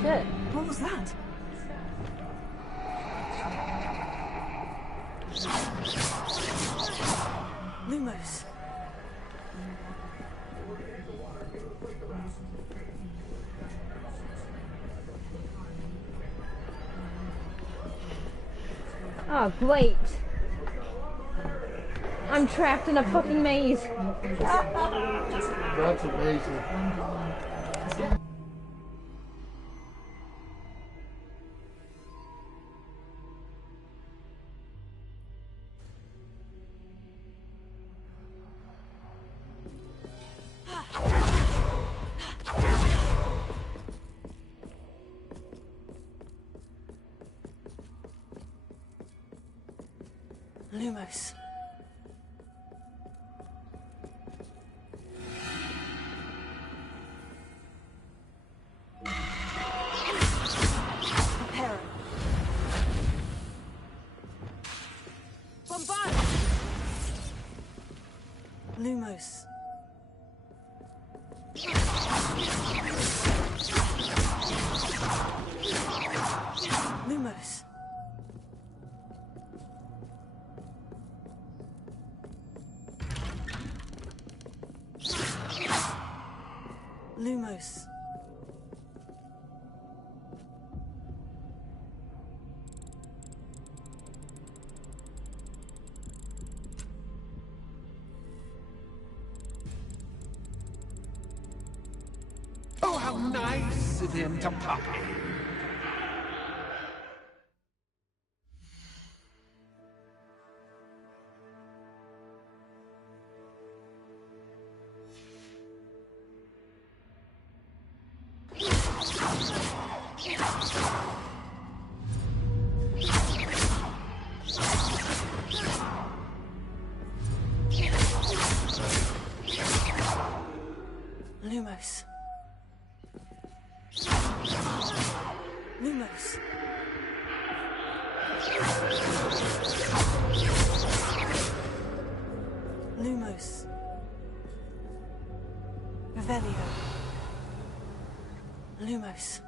Shit. What was that? Lumos. Oh, great. I'm trapped in a fucking maze. That's amazing. Lumos. Prepare. Bombard. Lumos. Lumos. Lumos. nice of him to pop in. Lumos. Lumos. Lumos. Revelio. Lumos.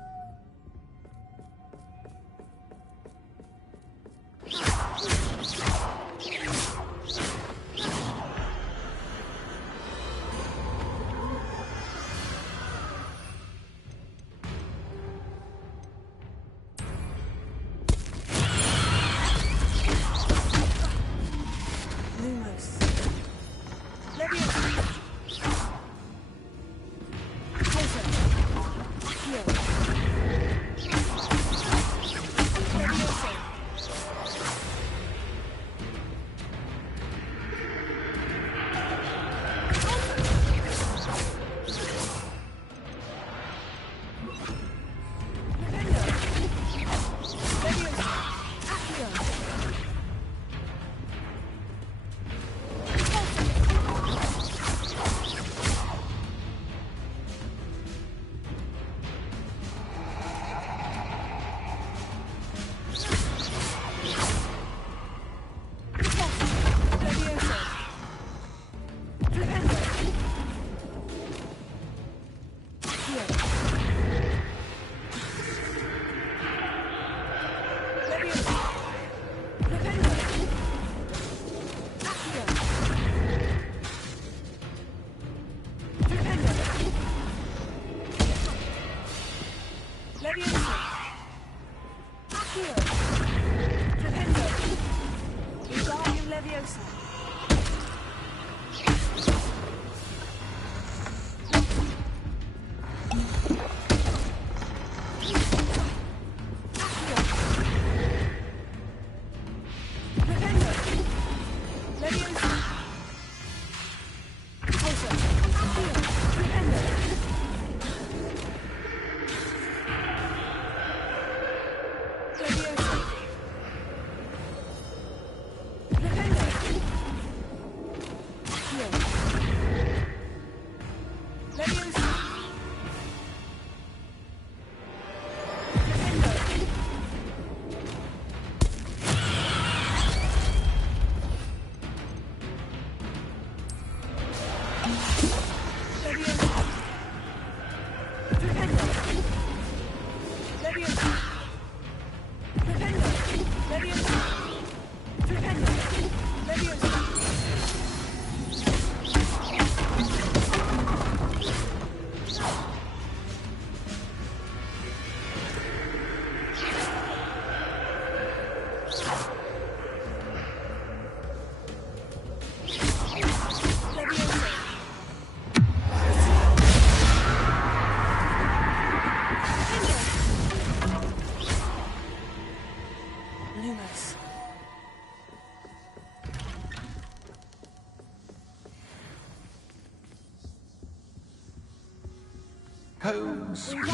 Home sweet.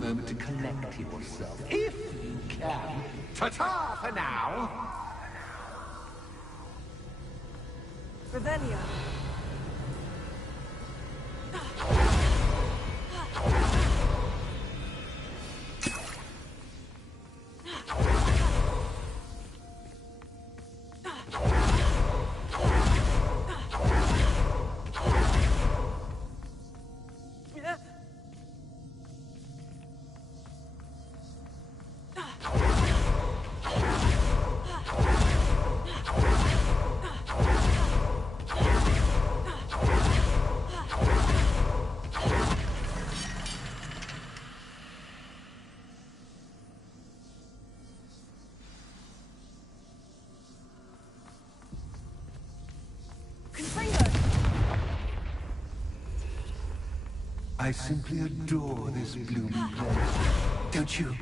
moment to collect yourself, if you can. Ta-ta for now! Revelio. I simply adore this blooming place. Don't you?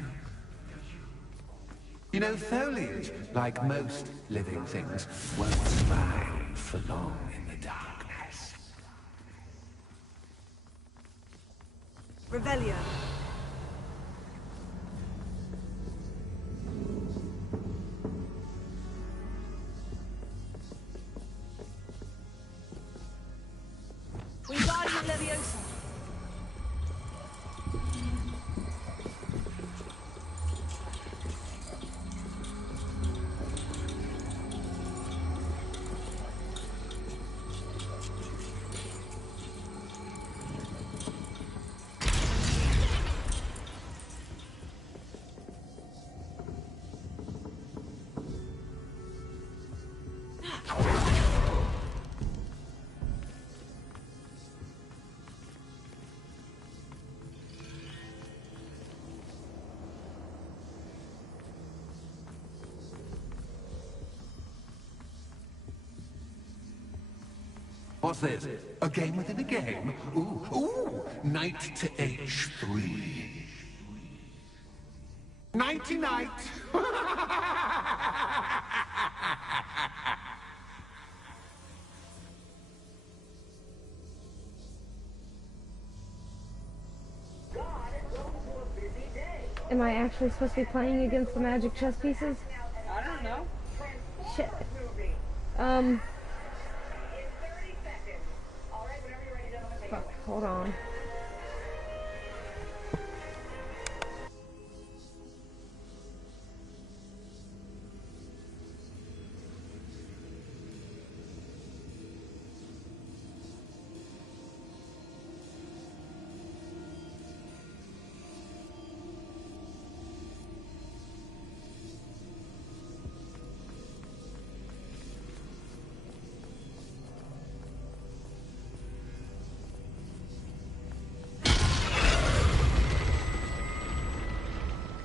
You know, foliage, like most living things, won't smile for long in the darkness. Revelio. Wingardium Leviosa. What's this? A game within a game? Ooh, knight to H3. Nighty-night! Am I actually supposed to be playing against the magic chess pieces? I don't know. Shit. Fuck, hold on.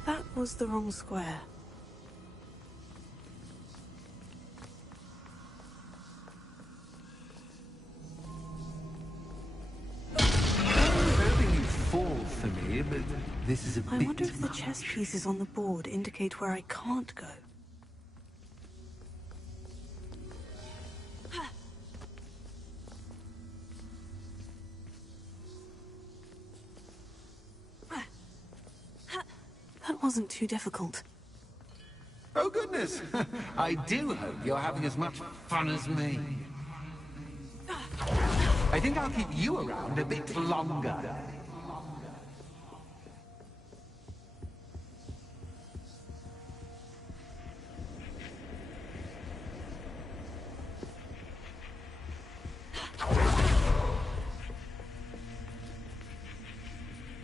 That was the wrong square. Hoping you'd fall for me, but this is a I bit wonder if the much. chess pieces on the board indicate where I can't go. That wasn't too difficult. Oh, goodness! I do hope you're having as much fun as me. I think I'll keep you around a bit longer.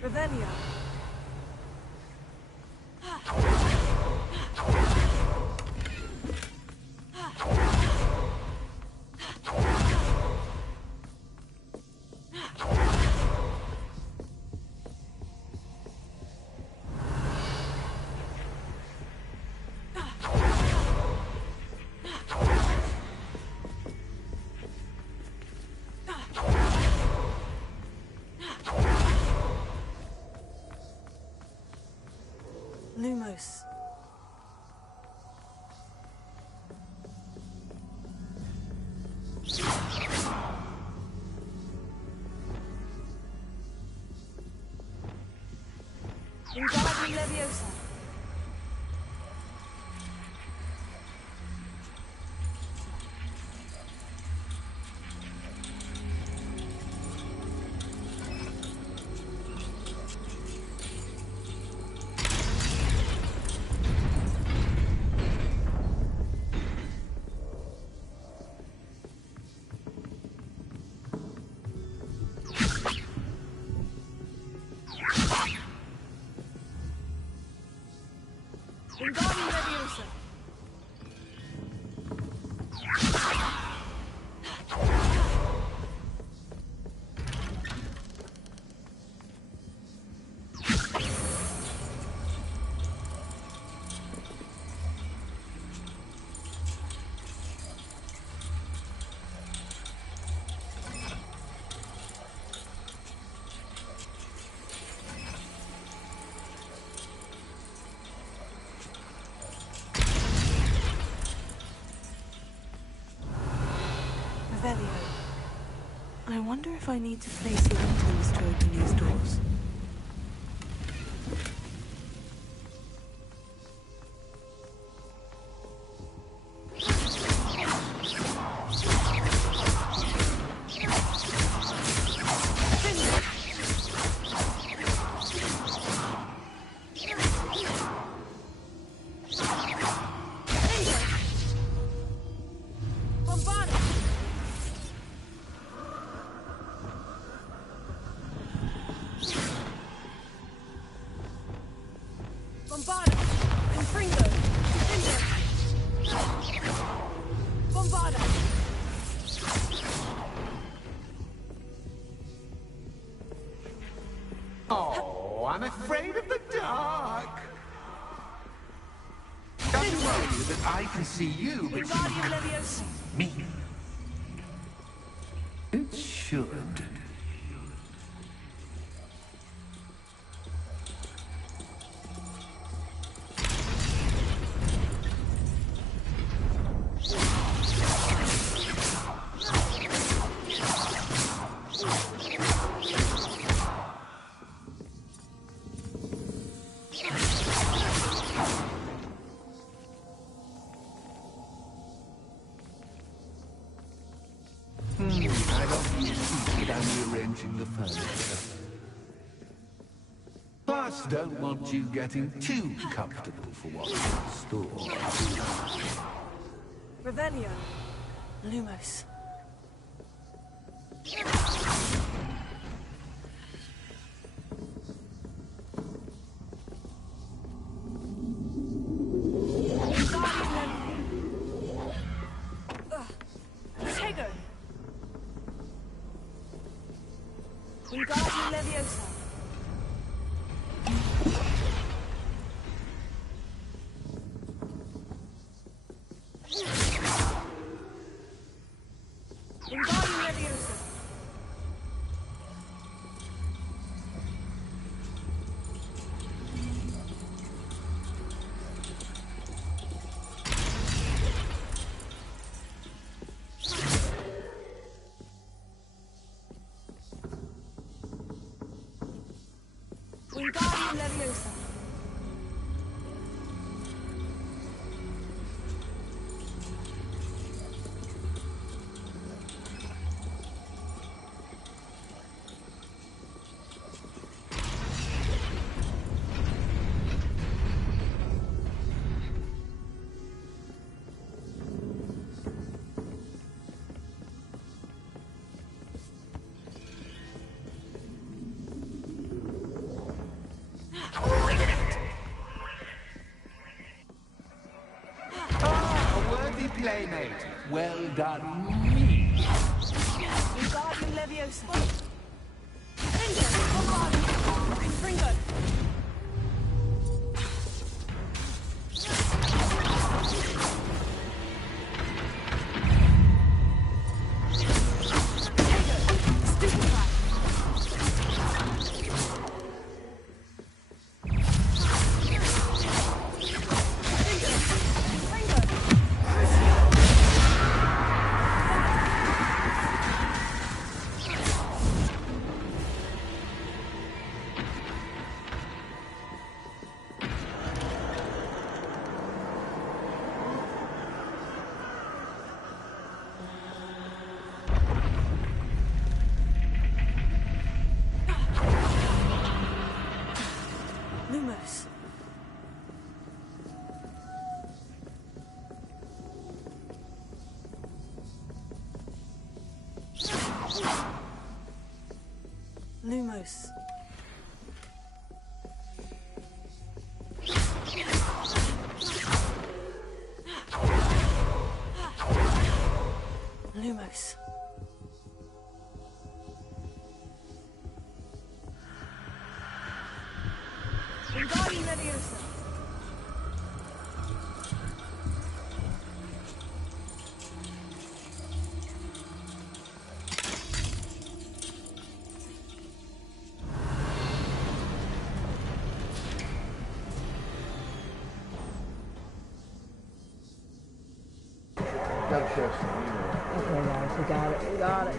Revelio. Lumos. Wingardium Leviosa. Wingardium Leviosa. I wonder if I need to place lanterns to open these doors. Oh, I'm afraid of the dark. Don't worry that I can see you, but you can't see me. It should. I don't need to without rearranging the furniture. Plus, don't want you getting too comfortable for what's in store. Revelio. Lumos. Wingardium Leviosa. Wingardium Leviosa. Wingardium Leviosa. Playmate, well done me. Wingardium Leviosa. Wingardium. Fringo. Lumos. Lumos. Wingardium Leviosa. Okay, guys, we got it. We got it.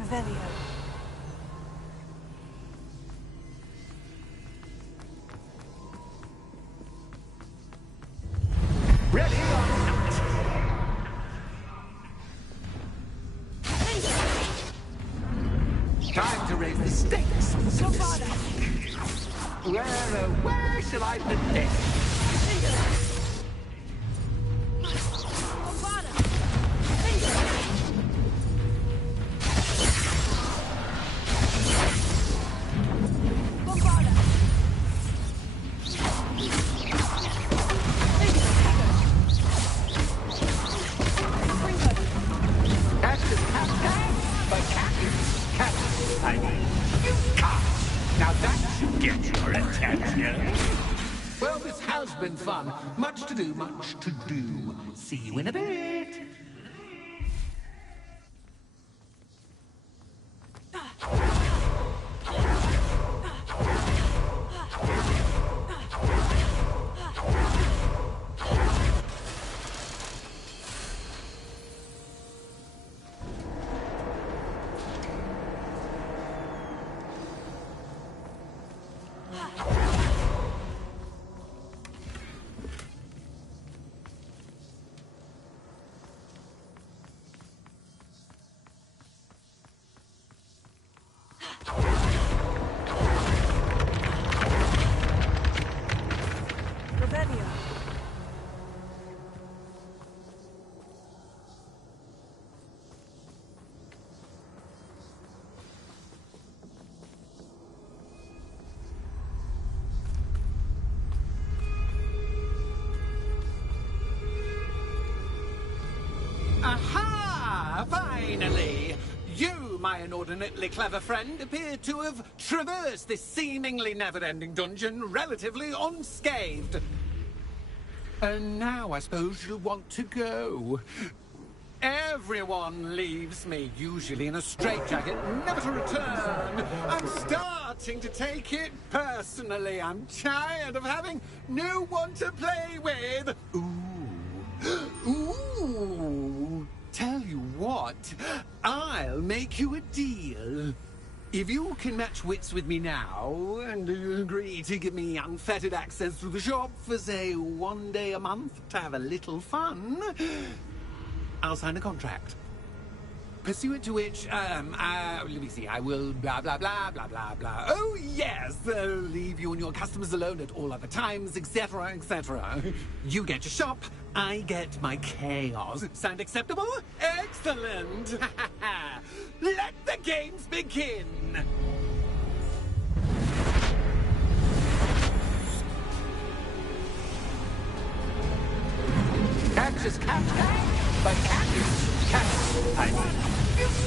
Revelio. Ready or not? Time to raise the stakes, so to speak. Where shall I begin? Well, this has been fun. Much to do, much to do. See you in a bit. Aha! Finally! You, my inordinately clever friend, appear to have traversed this seemingly never-ending dungeon relatively unscathed. And now I suppose you'll want to go. Everyone leaves me, usually in a straitjacket, never to return. I'm starting to take it personally. I'm tired of having no one to play with. Ooh. Tell you what, I'll make you a deal. If you can match wits with me now and agree to give me unfettered access to the shop for, say, 1 day a month to have a little fun, I'll sign a contract. Pursuant to which, let me see, I will blah, blah, blah, blah, blah, blah. Oh, yes, leave you and your customers alone at all other times, etc., etc. You get your shop, I get my chaos. Sound acceptable? Excellent! Let the games begin! Catch is catch, but catch is catch. I mean,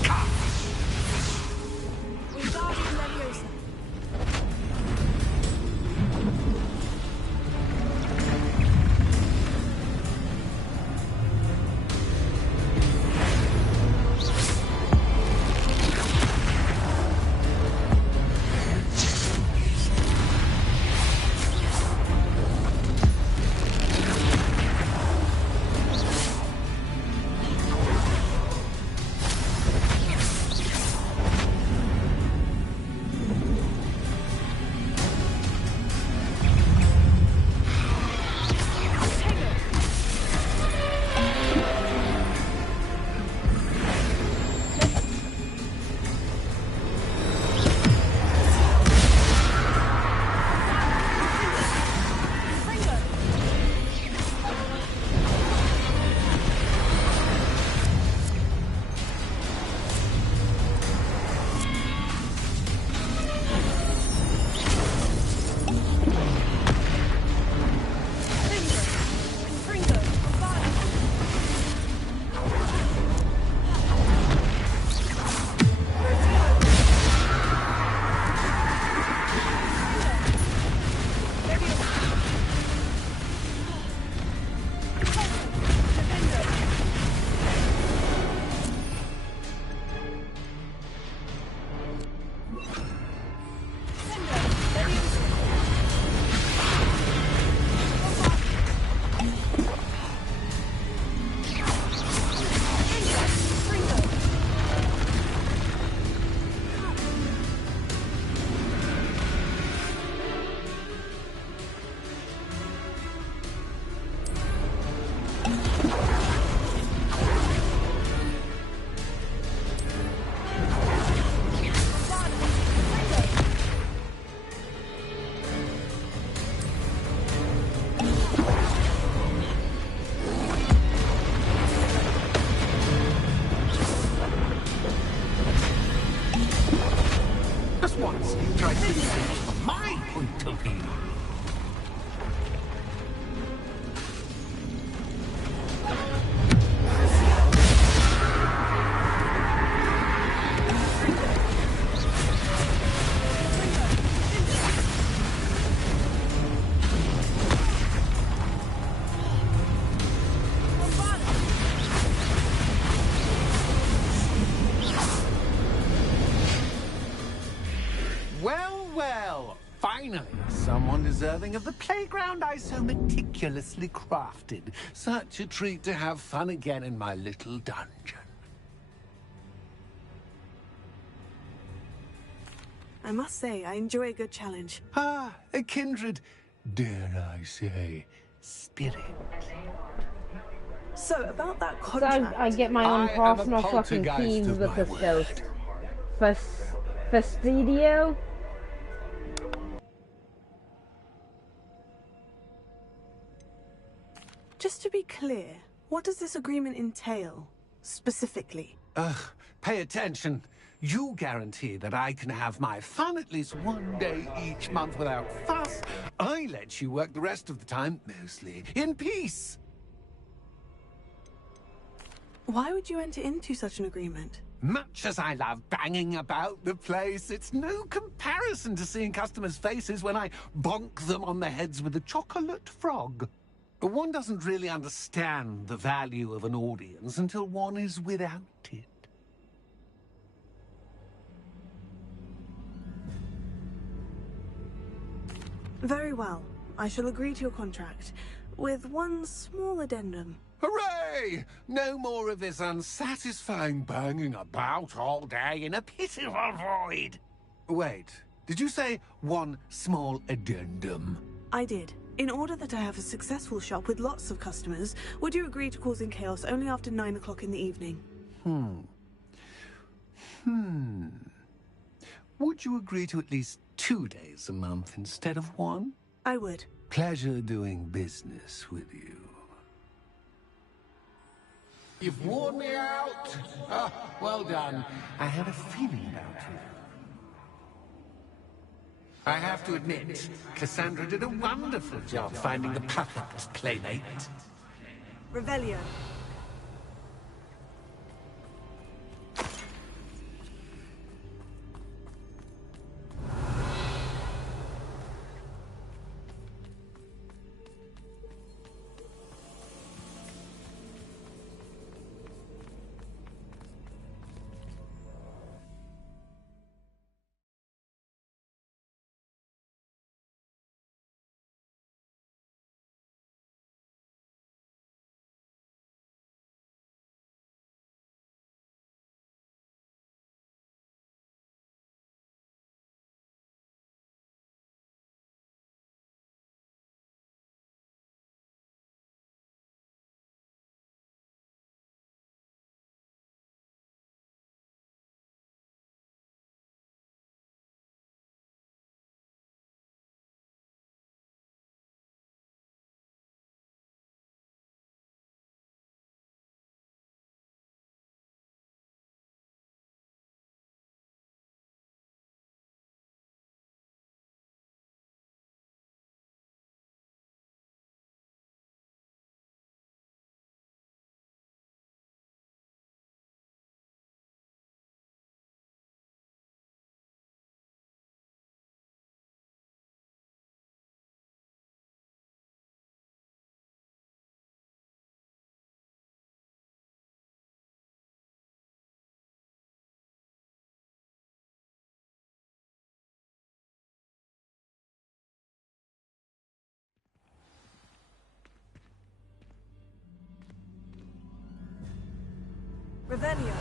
catch. Wingardium Leviosa. Finally, someone deserving of the playground I so meticulously crafted. Such a treat to have fun again in my little dungeon. I must say, I enjoy a good challenge. Ah, a kindred, dare I say, spirit. So, about that So contract... I get my own personal fucking themes with this ghost. Fastidio? Just to be clear, what does this agreement entail, specifically? Pay attention. You guarantee that I can have my fun at least 1 day each month without fuss. I let you work the rest of the time, mostly in peace. Why would you enter into such an agreement? Much as I love banging about the place, it's no comparison to seeing customers' faces when I bonk them on the heads with a chocolate frog. But one doesn't really understand the value of an audience until one is without it. Very well. I shall agree to your contract, with one small addendum. Hooray! No more of this unsatisfying banging about all day in a pitiful void. Wait, did you say one small addendum? I did. In order that I have a successful shop with lots of customers, would you agree to causing chaos only after 9 o'clock in the evening? Would you agree to at least 2 days a month instead of 1? I would. Pleasure doing business with you. You've worn me out. Ah, well done. I had a feeling about you. I have to admit, Cassandra did a wonderful job finding the perfect playmate. Revelio. Revelio.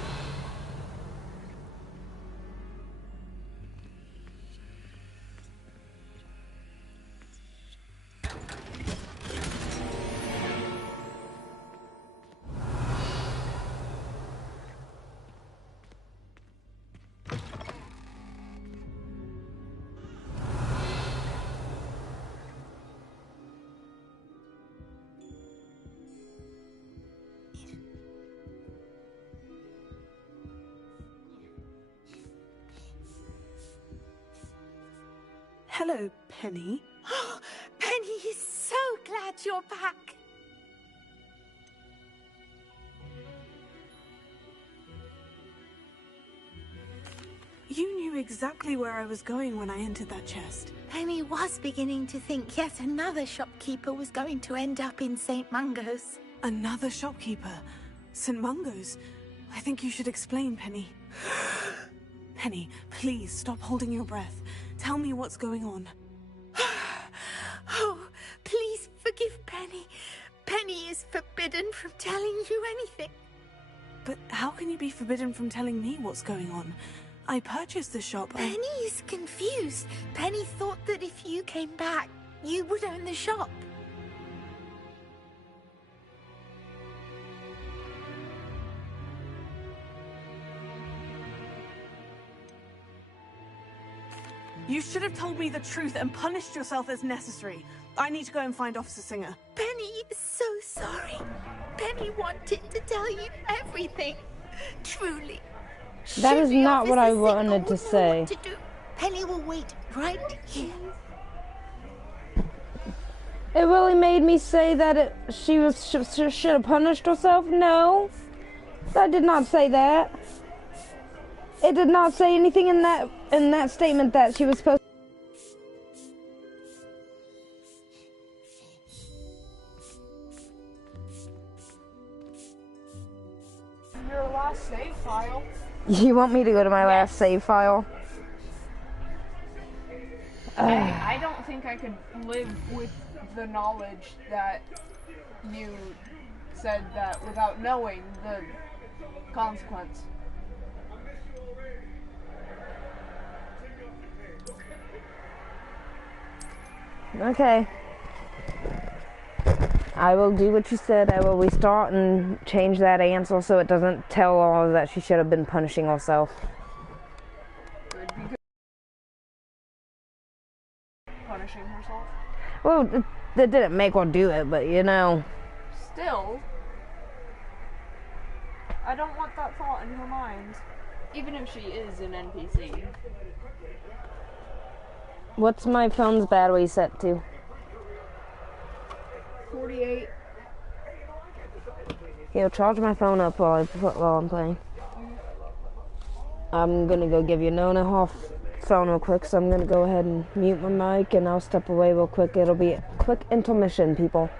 Hello, Penny. Oh, Penny is so glad you're back. You knew exactly where I was going when I entered that chest. Penny was beginning to think yet another shopkeeper was going to end up in St. Mungo's. Another shopkeeper? St. Mungo's? I think you should explain, Penny. Penny, please stop holding your breath. Tell me what's going on. Oh, please forgive Penny. Penny is forbidden from telling you anything. But how can you be forbidden from telling me what's going on? I purchased the shop. Penny is confused. Penny thought that if you came back, you would own the shop. You should have told me the truth and punished yourself as necessary. I need to go and find Officer Singer. Penny is so sorry. Penny wanted to tell you everything. Truly. That is not what I wanted to say. Penny will wait right here. It really made me say that she should have punished herself? No. That did not say that. It did not say anything in that statement that she was supposed to. last save file. You want me to go to my last save file? I don't think I could live with the knowledge that you said that without knowing the consequence. Okay. I will do what you said. I will restart and change that answer so it doesn't tell all that she should have been punishing herself. Punishing herself? Well, that didn't make her do it, but you know. Still, I don't want that thought in her mind. Even if she is an NPC. What's my phone's battery set to? 48. Here, charge my phone up while I'm playing. I'm gonna go give you Nona her phone real quick, so I'm gonna go ahead and mute my mic and I'll step away real quick. It'll be a quick intermission, people.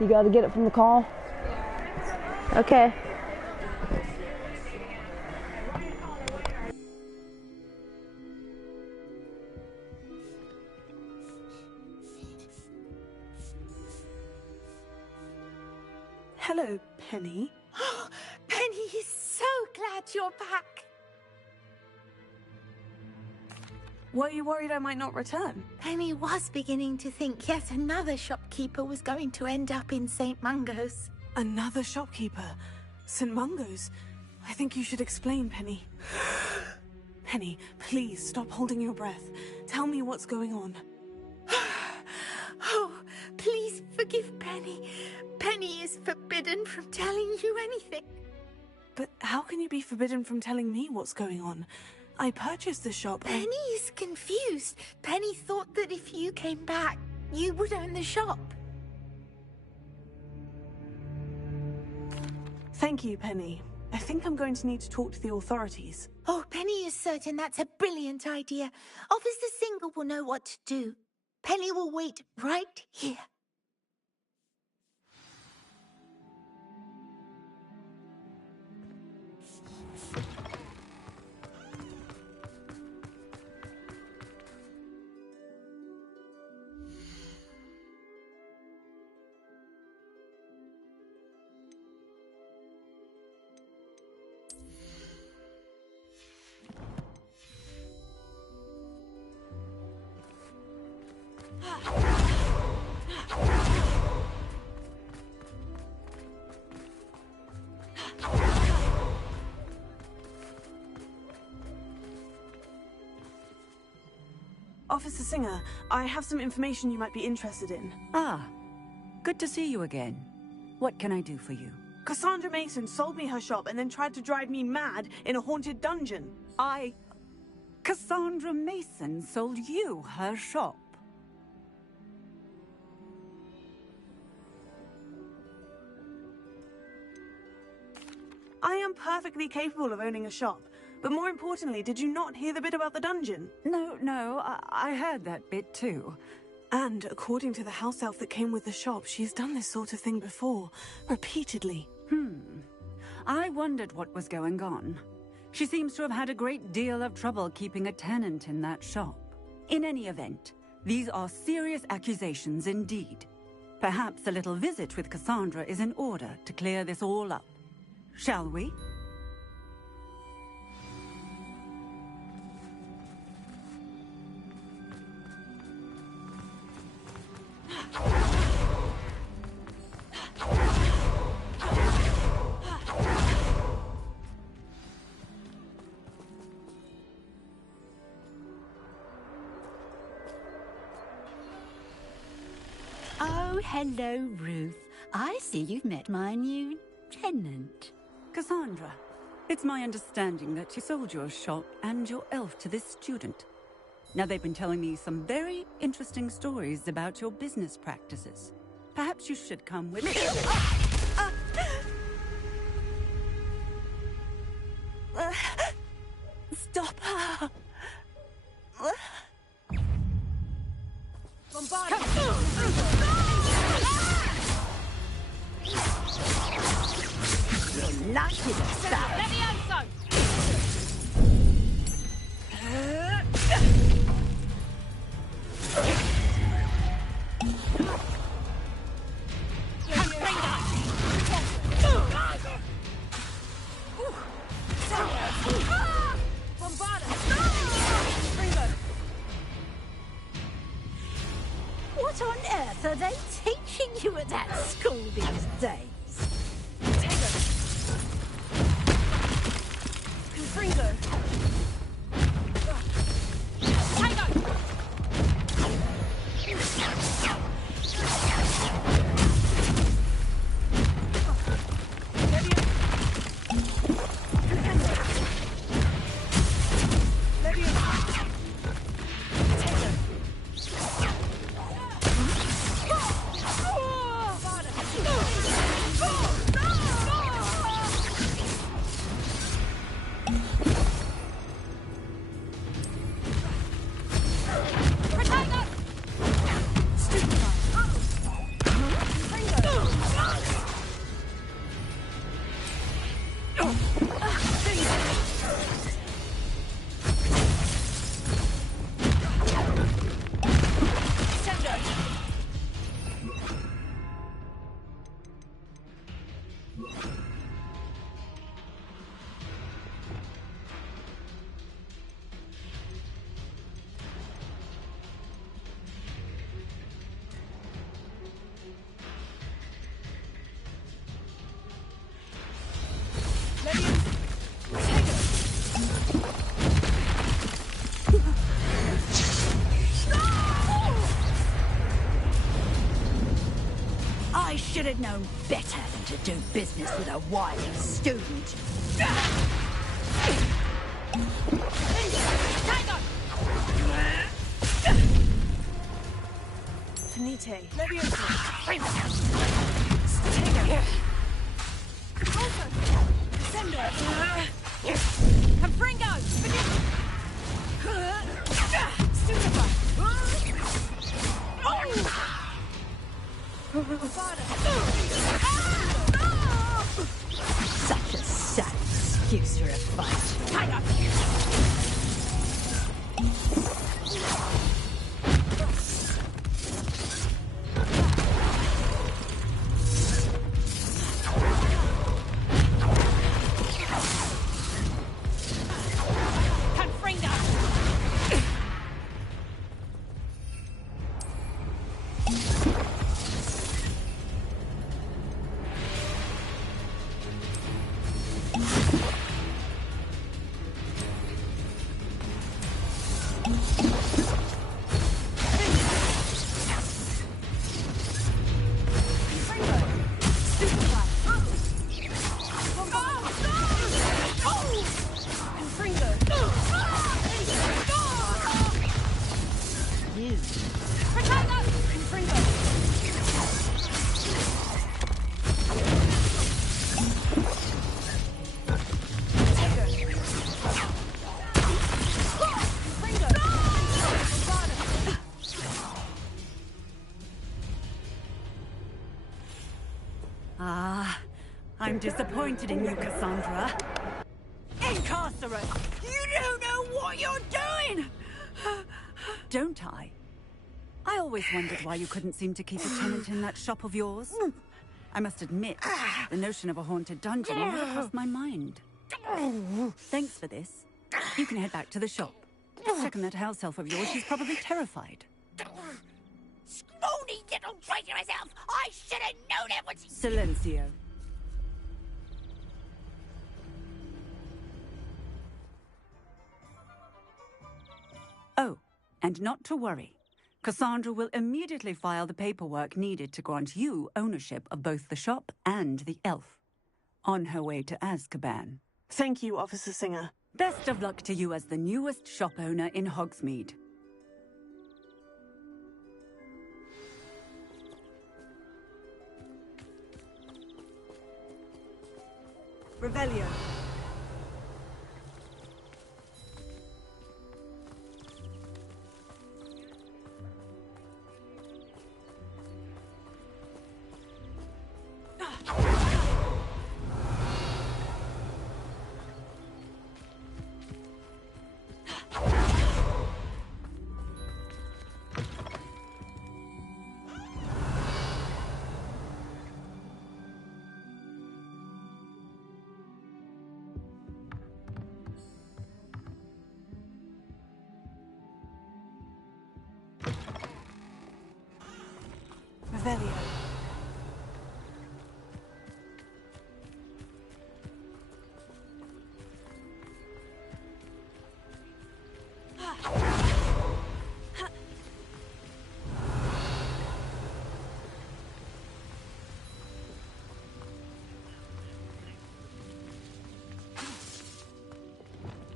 You gotta get it from the call? Okay. Hello, Penny. Penny is so glad you're back. Were you worried I might not return? Penny was beginning to think yet another shopkeeper was going to end up in St. Mungo's. Another shopkeeper? St. Mungo's? I think you should explain, Penny. Penny, please stop holding your breath. Tell me what's going on. Oh, please forgive Penny. Penny is forbidden from telling you anything. But how can you be forbidden from telling me what's going on? I purchased the shop. Penny is confused. Penny thought that if you came back, you would own the shop. Thank you, Penny. I think I'm going to need to talk to the authorities. Oh, Penny is certain that's a brilliant idea. Officer Singer will know what to do. Penny will wait right here. Officer Singer, I have some information you might be interested in. Ah, good to see you again. What can I do for you? Cassandra Mason sold me her shop and then tried to drive me mad in a haunted dungeon. Cassandra Mason sold you her shop? I am perfectly capable of owning a shop. But more importantly, did you not hear the bit about the dungeon? No, I heard that bit too. And according to the house elf that came with the shop, she's done this sort of thing before, repeatedly. I wondered what was going on. She seems to have had a great deal of trouble keeping a tenant in that shop. In any event, these are serious accusations indeed. Perhaps a little visit with Cassandra is in order to clear this all up. Shall we? Oh, hello, Ruth. I see you've met my new tenant. Cassandra, it's my understanding that you sold your shop and your elf to this student. Now, they've been telling me some very interesting stories about your business practices. Perhaps you should come with me. Stop her! like you at that school these days. Fringo. I should have known better than to do business with a wily student. Finite. Such a sad excuse for a fight. Tiger! I'm disappointed in you, Cassandra. Incarcerate! You don't know what you're doing! Don't I? I always wondered why you couldn't seem to keep a tenant in that shop of yours. I must admit, the notion of a haunted dungeon never crossed my mind. Thanks for this. You can head back to the shop. Second that house elf of yours, she's probably terrified. Spoony little traitorous elf! I should have known it was... Silencio. Oh, and not to worry. Cassandra will immediately file the paperwork needed to grant you ownership of both the shop and the elf. On her way to Azkaban. Thank you, Officer Singer. Best of luck to you as the newest shop owner in Hogsmeade. Revelio.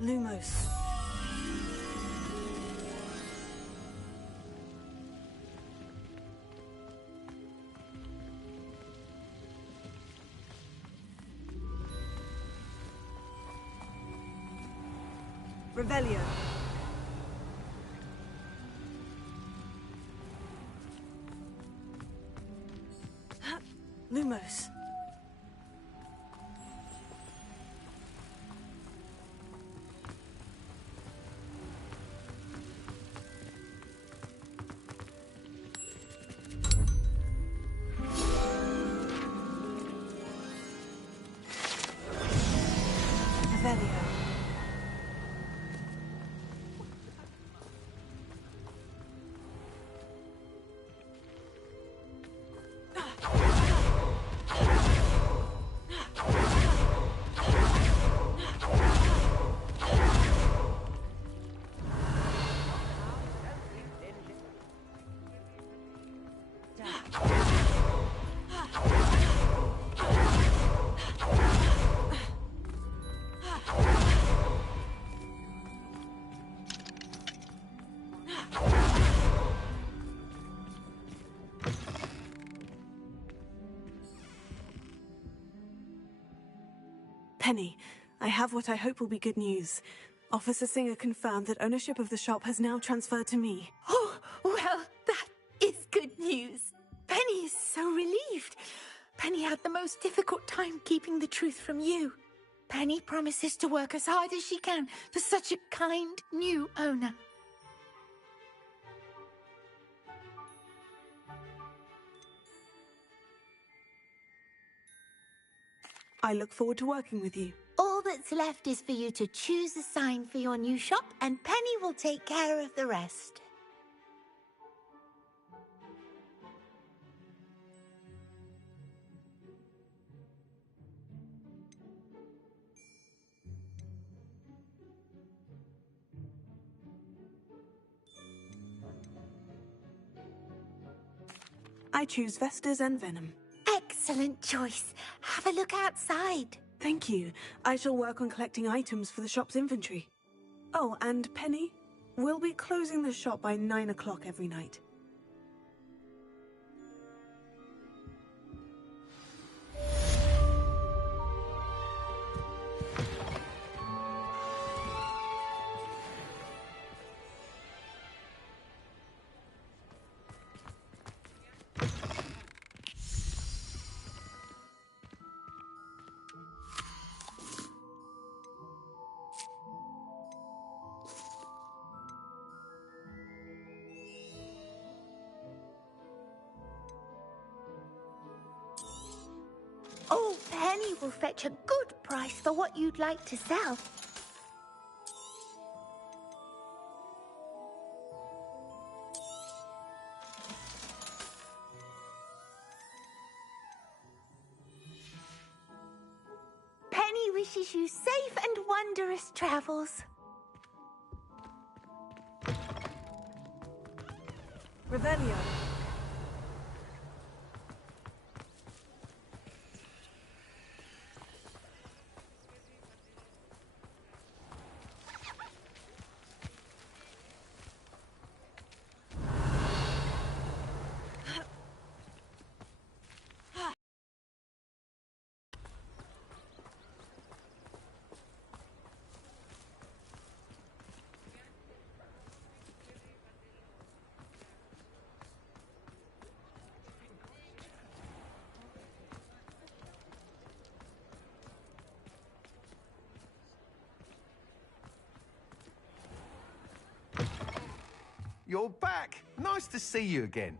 Lumos. Revelio. Lumos. Revelio. Penny, I have what I hope will be good news. Officer Singer confirmed that ownership of the shop has now transferred to me. Oh, well, that is good news. Penny is so relieved. Penny had the most difficult time keeping the truth from you. Penny promises to work as hard as she can for such a kind new owner. I look forward to working with you. All that's left is for you to choose a sign for your new shop, and Penny will take care of the rest. I choose Vestas and Venom. Excellent choice. Have a look outside. Thank you. I shall work on collecting items for the shop's inventory. Oh, and Penny, we'll be closing the shop by 9 o'clock every night. Oh, Penny will fetch a good price for what you'd like to sell. Penny wishes you safe and wondrous travels. Revelio. You're back. Nice to see you again.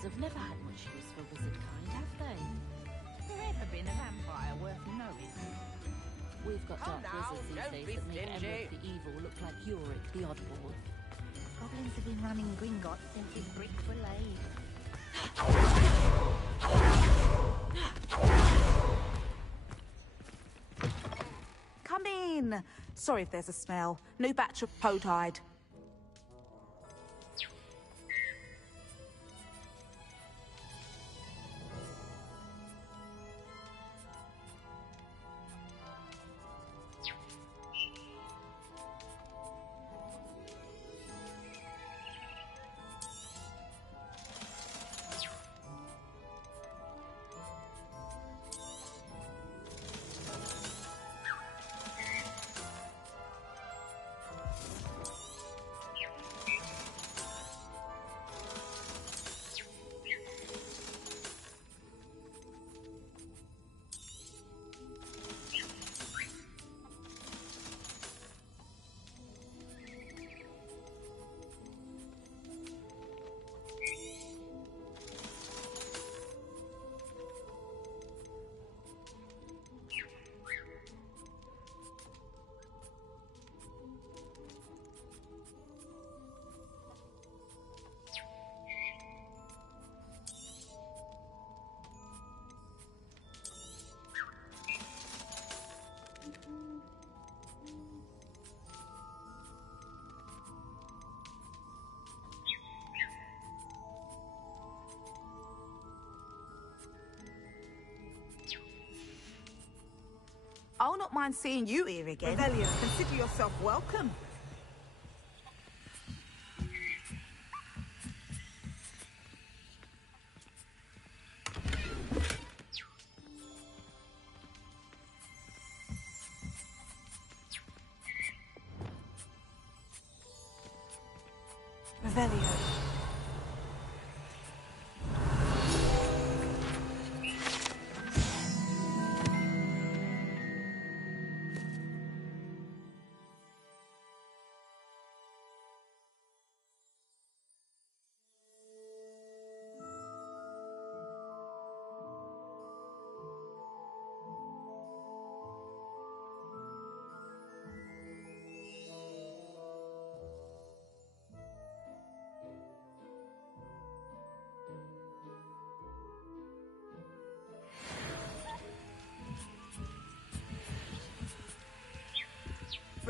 elves have never had much use for wizard kind, have they? Never been a vampire worth knowing. We've got Come dark now, wizards these don't days be that make stingy. Emerald the Evil look like Yorick the Oddball. Goblins have been running Gringotts since his bricks were laid. Come in. Sorry if there's a smell. New batch of potide. I'll not mind seeing you here again. Revelio. Consider yourself welcome. Revelio.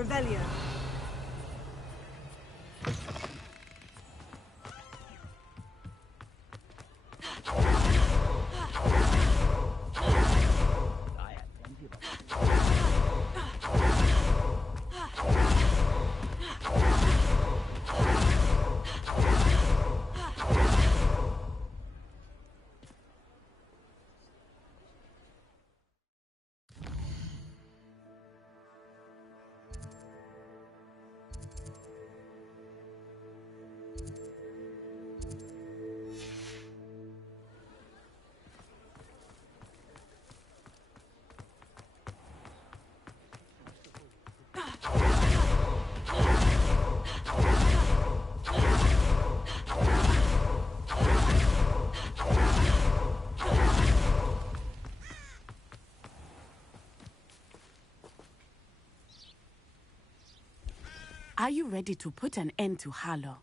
Revelio. Are you ready to put an end to Harlow?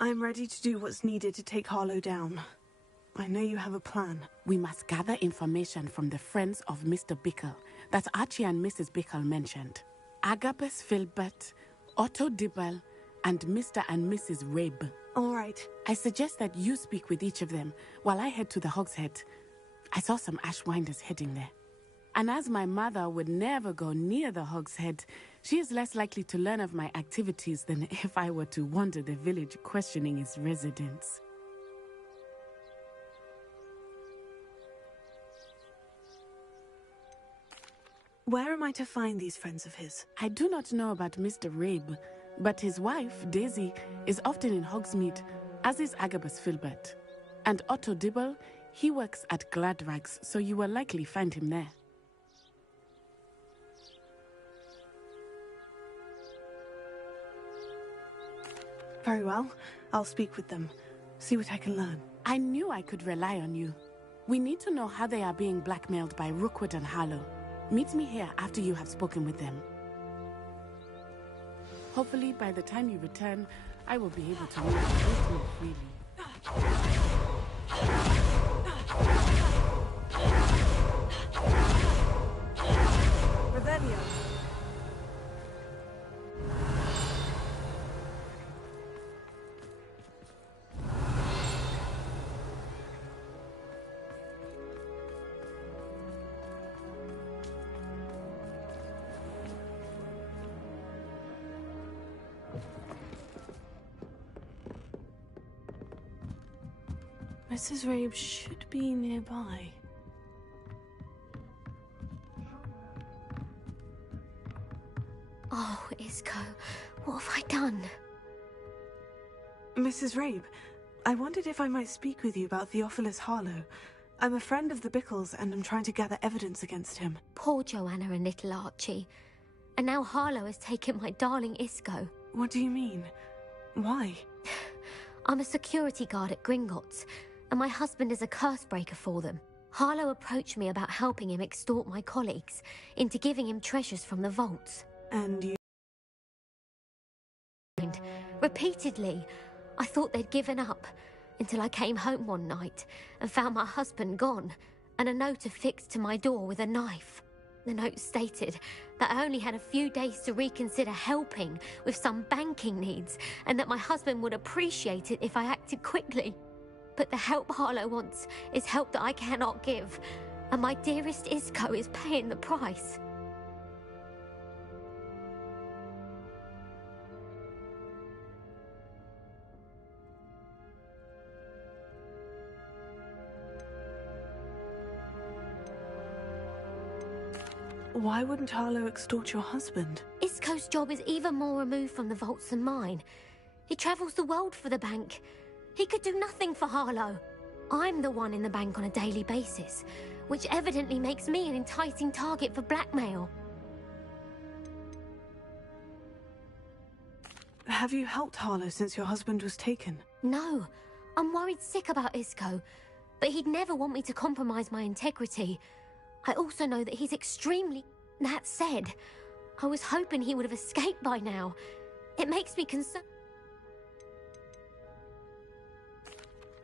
I'm ready to do what's needed to take Harlow down. I know you have a plan. We must gather information from the friends of Mr. Bickle that Archie and Mrs. Bickle mentioned. Agabus Filbert, Otto Dibble, and Mr. and Mrs. Rabe. All right. I suggest that you speak with each of them while I head to the Hogshead. I saw some Ashwinders heading there. And as my mother would never go near the Hogshead, she is less likely to learn of my activities than if I were to wander the village questioning its residents. Where am I to find these friends of his? I do not know about Mr. Rabe, but his wife, Daisy, is often in Hogsmeade, as is Agabus Filbert. And Otto Dibble, he works at Gladrags, so you will likely find him there. Very well. I'll speak with them. See what I can learn. I knew I could rely on you. We need to know how they are being blackmailed by Rookwood and Harlow. Meet me here after you have spoken with them. Hopefully, by the time you return, I will be able to move a bit more freely. Revelio. Mrs. Rabe should be nearby. Oh, Isco, what have I done? Mrs. Rabe, I wondered if I might speak with you about Theophilus Harlow. I'm a friend of the Bickles and I'm trying to gather evidence against him. Poor Joanna and little Archie. And now Harlow has taken my darling Isco. What do you mean? Why? I'm a security guard at Gringotts, and my husband is a curse breaker for them. Harlow approached me about helping him extort my colleagues into giving him treasures from the vaults. And you... Repeatedly, I thought they'd given up, until I came home one night and found my husband gone, and a note affixed to my door with a knife. The note stated that I only had a few days to reconsider helping with some banking needs, and that my husband would appreciate it if I acted quickly. But the help Harlow wants is help that I cannot give, and my dearest Isco is paying the price. Why wouldn't Harlow extort your husband? Isco's job is even more removed from the vaults than mine. He travels the world for the bank. He could do nothing for Harlow. I'm the one in the bank on a daily basis, which evidently makes me an enticing target for blackmail. Have you helped Harlow since your husband was taken? No. I'm worried sick about Isco, but he'd never want me to compromise my integrity. I also know that he's extremely... That said, I was hoping he would have escaped by now. It makes me concerned.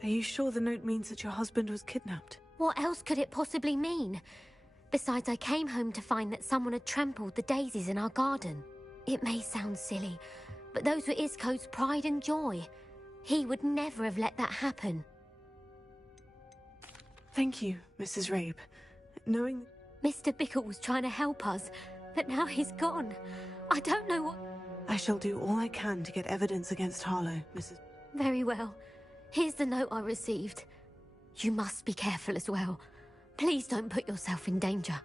Are you sure the note means that your husband was kidnapped? What else could it possibly mean? Besides, I came home to find that someone had trampled the daisies in our garden. It may sound silly, but those were Isco's pride and joy. He would never have let that happen. Thank you, Mrs. Rabe. Knowing... Mr. Bickle was trying to help us, but now he's gone. I don't know what... I shall do all I can to get evidence against Harlow, Mrs... Very well. Here's the note I received. You must be careful as well. Please don't put yourself in danger.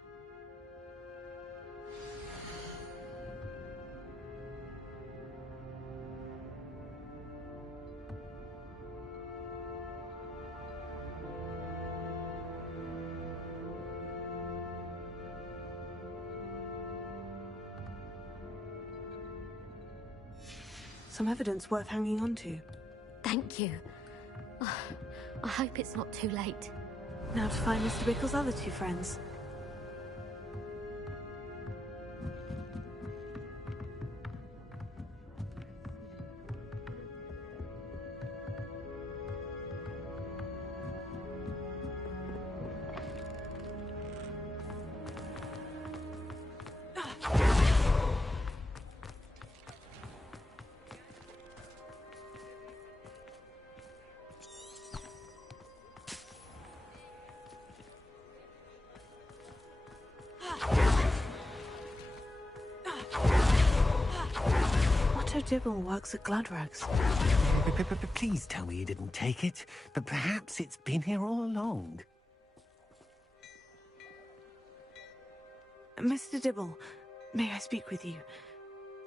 Some evidence worth hanging on to. Thank you. I hope it's not too late. Now to find Mr. Bickle's other two friends. Dibble works at Gladrags. Please tell me you didn't take it. But perhaps it's been here all along. Mr. Dibble, may I speak with you?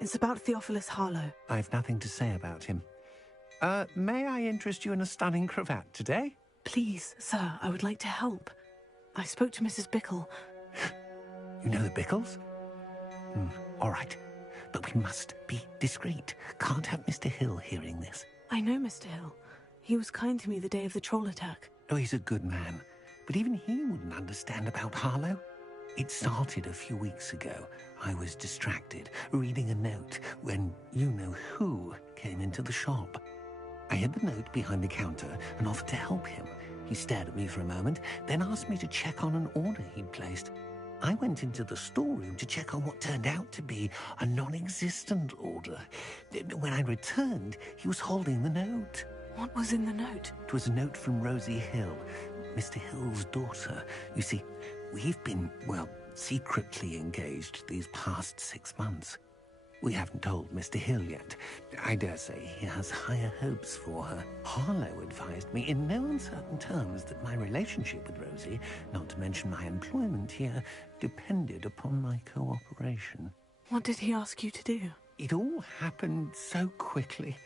It's about Theophilus Harlow. I've nothing to say about him. May I interest you in a stunning cravat today? Please, sir, I would like to help. I spoke to Mrs. Bickle. You know the Bickles? All right. But we must be discreet. Can't have Mr. Hill hearing this. I know Mr. Hill. He was kind to me the day of the troll attack. Oh, he's a good man. But even he wouldn't understand about Harlow. It started a few weeks ago. I was distracted, reading a note, when you-know-who came into the shop. I hid the note behind the counter and offered to help him. He stared at me for a moment, then asked me to check on an order he'd placed. I went into the storeroom to check on what turned out to be a non-existent order. When I returned, he was holding the note. What was in the note? It was a note from Rosie Hill, Mr. Hill's daughter. You see, we've been, well, secretly engaged these past 6 months. We haven't told Mr. Hill yet. I dare say he has higher hopes for her. Harlow advised me in no uncertain terms that my relationship with Rosie, not to mention my employment here, depended upon my cooperation. What did he ask you to do? It all happened so quickly.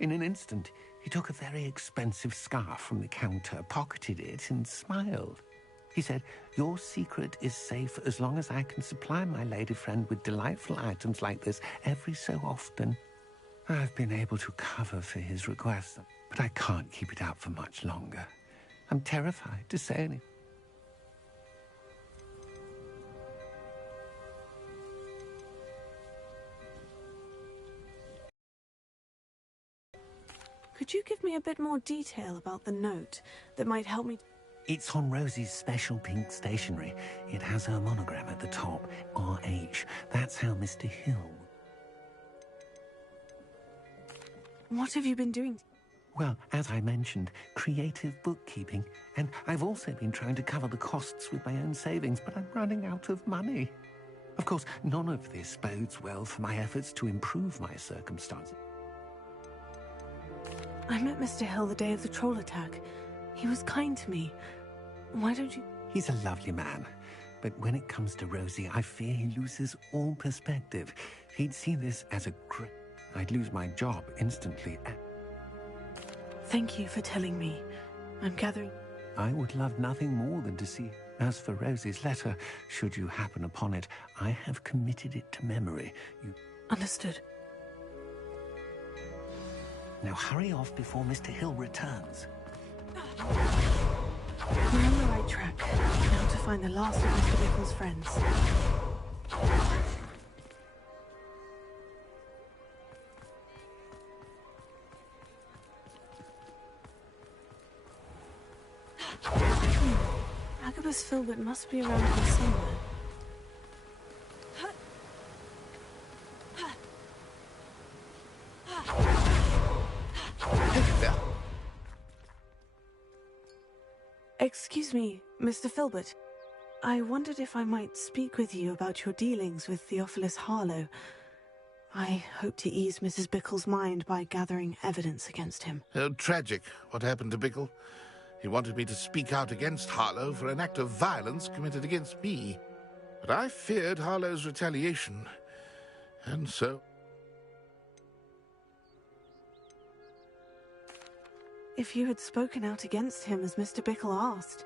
In an instant, he took a very expensive scarf from the counter, pocketed it, and smiled. He said, "Your secret is safe as long as I can supply my lady friend with delightful items like this every so often." I've been able to cover for his request, but I can't keep it out for much longer. I'm terrified to say anything. Could you give me a bit more detail about the note that might help me? It's on Rosie's special pink stationery. It has her monogram at the top, RH. That's how Mr. Hill... What have you been doing? Well, as I mentioned, creative bookkeeping. And I've also been trying to cover the costs with my own savings, but I'm running out of money. Of course, none of this bodes well for my efforts to improve my circumstances. I met Mr. Hill the day of the troll attack. He was kind to me. Why don't you... He's a lovely man. But when it comes to Rosie, I fear he loses all perspective. He'd see this as a great... I'd lose my job instantly. Thank you for telling me. I'm gathering... I would love nothing more than to see... As for Rosie's letter, should you happen upon it, I have committed it to memory. You... Understood. Now hurry off before Mr. Hill returns. We're on the right track. Now to find the last of Mr. Bickle's friends. Agabus Filbert must be around here somewhere. Excuse me, Mr. Filbert. I wondered if I might speak with you about your dealings with Theophilus Harlow. I hope to ease Mrs. Bickle's mind by gathering evidence against him. Oh, tragic, what happened to Bickle. He wanted me to speak out against Harlow for an act of violence committed against me. But I feared Harlow's retaliation, and so... If you had spoken out against him as Mr. Bickle asked,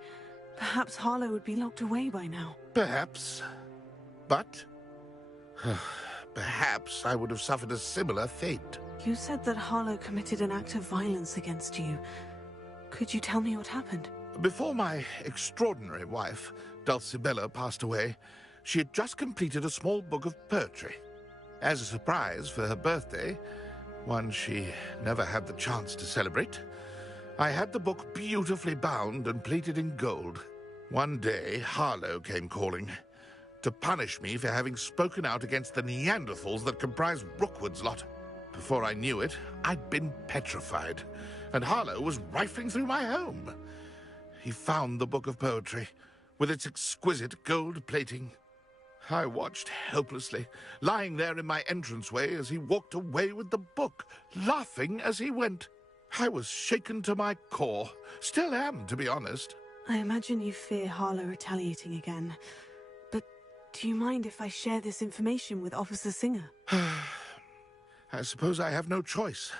perhaps Harlow would be locked away by now. Perhaps. But... perhaps I would have suffered a similar fate. You said that Harlow committed an act of violence against you. Could you tell me what happened? Before my extraordinary wife, Dulcibella, passed away, she had just completed a small book of poetry. As a surprise for her birthday, one she never had the chance to celebrate, I had the book beautifully bound and plated in gold. One day, Harlow came calling to punish me for having spoken out against the Neanderthals that comprised Brookwood's lot. Before I knew it, I'd been petrified, and Harlow was rifling through my home. He found the book of poetry, with its exquisite gold plating. I watched helplessly, lying there in my entranceway as he walked away with the book, laughing as he went. I was shaken to my core. Still am, to be honest. I imagine you fear Harlow retaliating again. But do Do you mind if I share this information with Officer Singer? I suppose I have no choice.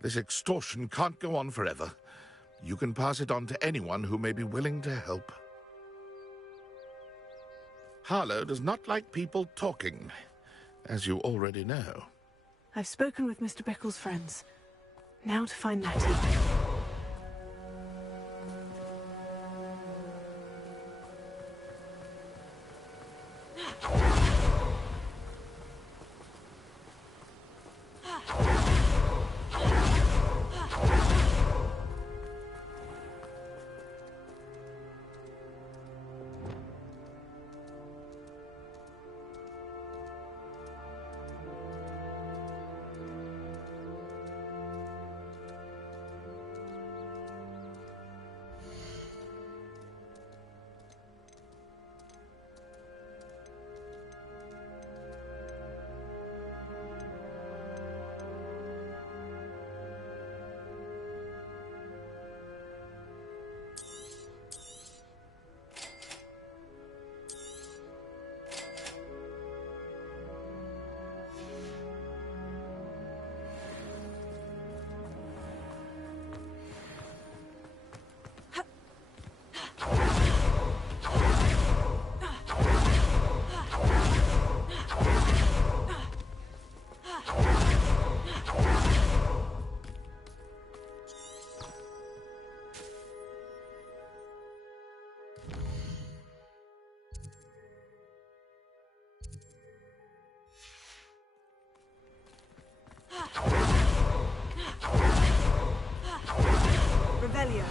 This extortion can't go on forever. You can pass it on to anyone who may be willing to help. Harlow does not like people talking, as you already know. I've spoken with Mr. Bickle's friends. Now to find Natty. Revelio.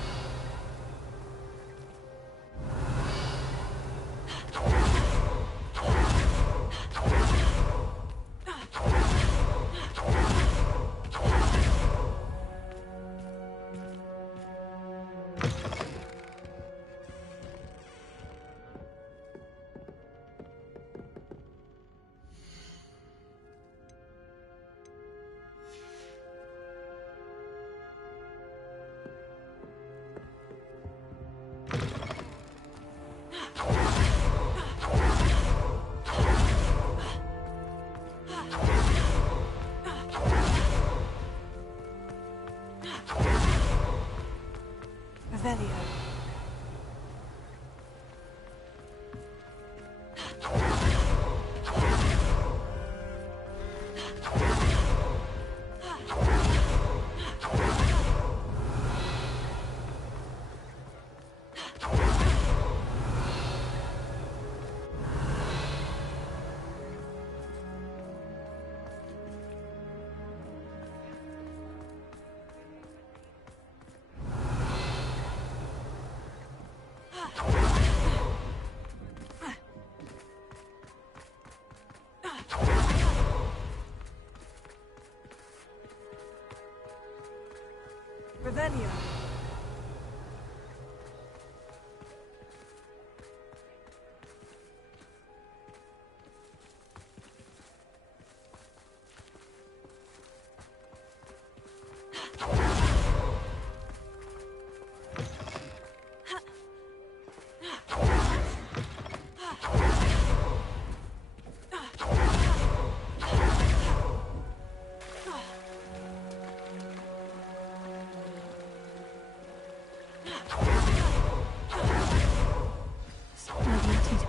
Revelio.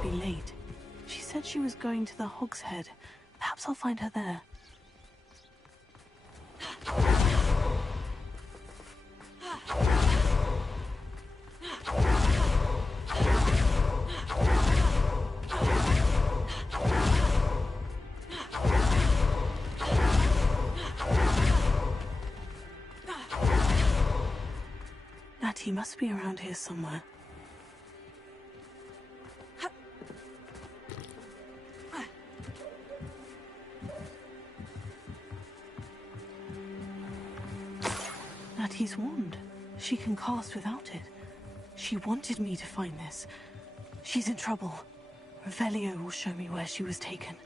Late. She said she was going to the Hog's Head. Perhaps I'll find her there. Natty must be around here somewhere. Natty's wand. She can cast without it. She wanted me to find this. She's in trouble. Revelio will show me where she was taken.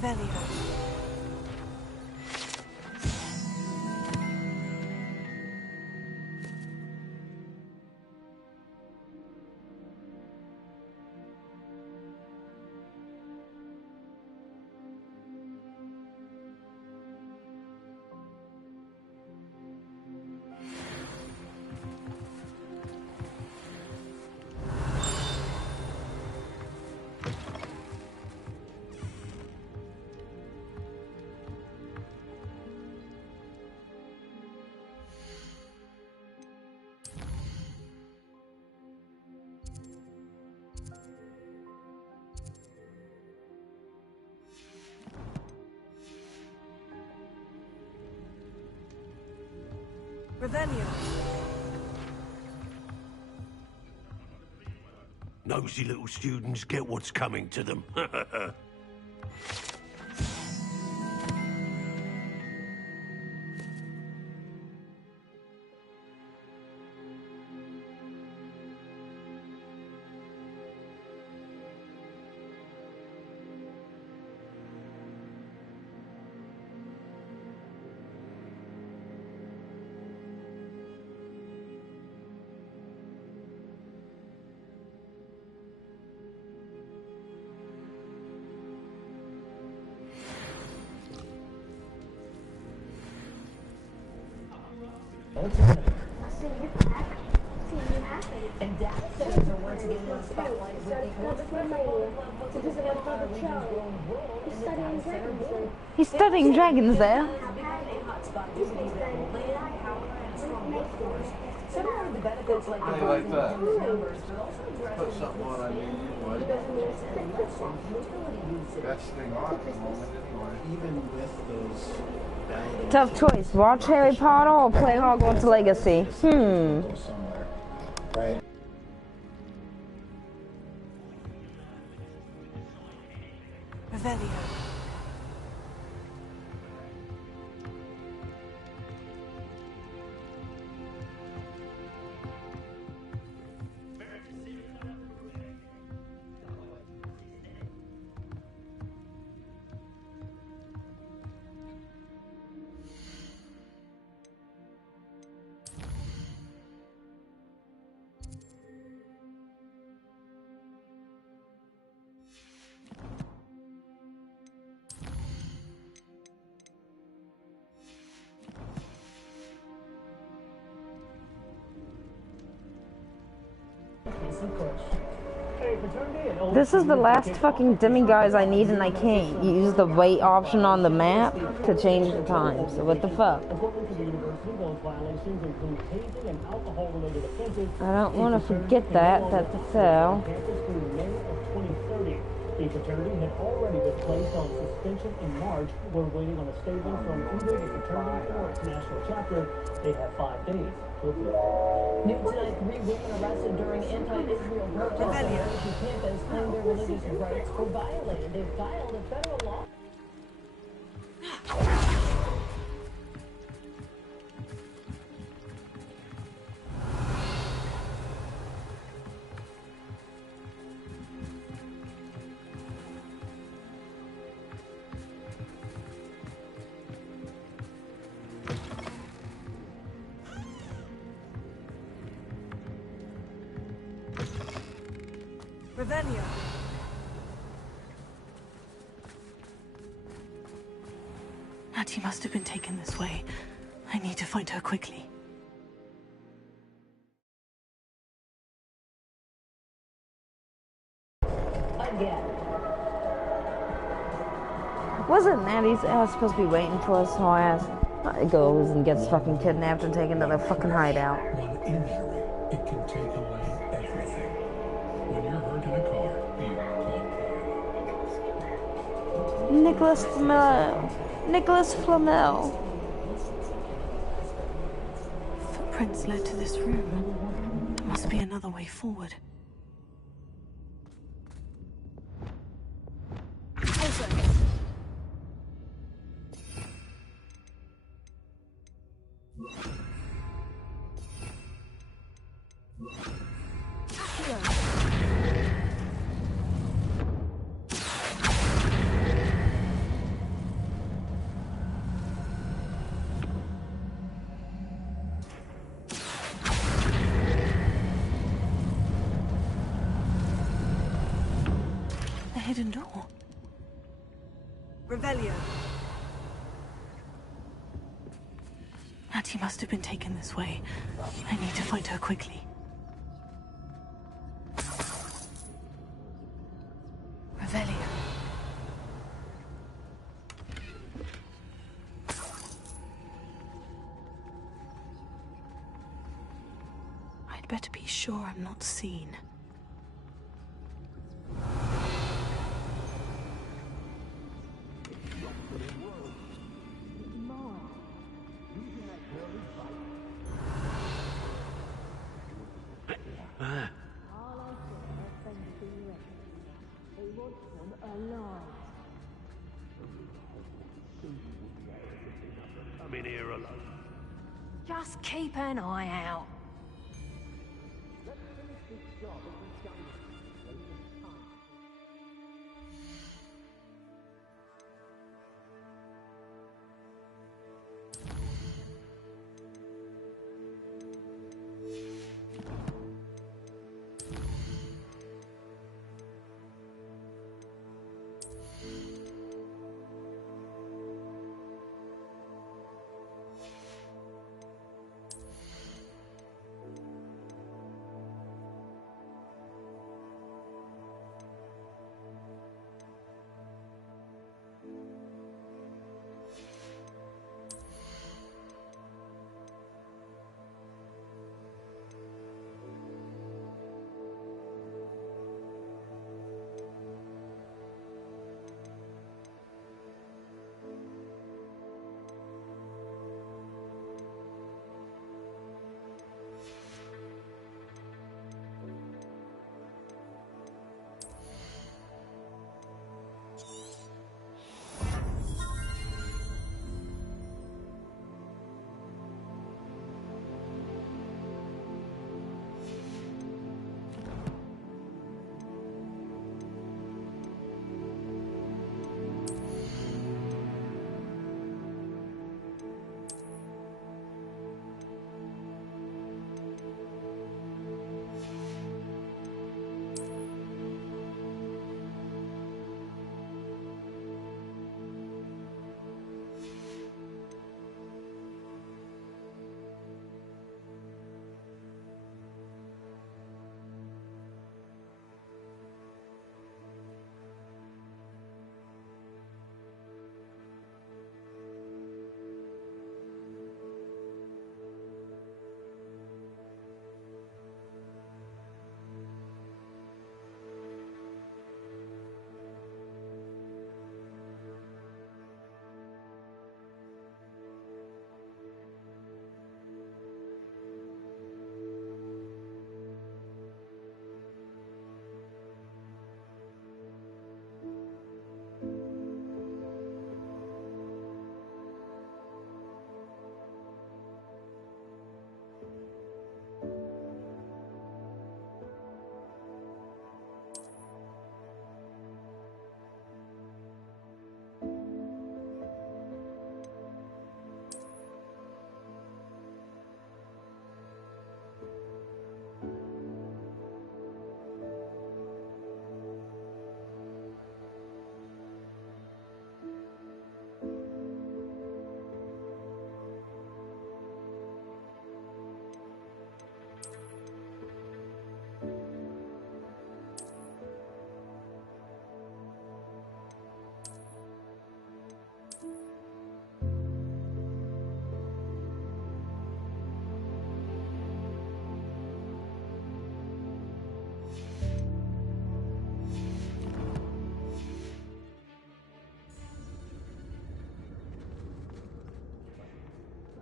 Revelio. Revelio. Nosy little students get what's coming to them. He's studying dragons there. I like that. Put something on, I mean, best thing on at the moment anyway. Even with those Tough choice. Watch Harry Potter or play Hogwarts Legacy? right? Revelio. This is the last fucking demiguise I need, and I can't use the wait option on the map to change the time. So what the fuck? I don't want to forget that. That's a fail. The fraternity had already been placed on suspension in March. We're waiting on a statement from either the fraternity or its national chapter. They have 5 days to appeal. New tonight, 3 women arrested during anti-Israel protests on American campus claim their religious rights were violated. They filed a federal law. Revelio. Natty must have been taken this way. I need to find her quickly. Wasn't Natty's ass supposed to be waiting for us? So our ass goes and gets fucking kidnapped and taken to their fucking hideout. One injury, it can take away everything. When you're hurt in a car, you call Nicholas Flamel. Nicholas Flamel. Footprints led to this room. There must be another way forward. hidden door. Revelio. Natty must have been taken this way. I need to find her quickly. Revelio. I'd better be sure I'm not seen. I'm in here alone. Just keep an eye out.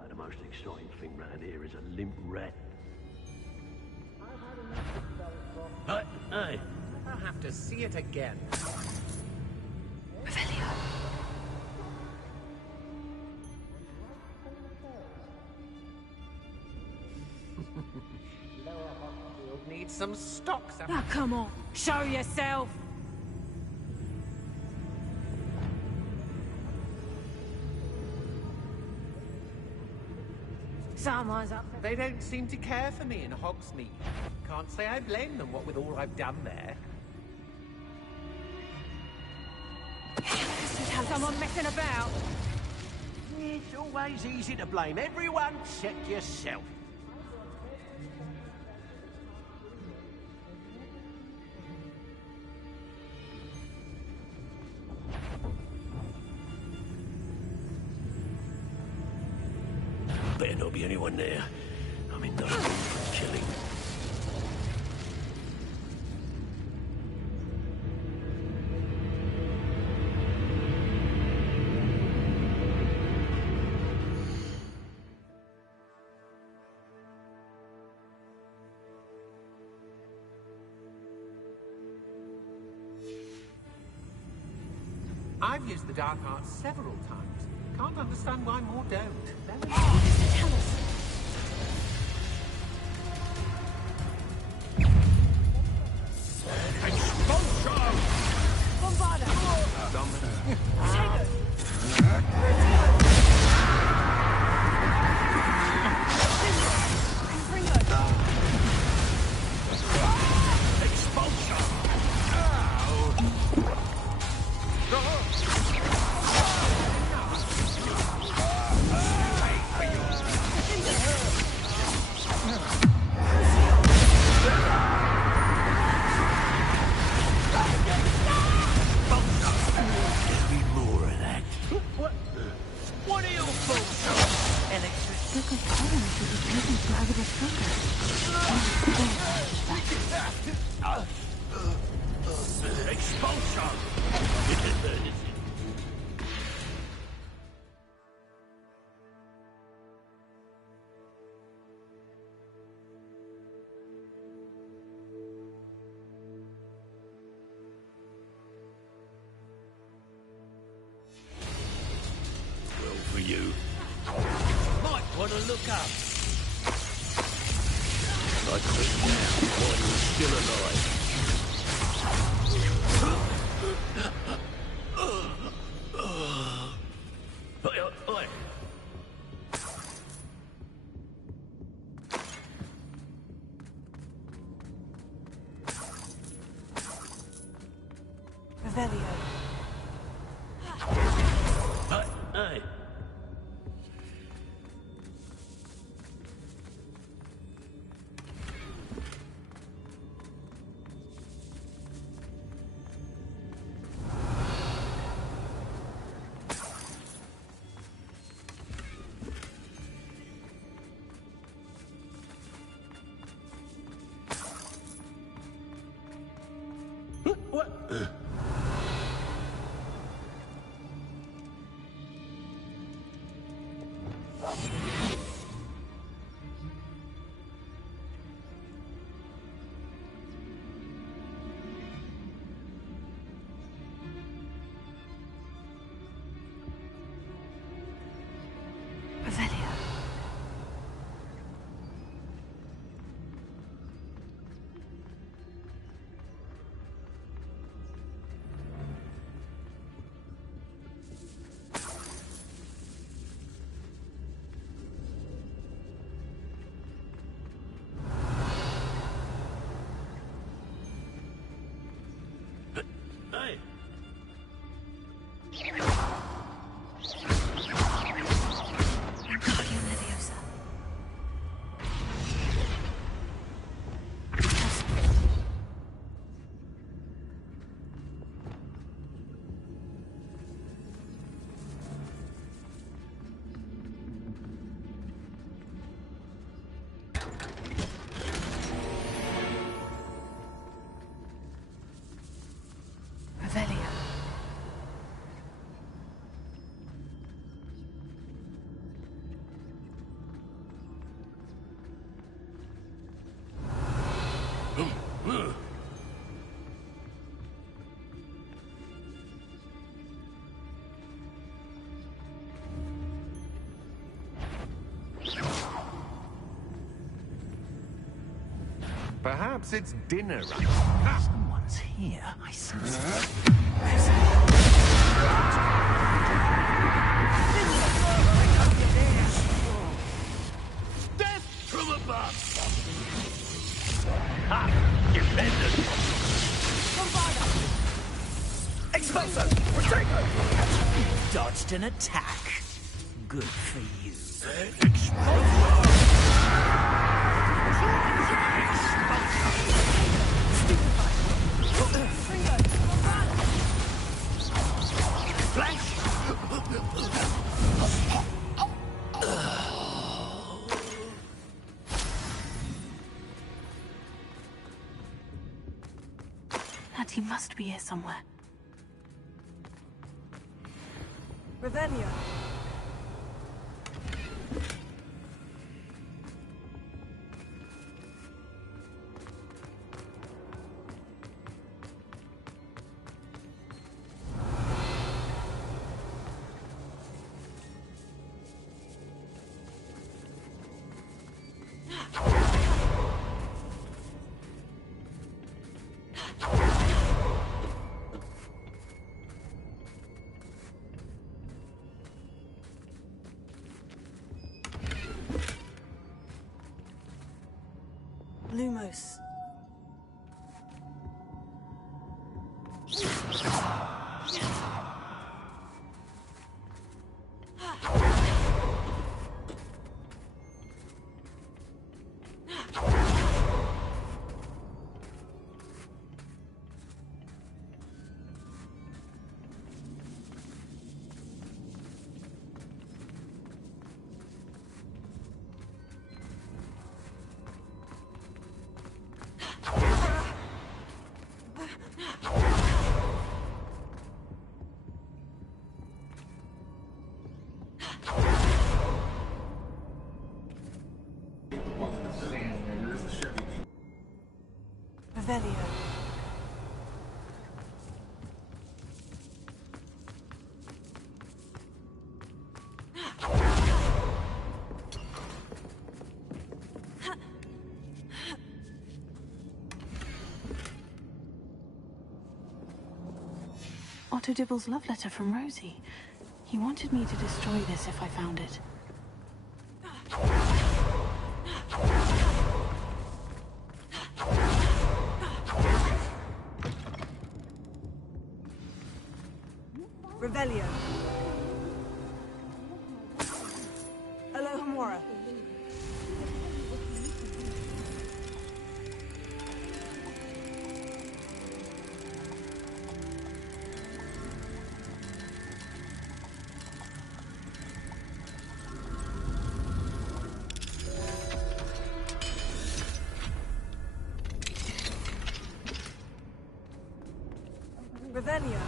The most exciting thing round here is a limp rat. Hey! I'll have to see it again. Revelio. Lower Hogsfield needs some stocks. Now come on, show yourself. Someone's up. They don't seem to care for me in Hogsmeade. Can't say I blame them, what with all I've done there. someone messing about. It's always easy to blame everyone except yourself. Better not be anyone there. I'm in no mood for killing. I've used the dark arts several times. Can't understand why more don't. Tell us. Expulsion! Bombarda! For you. Might want to look up. I quit now while you're still alive. Oi. Revelio. Hey. What? Revelio. Hey. Guardian Leviosa. Revelio. Perhaps it's dinner. Someone's here. I sense it. Death from above! Ha! Defenders! Expulso! Retreat! Dodged an attack. Good for you. Natty must be here somewhere. Revelio. Lumos. Revelio. Otto Dibble's love letter from Rosie. He wanted me to destroy this if I found it. Revelio. Alohomora. Revelio.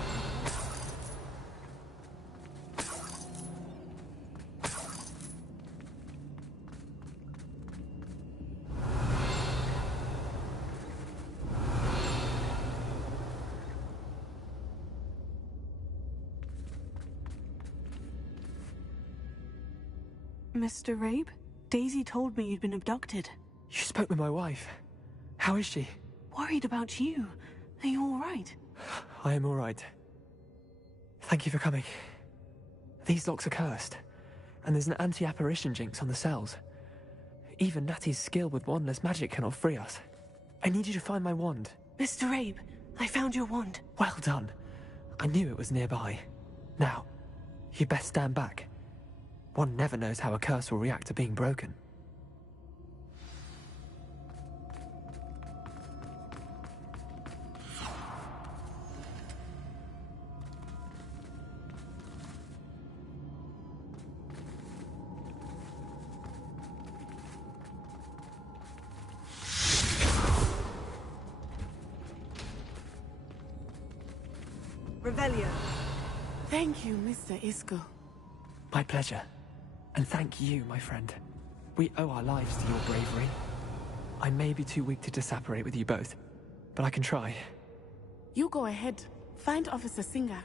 Mr. Rabe? Daisy told me you'd been abducted. You spoke with my wife. How is she? Worried about you. Are you all right? I am all right. Thank you for coming. These locks are cursed, and there's an anti-apparition jinx on the cells. Even Natty's skill with wandless magic cannot free us. I need you to find my wand. Mr. Rabe, I found your wand. Well done. I knew it was nearby. Now, you best stand back. One never knows how a curse will react to being broken. Revelio. Thank you, Mr. Isco. My pleasure. And thank you, my friend. We owe our lives to your bravery. I may be too weak to disapparate with you both, but I can try. You go ahead. Find Officer Singer.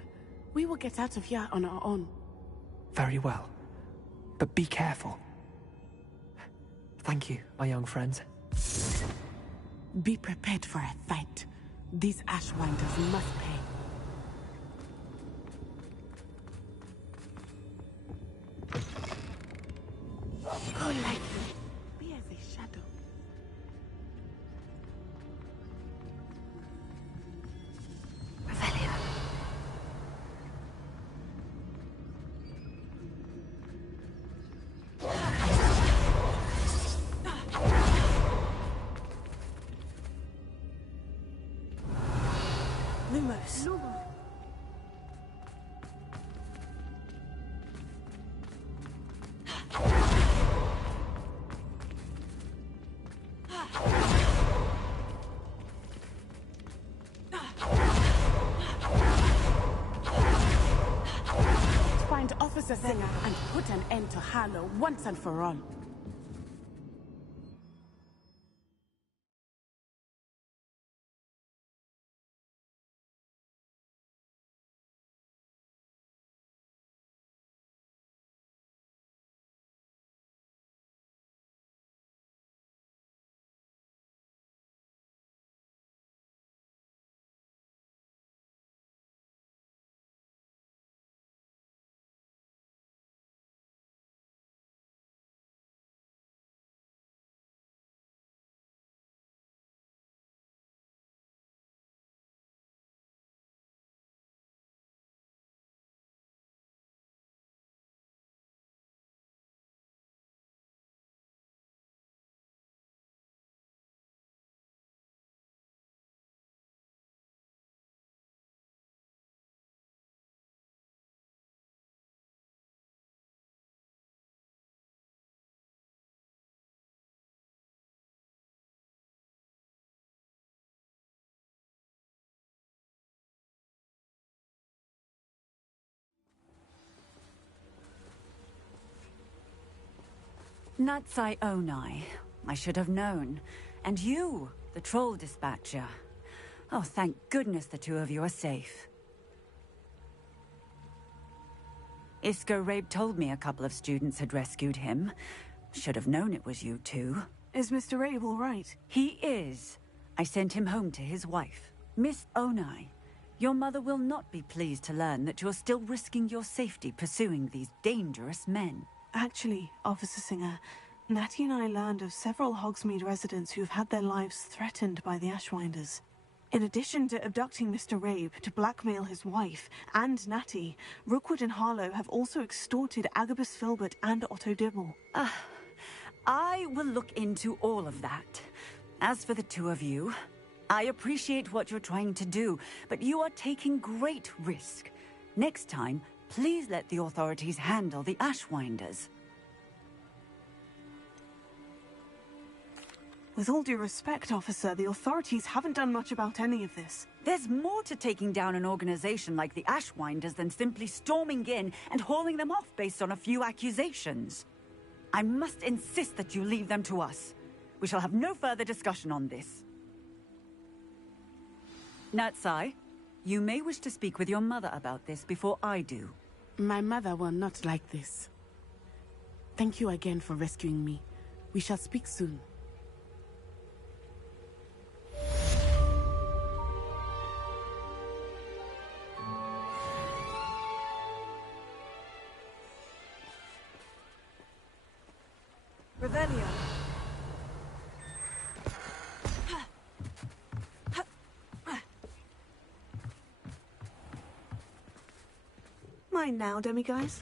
We will get out of here on our own. Very well. But be careful. Thank you, my young friends. Be prepared for a fight. These Ashwinders must pay. Go lightly. Be as a shadow. Revelio. Lumos. Find Officer Singer and put an end to Harlow once and for all. Natsai Onai. I should have known. And you, the troll dispatcher. Oh, thank goodness the two of you are safe. Isco Rabe told me a couple of students had rescued him. Should have known it was you two. Is Mr. Rabe all right? He is. I sent him home to his wife. Miss Onai, your mother will not be pleased to learn that you're still risking your safety pursuing these dangerous men. Actually, Officer Singer, Natty and I learned of several Hogsmeade residents who've had their lives threatened by the Ashwinders. In addition to abducting Mr. Rabe to blackmail his wife and Natty, Rookwood and Harlow have also extorted Agabus Filbert and Otto Dibble. I will look into all of that. As for the two of you, I appreciate what you're trying to do, but you are taking great risk. Next time, please let the authorities handle the Ashwinders. With all due respect, officer, the authorities haven't done much about any of this. There's more to taking down an organization like the Ashwinders than simply storming in and hauling them off based on a few accusations. I must insist that you leave them to us. We shall have no further discussion on this. Natsai, you may wish to speak with your mother about this before I do. My mother will not like this. Thank you again for rescuing me. We shall speak soon. Revelio. Mine now, demiguise.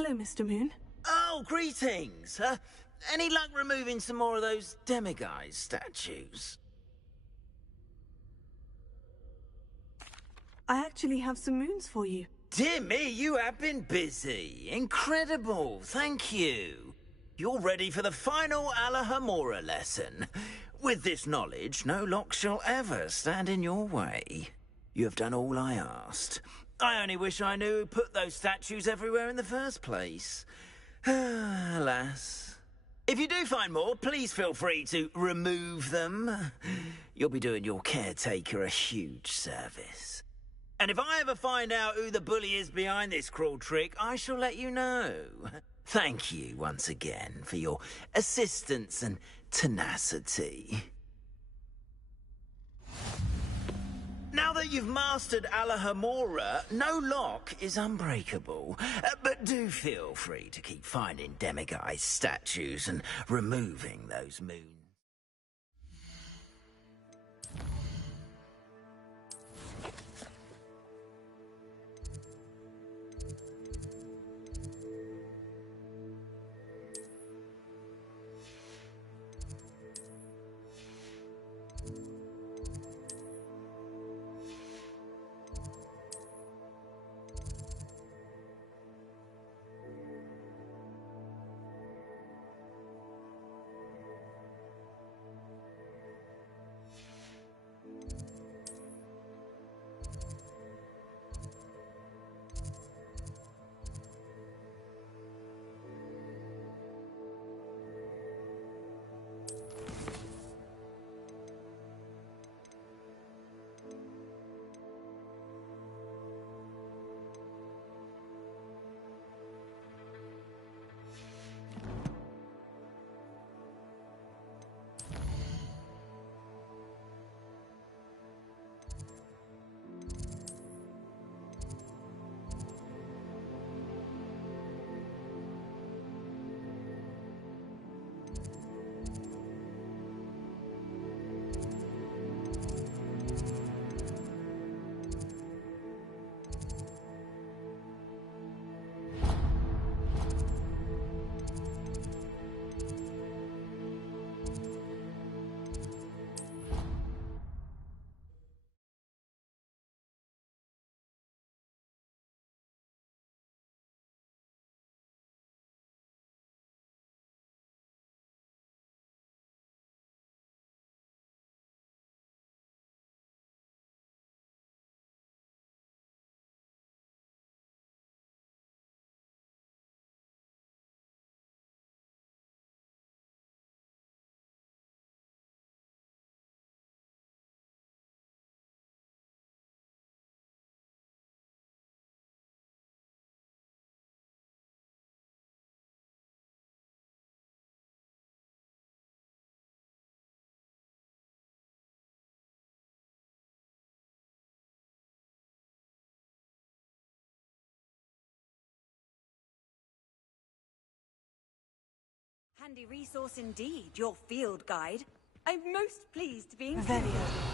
Hello, Mr. Moon. Oh, greetings. Any luck removing some more of those demiguise statues? I actually have some moons for you. Dear me, you have been busy. Incredible, thank you. You're ready for the final Alahamora lesson. With this knowledge, no lock shall ever stand in your way. You have done all I asked. I only wish I knew who put those statues everywhere in the first place. Alas. If you do find more, please feel free to remove them. You'll be doing your caretaker a huge service. And if I ever find out who the bully is behind this cruel trick, I shall let you know. Thank you once again for your assistance and tenacity. Now that you've mastered Alahamora, no lock is unbreakable. But do feel free to keep finding demiguise statues and removing those moons. Handy resource indeed, your field guide. I'm most pleased to be included. Revelio.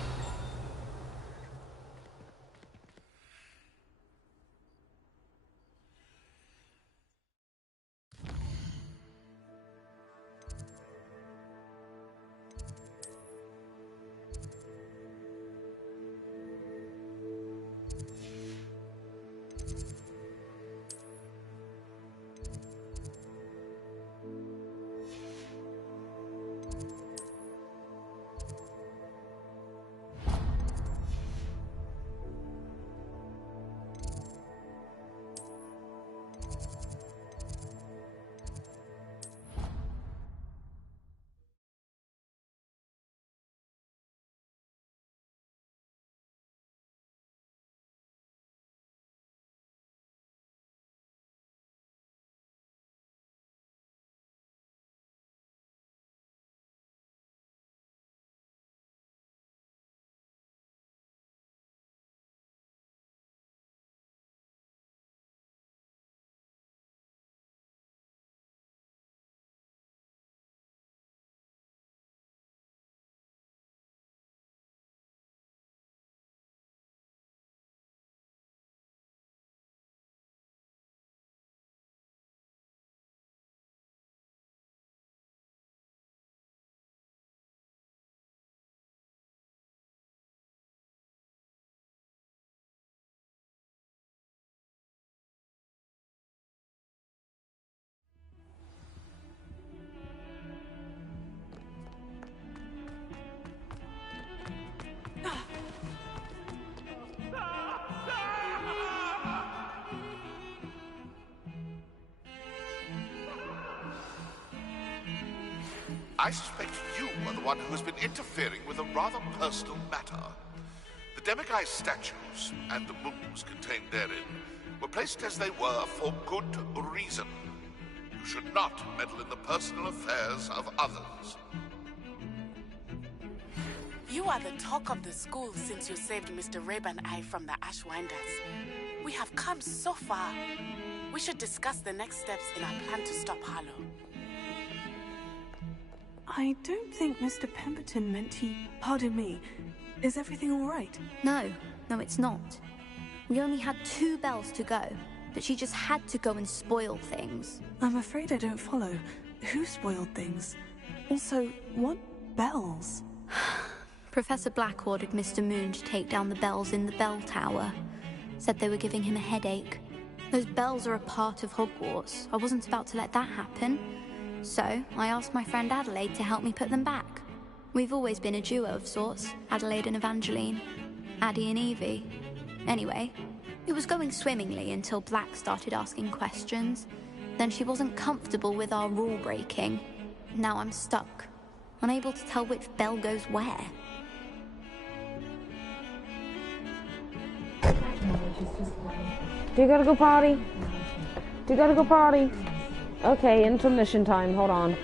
I suspect you are the one who has been interfering with a rather personal matter. The Demiguise statues and the moons contained therein were placed as they were for good reason. You should not meddle in the personal affairs of others. You are the talk of the school since you saved Mr. Rabe and I from the Ashwinders. We have come so far. We should discuss the next steps in our plan to stop Harlow. I don't think Mr. Pemberton meant he... Pardon me. Is everything all right? No, it's not. We only had 2 bells to go, but she just had to go and spoil things. I'm afraid I don't follow. Who spoiled things? Also, what bells? Professor Black ordered Mr. Moon to take down the bells in the bell tower. Said they were giving him a headache. Those bells are a part of Hogwarts. I wasn't about to let that happen. So, I asked my friend Adelaide to help me put them back. We've always been a duo of sorts, Adelaide and Evangeline. Addie and Evie. Anyway, it was going swimmingly until Black started asking questions. Then she wasn't comfortable with our rule breaking. Now I'm stuck, unable to tell which bell goes where. Do you gotta go potty? Do you gotta go potty? Okay, intermission time, hold on.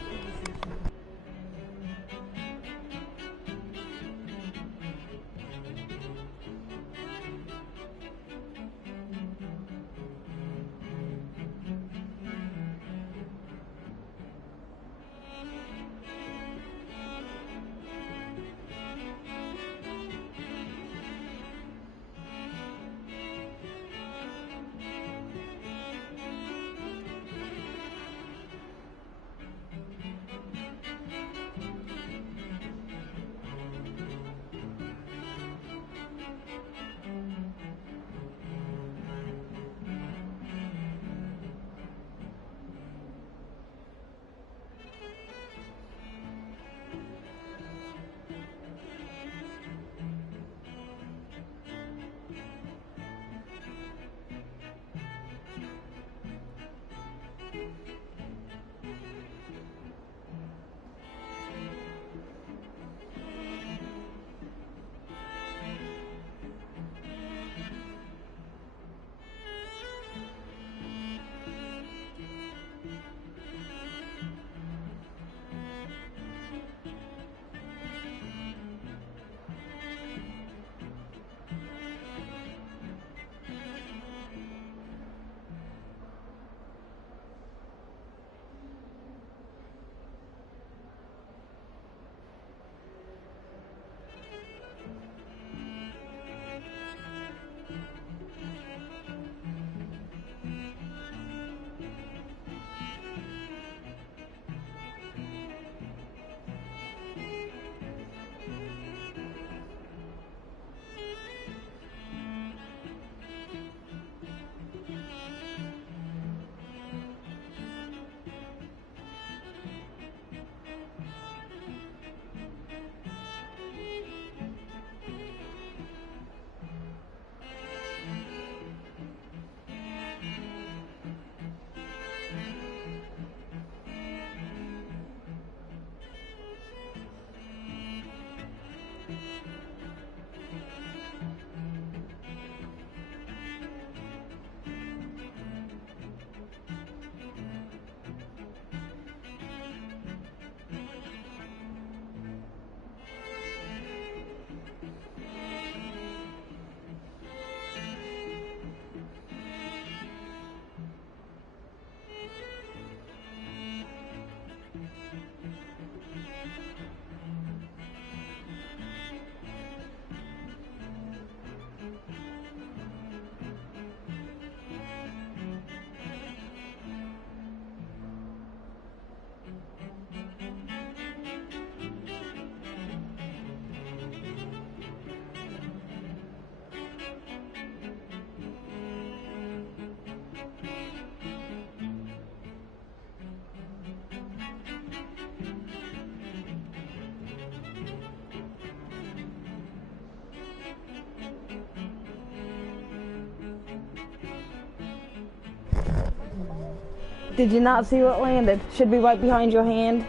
Did you not see what landed? Should be right behind your hand.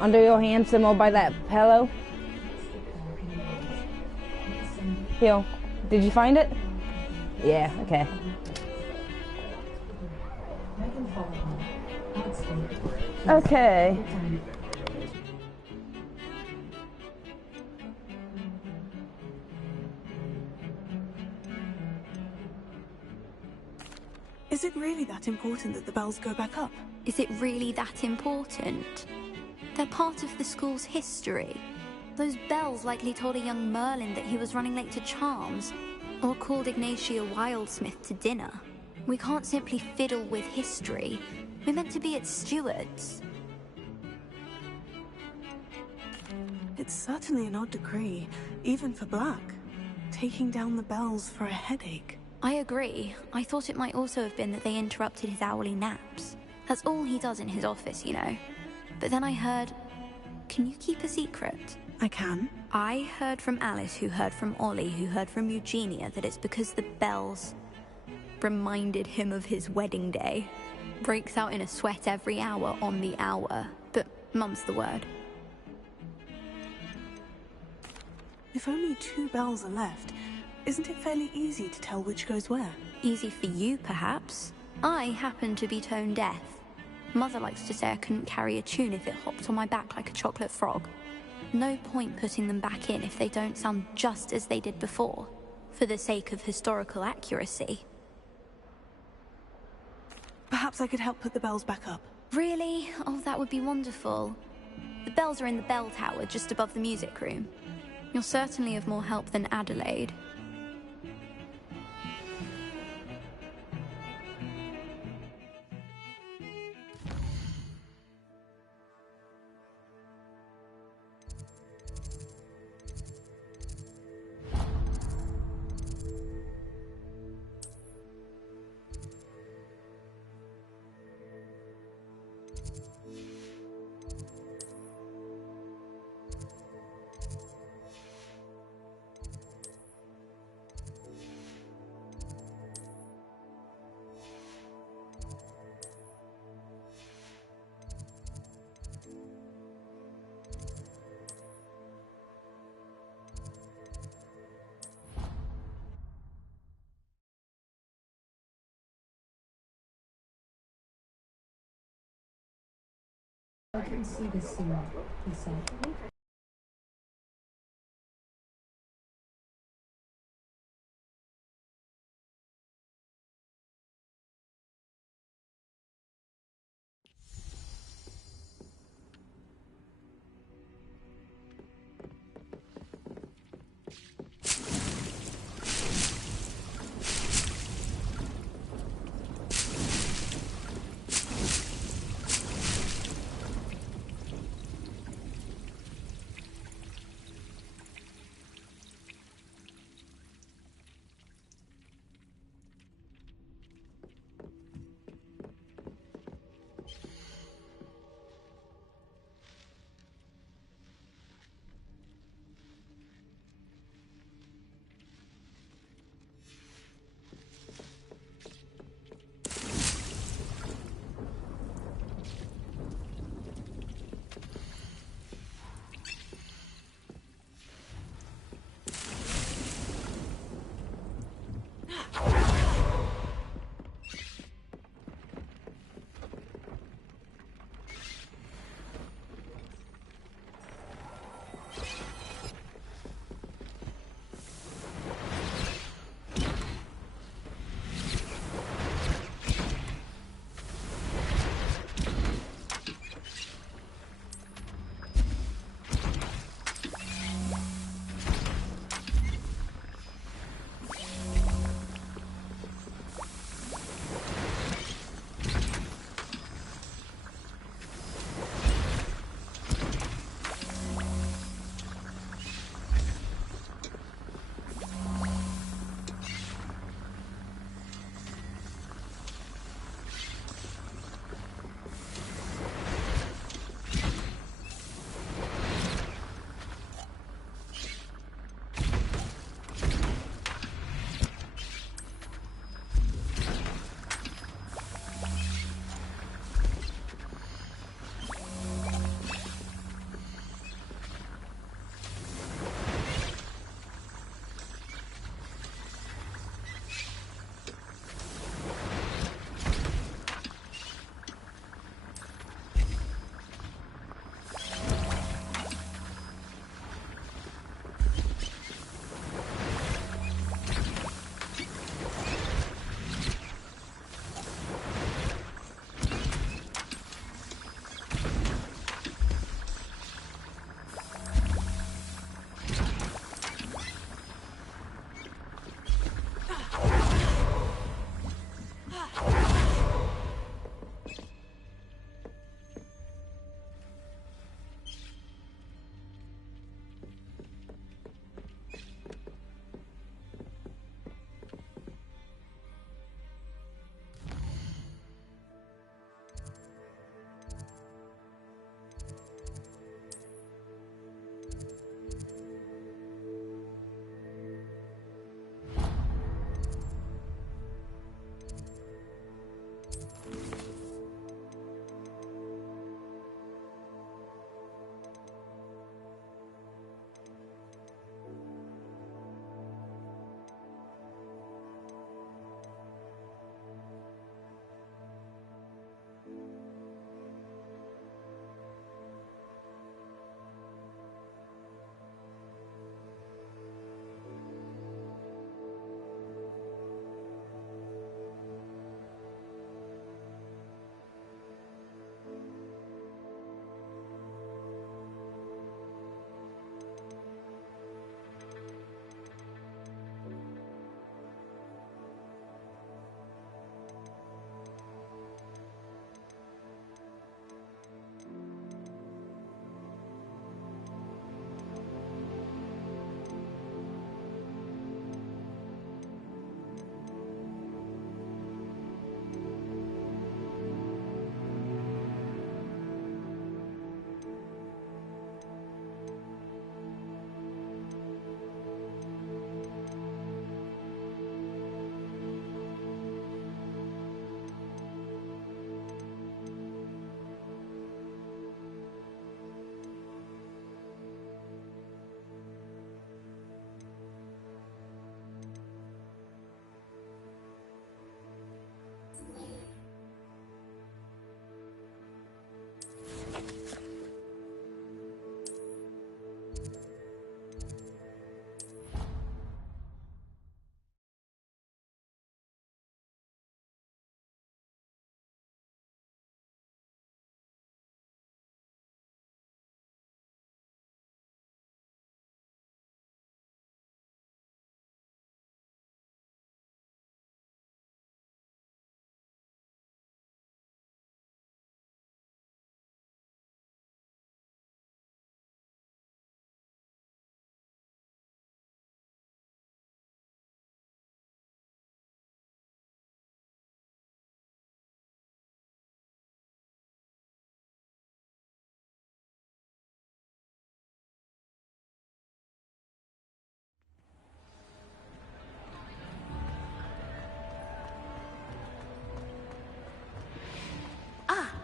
Under your hand symbol by that pillow. Yo, did you find it? Yeah, okay. Okay. Is it really that important that the bells go back up? Is it really that important? They're part of the school's history. Those bells likely told a young Merlin that he was running late to Charms, or called Ignatia Wildsmith to dinner. We can't simply fiddle with history. We're meant to be its stewards. It's certainly an odd decree, even for Black. Taking down the bells for a headache. I agree. I thought it might also have been that they interrupted his hourly naps. That's all he does in his office, you know. But then I heard... Can you keep a secret? I can. I heard from Alice, who heard from Ollie, who heard from Eugenia, that it's because the bells reminded him of his wedding day. Breaks out in a sweat every hour on the hour. But Mum's the word. If only 2 bells are left, isn't it fairly easy to tell which goes where? Easy for you, perhaps. I happen to be tone deaf. Mother likes to say I couldn't carry a tune if it hopped on my back like a chocolate frog. No point putting them back in if they don't sound just as they did before, for the sake of historical accuracy. Perhaps I could help put the bells back up. Really? Oh, that would be wonderful. The bells are in the bell tower, just above the music room. You're certainly of more help than Adelaide. I can see the scene, he said.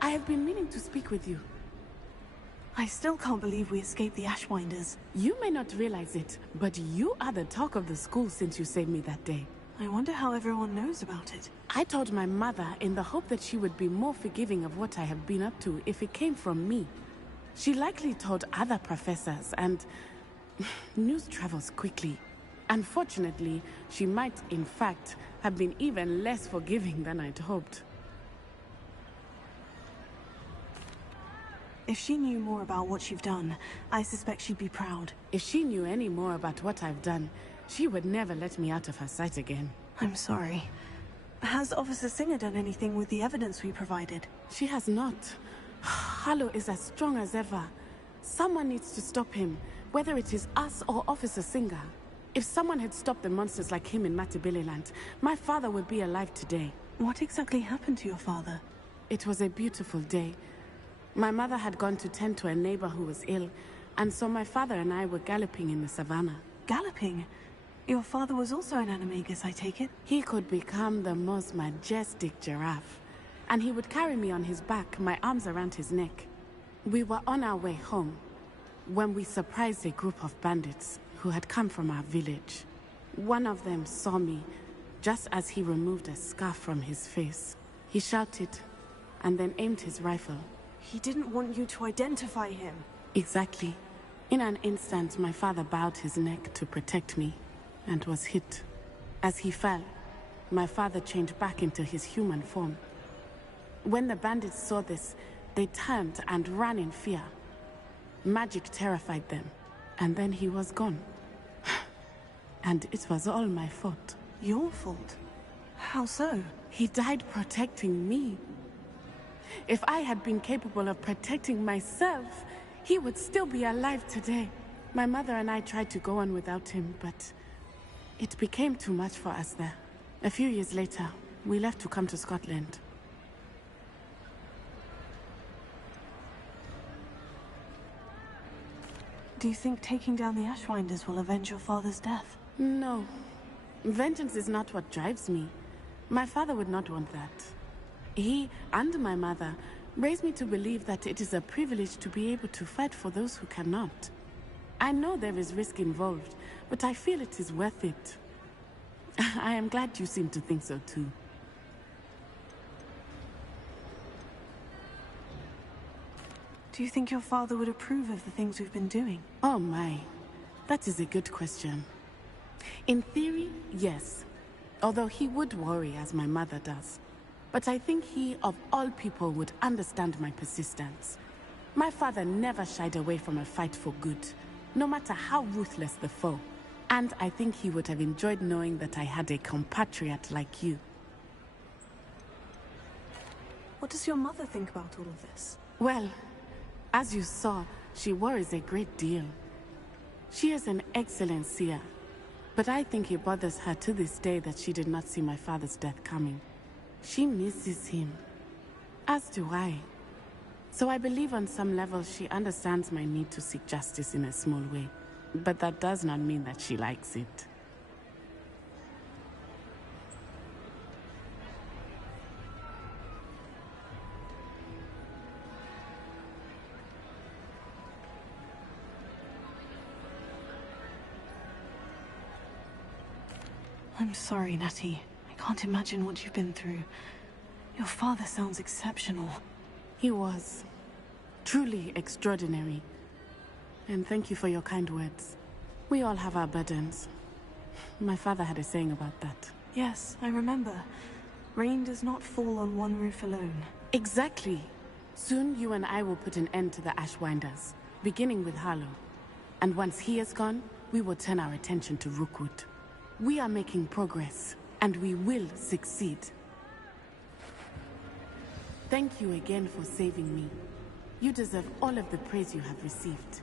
I have been meaning to speak with you. I still can't believe we escaped the Ashwinders. You may not realize it, but you are the talk of the school since you saved me that day. I wonder how everyone knows about it. I told my mother in the hope that she would be more forgiving of what I have been up to if it came from me. She likely told other professors, and news travels quickly. Unfortunately, she might, in fact, have been even less forgiving than I'd hoped. If she knew more about what you've done, I suspect she'd be proud. If she knew any more about what I've done, she would never let me out of her sight again. I'm sorry. Has Officer Singer done anything with the evidence we provided? She has not. Harlow is as strong as ever. Someone needs to stop him, whether it is us or Officer Singer. If someone had stopped the monsters like him in Matabeleland, my father would be alive today. What exactly happened to your father? It was a beautiful day. My mother had gone to tend to a neighbor who was ill, and so my father and I were galloping in the savannah. Galloping? Your father was also an animagus, I take it? He could become the most majestic giraffe, and he would carry me on his back, my arms around his neck. We were on our way home when we surprised a group of bandits who had come from our village. One of them saw me just as he removed a scarf from his face. He shouted and then aimed his rifle. He didn't want you to identify him. Exactly. In an instant, my father bowed his neck to protect me and was hit. As he fell, my father changed back into his human form. When the bandits saw this, they turned and ran in fear. Magic terrified them, and then he was gone. And it was all my fault. Your fault? How so? He died protecting me. If I had been capable of protecting myself, he would still be alive today. My mother and I tried to go on without him, but it became too much for us there. A few years later, we left to come to Scotland. Do you think taking down the Ashwinders will avenge your father's death? No. Vengeance is not what drives me. My father would not want that. He and my mother raised me to believe that it is a privilege to be able to fight for those who cannot. I know there is risk involved, but I feel it is worth it. I am glad you seem to think so too. Do you think your father would approve of the things we've been doing? Oh my, that is a good question. In theory, yes. Although he would worry as my mother does. But I think he, of all people, would understand my persistence. My father never shied away from a fight for good, no matter how ruthless the foe. And I think he would have enjoyed knowing that I had a compatriot like you. What does your mother think about all of this? Well, as you saw, she worries a great deal. She is an excellent seer, but I think it bothers her to this day that she did not see my father's death coming. She misses him, as do I. So I believe on some level she understands my need to seek justice in a small way. But that does not mean that she likes it. I'm sorry, Natty. I can't imagine what you've been through. Your father sounds exceptional. He was. Truly extraordinary. And thank you for your kind words. We all have our burdens. My father had a saying about that. Yes, I remember. Rain does not fall on one roof alone. Exactly. Soon you and I will put an end to the Ashwinders, beginning with Harlow. And once he is gone, we will turn our attention to Rookwood. We are making progress, and we will succeed. Thank you again for saving me. You deserve all of the praise you have received.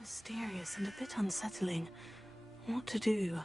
Mysterious and a bit unsettling. What to do?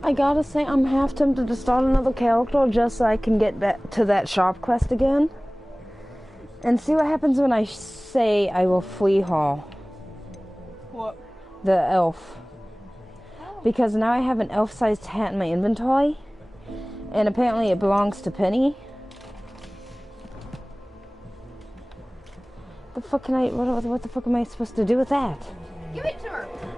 I gotta say, I'm half tempted to start another character just so I can get back to that sharp quest again. And see what happens when I say I will flee haul. What? The elf. Because now I have an elf-sized hat in my inventory. And apparently it belongs to Penny. The fuck can I... What the fuck am I supposed to do with that? Give it to her. You're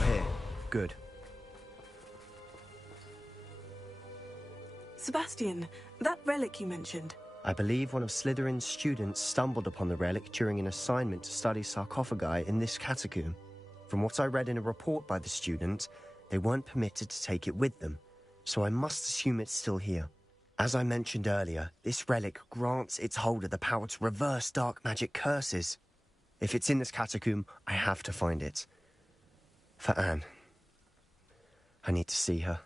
here. Good. Sebastian, that relic you mentioned. I believe one of Slytherin's students stumbled upon the relic during an assignment to study sarcophagi in this catacomb. From what I read in a report by the student, they weren't permitted to take it with them, so I must assume it's still here. As I mentioned earlier, this relic grants its holder the power to reverse dark magic curses. If it's in this catacomb, I have to find it. For Anne. I need to see her.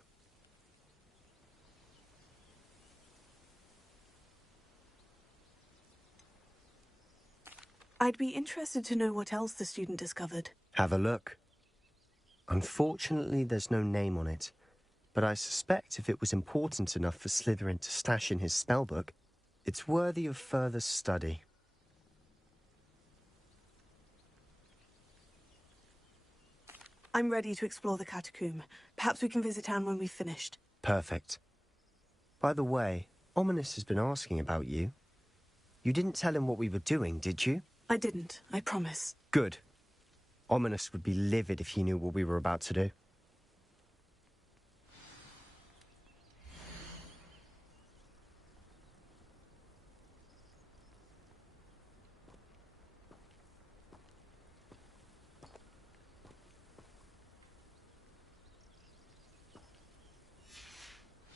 I'd be interested to know what else the student discovered. Have a look. Unfortunately, there's no name on it, but I suspect if it was important enough for Slytherin to stash in his spellbook, it's worthy of further study. I'm ready to explore the catacomb. Perhaps we can visit Anne when we've finished. Perfect. By the way, Ominous has been asking about you. You didn't tell him what we were doing, did you? I didn't, I promise. Good. Ominous would be livid if he knew what we were about to do.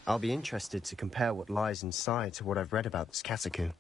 I'll be interested to compare what lies inside to what I've read about this catacomb.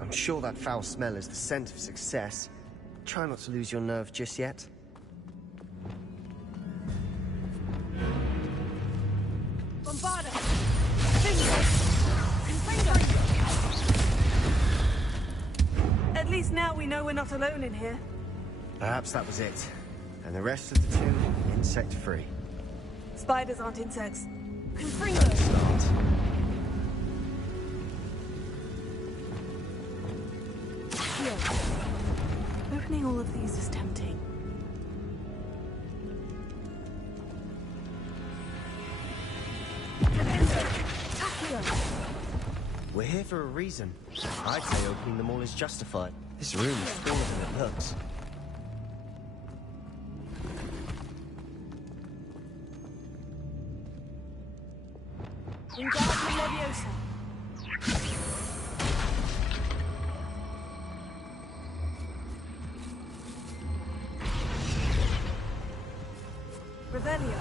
I'm sure that foul smell is the scent of success. Try not to lose your nerve just yet. Bombarda! At least now we know we're not alone in here. Perhaps that was it. And the rest of the tomb, insect-free. Spiders aren't insects. Good start. Opening all of these is tempting. We're here for a reason. I'd say opening them all is justified. This room is fuller than it looks. Wingardium Leviosa. Revelio.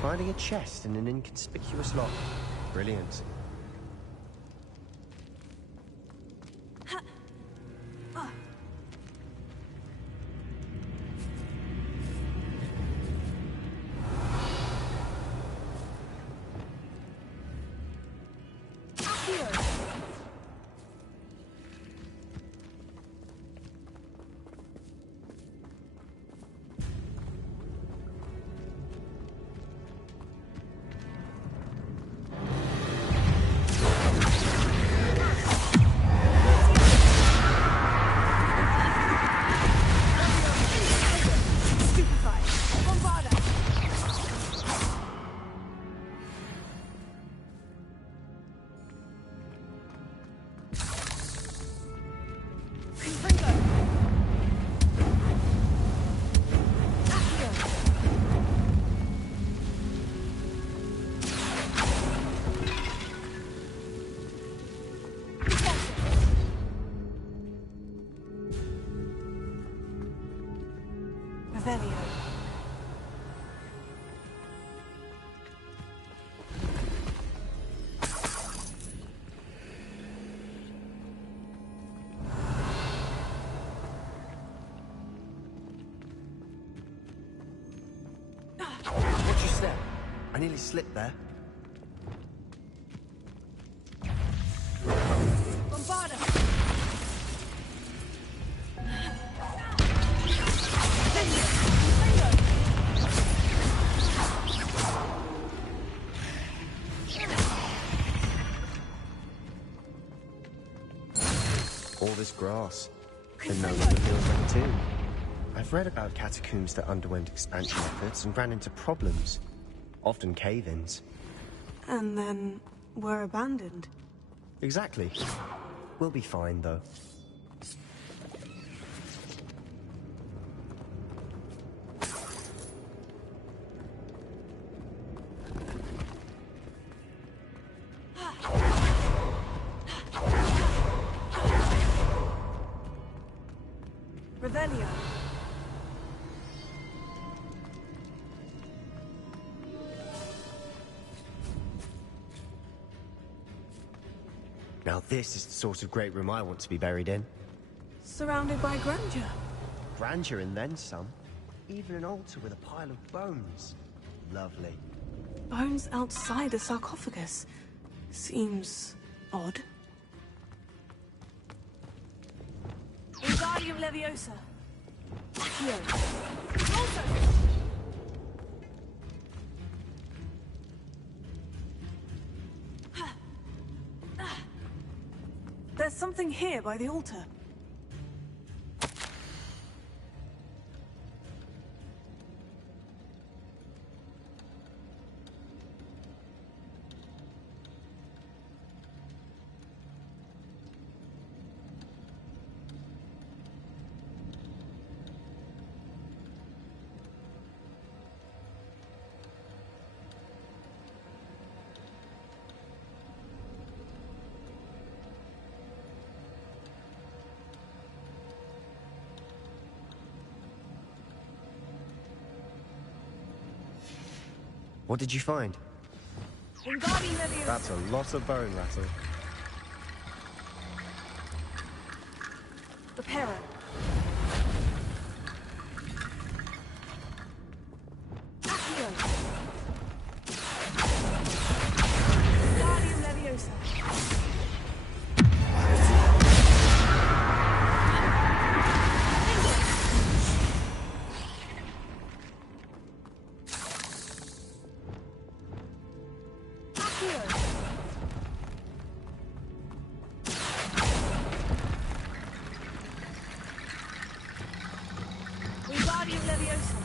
Finding a chest in an inconspicuous lock. Brilliant. nearly slipped there. Bombarda! All this grass. It no longer feels like a tomb. I've read about catacombs that underwent expansion efforts and ran into problems. Often cave-ins. And then were abandoned. Exactly. We'll be fine, though. Revelio. Now this is the sort of great room I want to be buried in. Surrounded by grandeur. Grandeur and then some. Even an altar with a pile of bones. Lovely. Bones outside a sarcophagus. Seems odd. Wingardium Leviosa. Accio. There's something here by the altar. What did you find? Wingardium Leviosa. That's a lot of bone rattle. Reparo. Accio. Wingardium Leviosa. Wingardium Leviosa.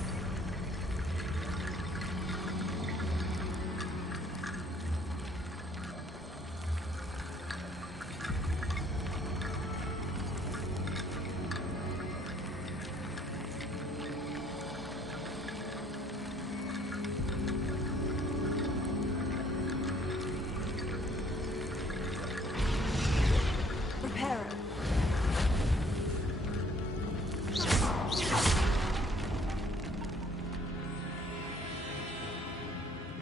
Reparo.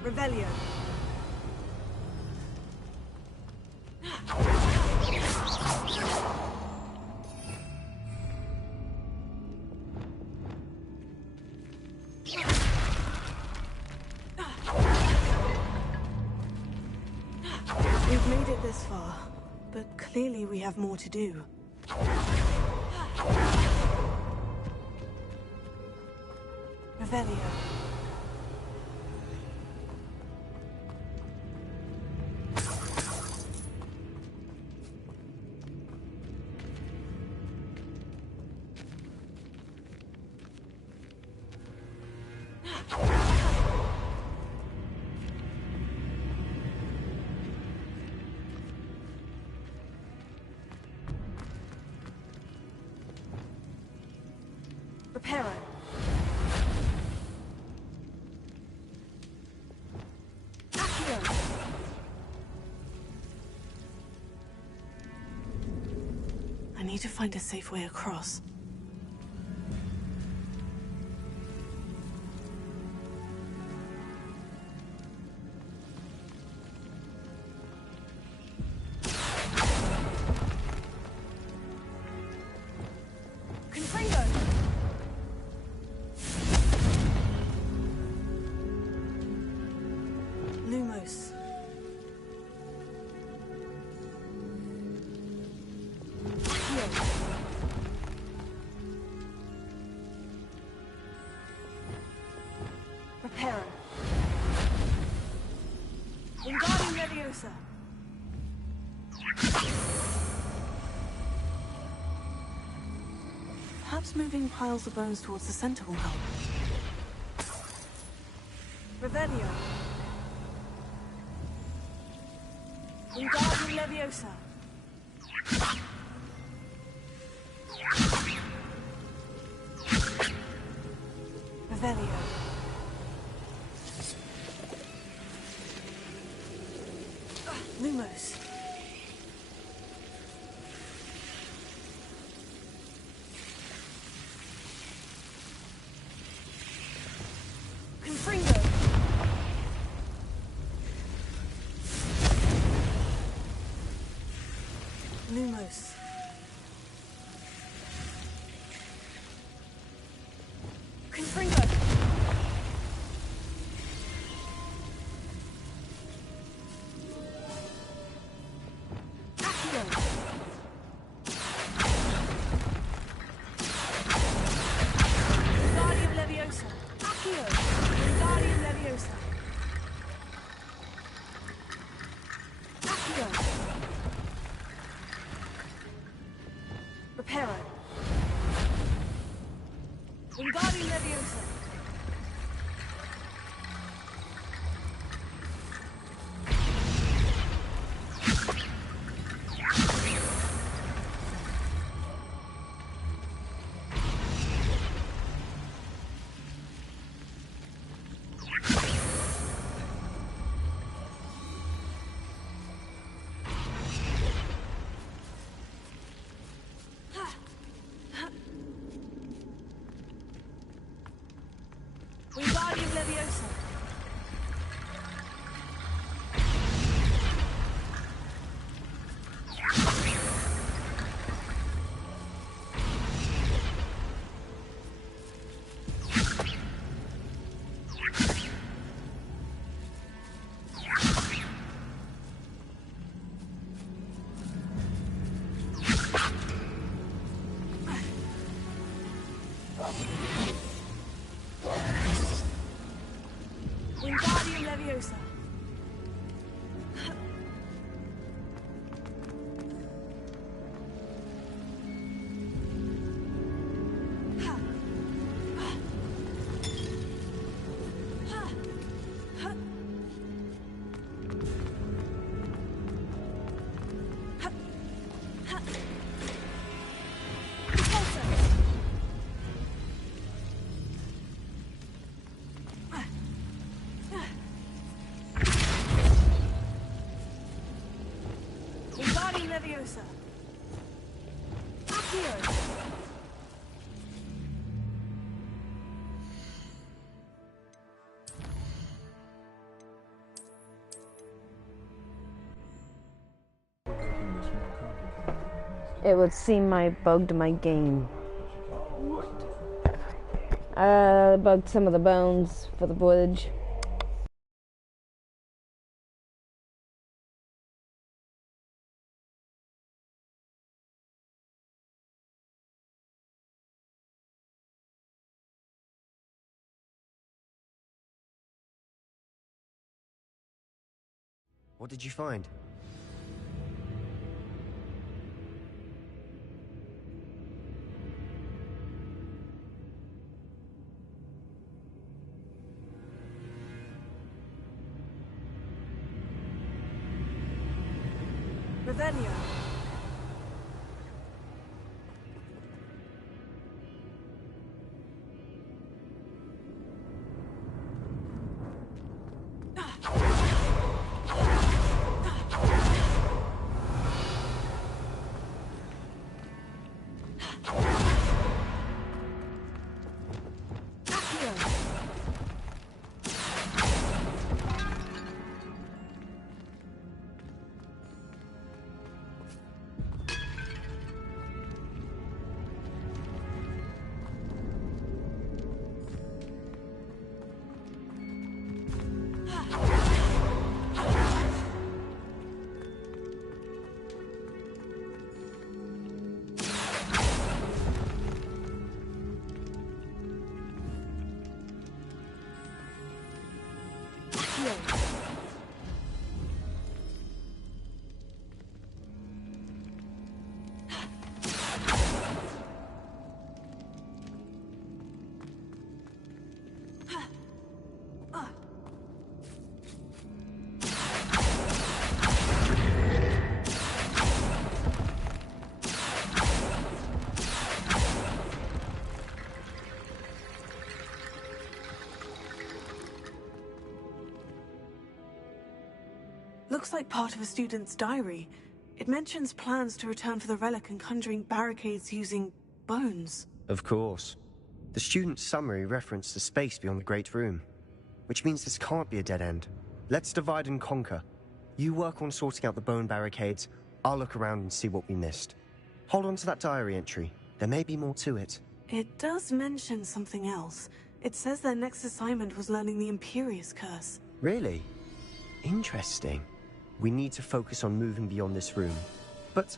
Revelio. We've made it this far, but clearly we have more to do. Revelio. Reparo. Accio. I need to find a safe way across. Leviosa. Perhaps moving piles of bones towards the center will help. Revelio. Wingardium Leviosa. Revelio. Lumos. Confringo. Lumos. Confringo. Wingardium Leviosa. Accio. Wingardium Leviosa. Accio. Reparo. Wingardium Leviosa. Wingardium Leviosa. Wingardium Leviosa. Wingardium Leviosa. Accio. It would seem I bugged my game. I bugged some of the bones for the voyage. What did you find? Revelio. Looks like part of a student's diary. It mentions plans to return for the relic and conjuring barricades using bones. Of course. The student's summary referenced the space beyond the Great Room, which means this can't be a dead end. Let's divide and conquer. You work on sorting out the bone barricades, I'll look around and see what we missed. Hold on to that diary entry. There may be more to it. It does mention something else. It says their next assignment was learning the Imperious Curse. Really? Interesting. We need to focus on moving beyond this room. But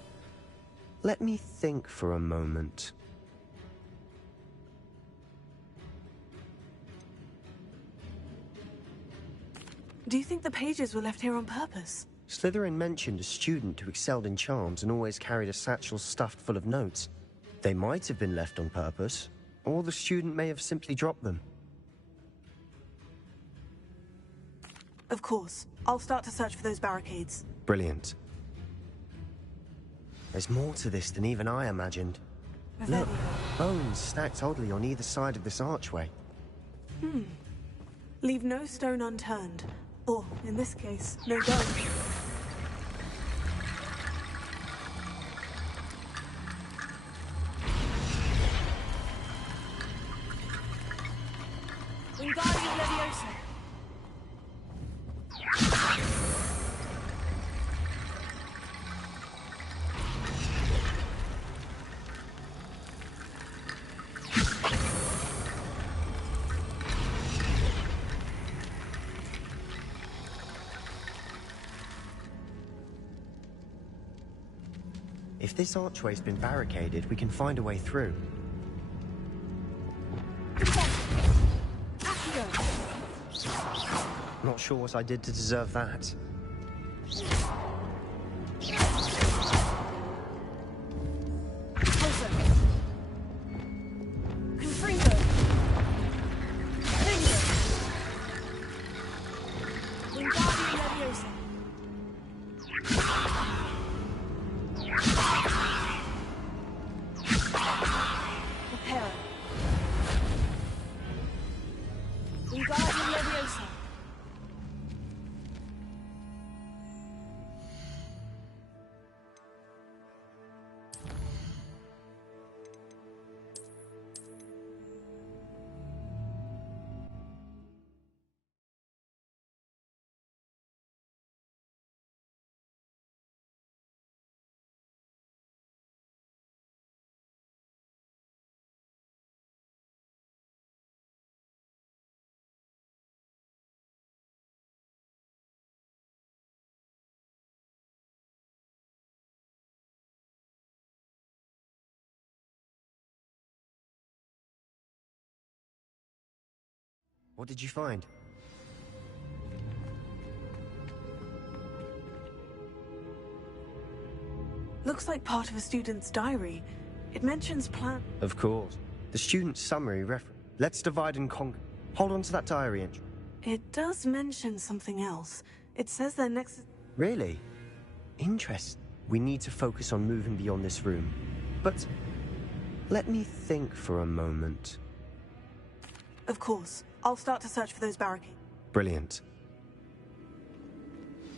let me think for a moment. Do you think the pages were left here on purpose? Slytherin mentioned a student who excelled in charms and always carried a satchel stuffed full of notes. They might have been left on purpose, or the student may have simply dropped them. Of course. I'll start to search for those barricades. Brilliant. There's more to this than even I imagined. Look, bones stacked oddly on either side of this archway. Leave no stone unturned. Or, in this case, no bone. Wingardium Leviosa. If this archway's been barricaded, we can find a way through. Not sure what I did to deserve that. What did you find? Looks like part of a student's diary. It mentions plan... Of course. The student's summary reference. Let's divide and conquer. Hold on to that diary entry. It does mention something else. It says their next... Really? Interesting. We need to focus on moving beyond this room. But let me think for a moment. Of course. I'll start to search for those barricades. Brilliant.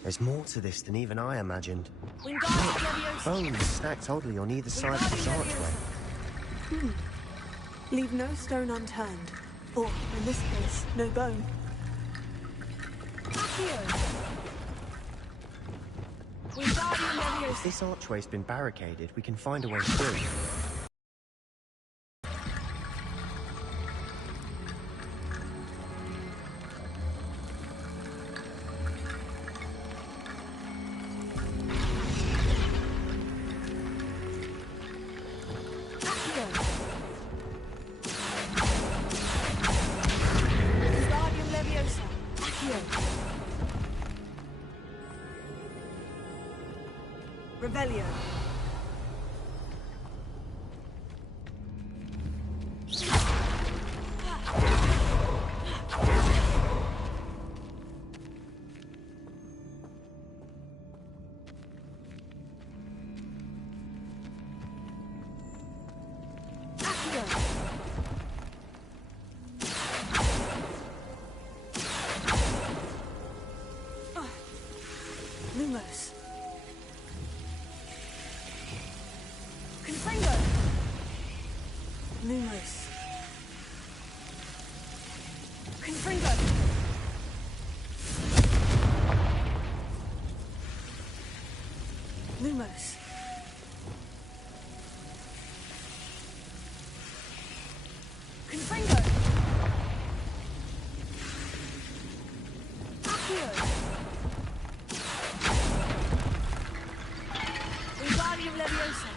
There's more to this than even I imagined. Bones stacked oddly on either side of this archway. Leave no stone unturned. Or, in this case, no bone. If this archway's been barricaded, we can find a way through. Revelio. Lumos. Confringo. Lumos. Confringo. Lumos. Confringo. Accio. Wingardium Leviosa.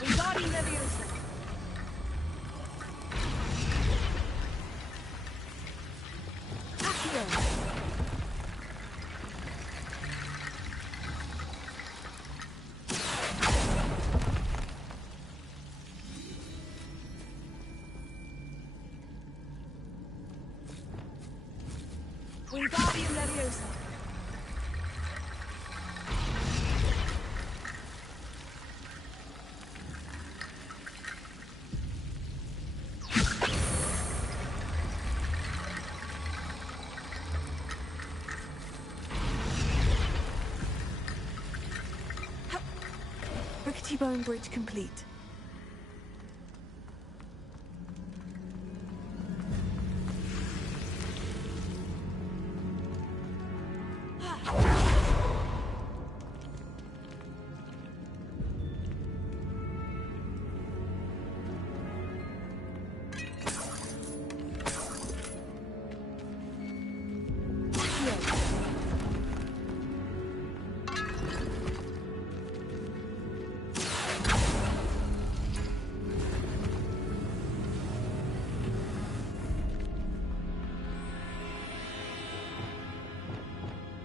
Wingardium Leviosa. Accio. Wingardium Leviosa. Rickety Bone Bridge complete.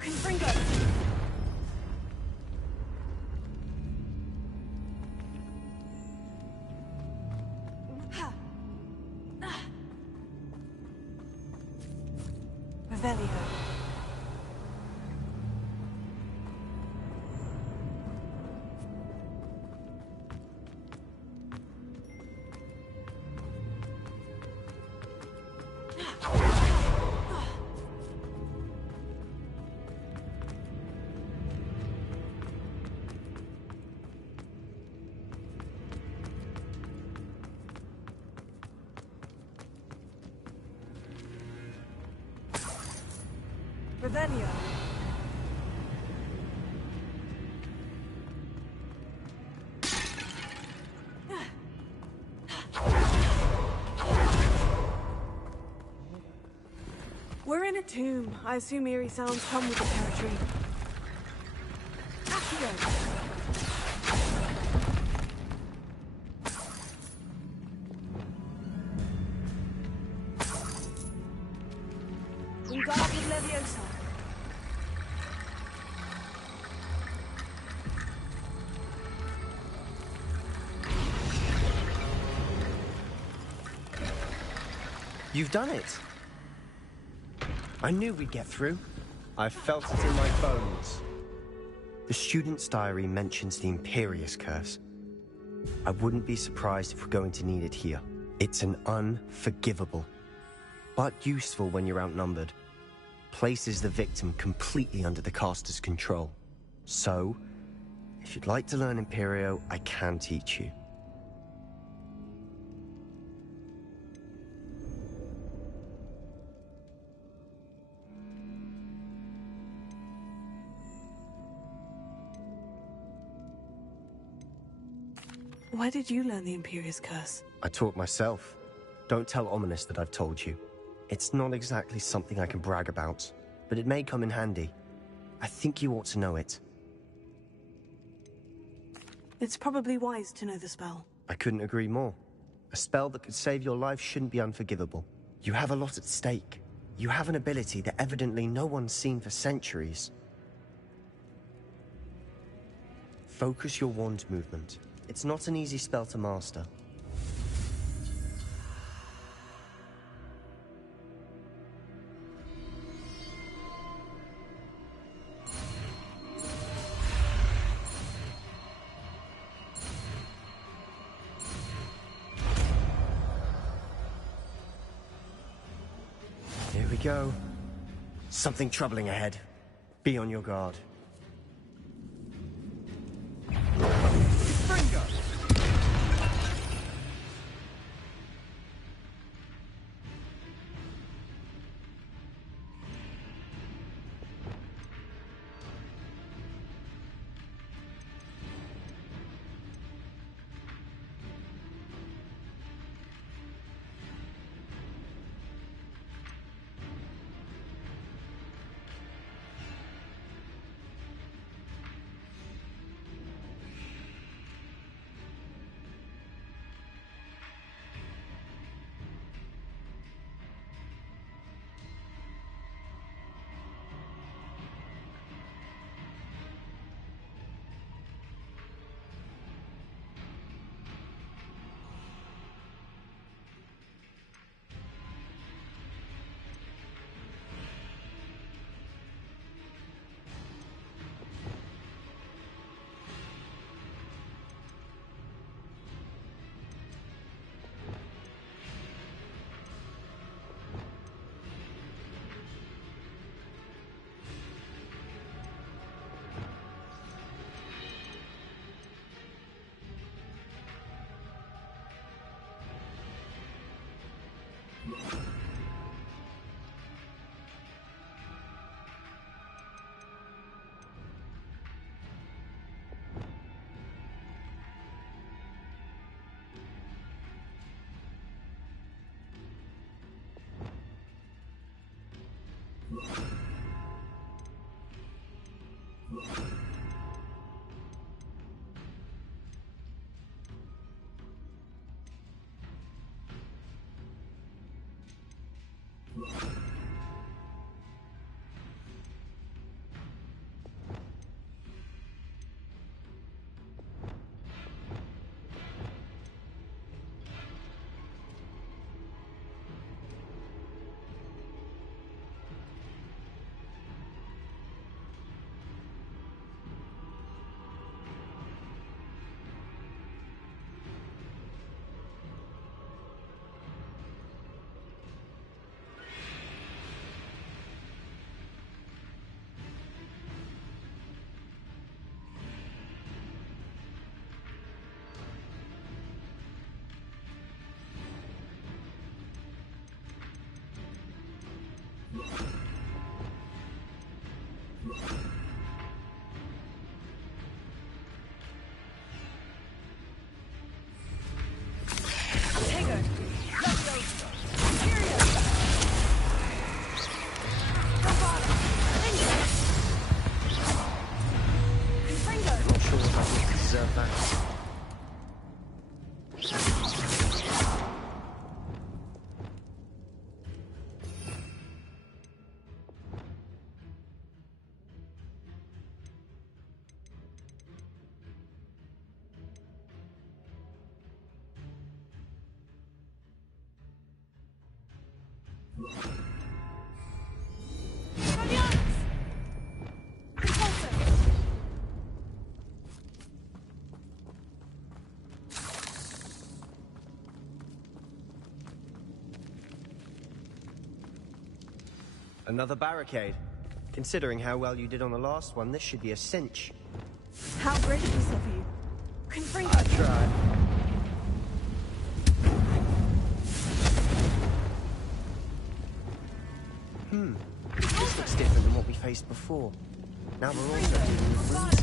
Confringo. Revelio. Revelio. We're in a tomb. I assume eerie sounds come with the territory. Accio. Wingardium Leviosa. You've done it! I knew we'd get through. I felt it in my bones. The student's diary mentions the Imperious Curse. I wouldn't be surprised if we're going to need it here. It's an unforgivable, but useful when you're outnumbered. Places the victim completely under the caster's control. So, if you'd like to learn Imperio, I can teach you. Where did you learn the Imperious Curse? I taught myself. Don't tell Ominous that I've told you. It's not exactly something I can brag about, but it may come in handy. I think you ought to know it. It's probably wise to know the spell. I couldn't agree more. A spell that could save your life shouldn't be unforgivable. You have a lot at stake. You have an ability that evidently no one's seen for centuries. Focus your wand movement. It's not an easy spell to master. Here we go. Something troubling ahead. Be on your guard. Another barricade. Considering how well you did on the last one, this should be a cinch. How gracious of you. Confringo. I tried. This looks different than what we faced before. Now we're also dealing with rooms.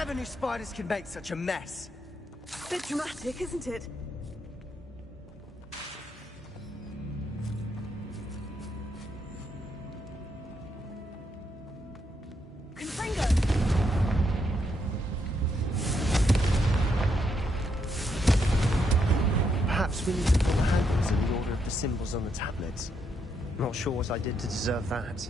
Never knew spiders could make such a mess. Bit dramatic, isn't it? Perhaps we need to pull the handles in the order of the symbols on the tablets. Not sure what I did to deserve that.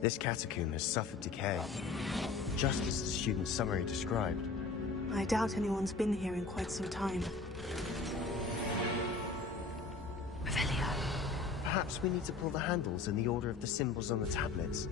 This catacomb has suffered decay, just as the student's summary described. I doubt anyone's been here in quite some time. Revelio. Perhaps we need to pull the handles in the order of the symbols on the tablets.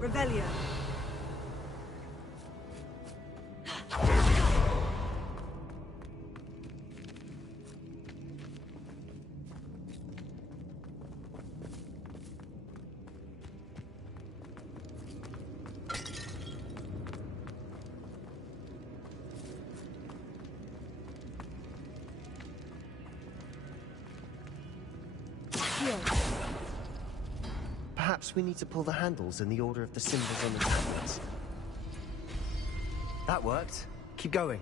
Revelio. Perhaps we need to pull the handles in the order of the symbols on the tablets. That worked. Keep going.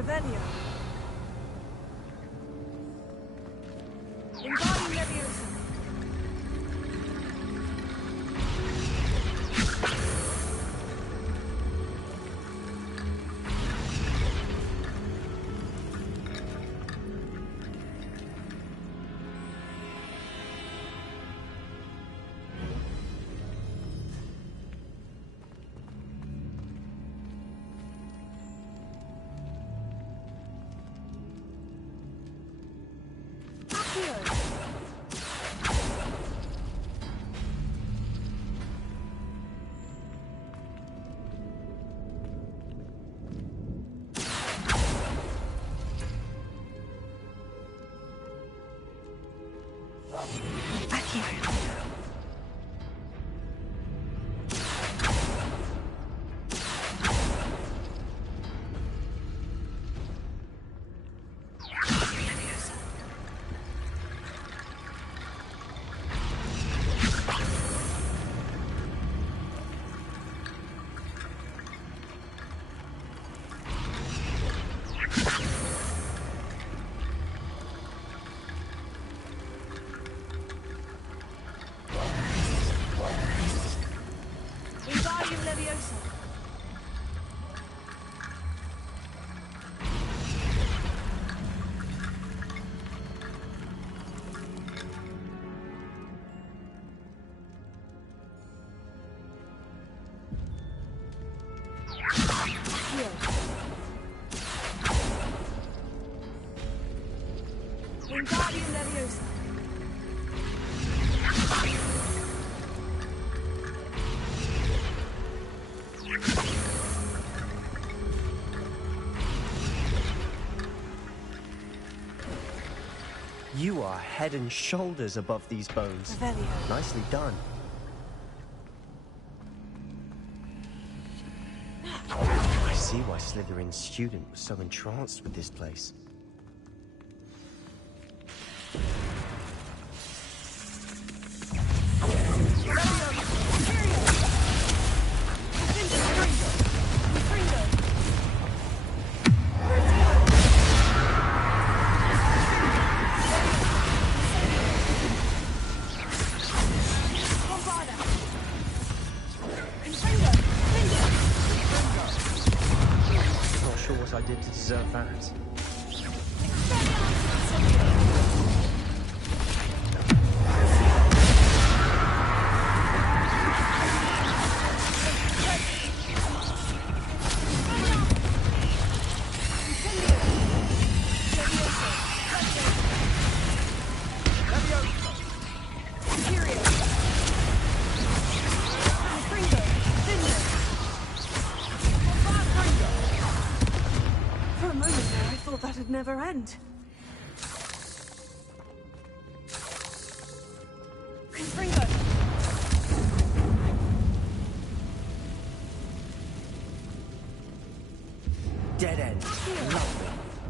Revelio. Wingardium Leviosa. Wingardium Leviosa. Wingardium Leviosa. You are head and shoulders above these bones. Revelio. Nicely done. I see why Slytherin's student was so entranced with this place. I did to deserve that. Never end. Dead end. Lovely.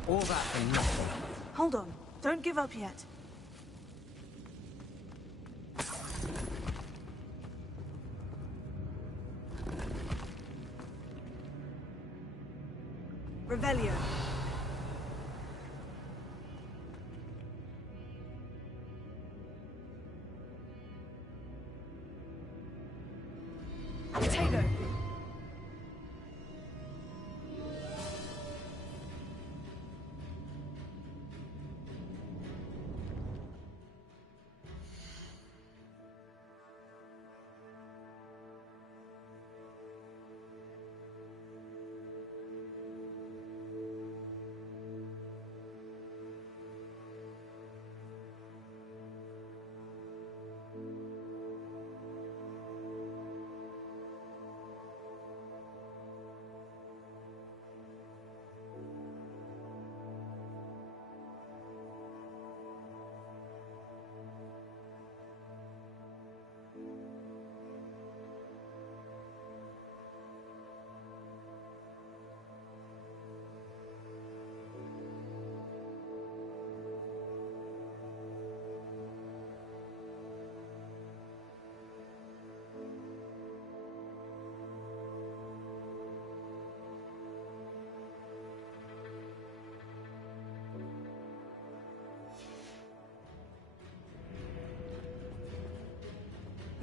All that for nothing. Hold on. Don't give up yet. Revelio. Potato.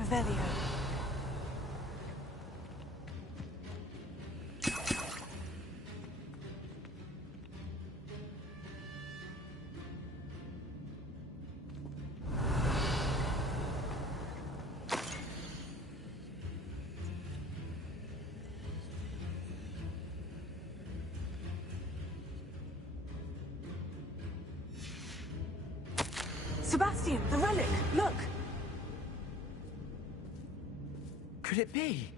Revelio. Sebastian, the relic! Look! Could it be?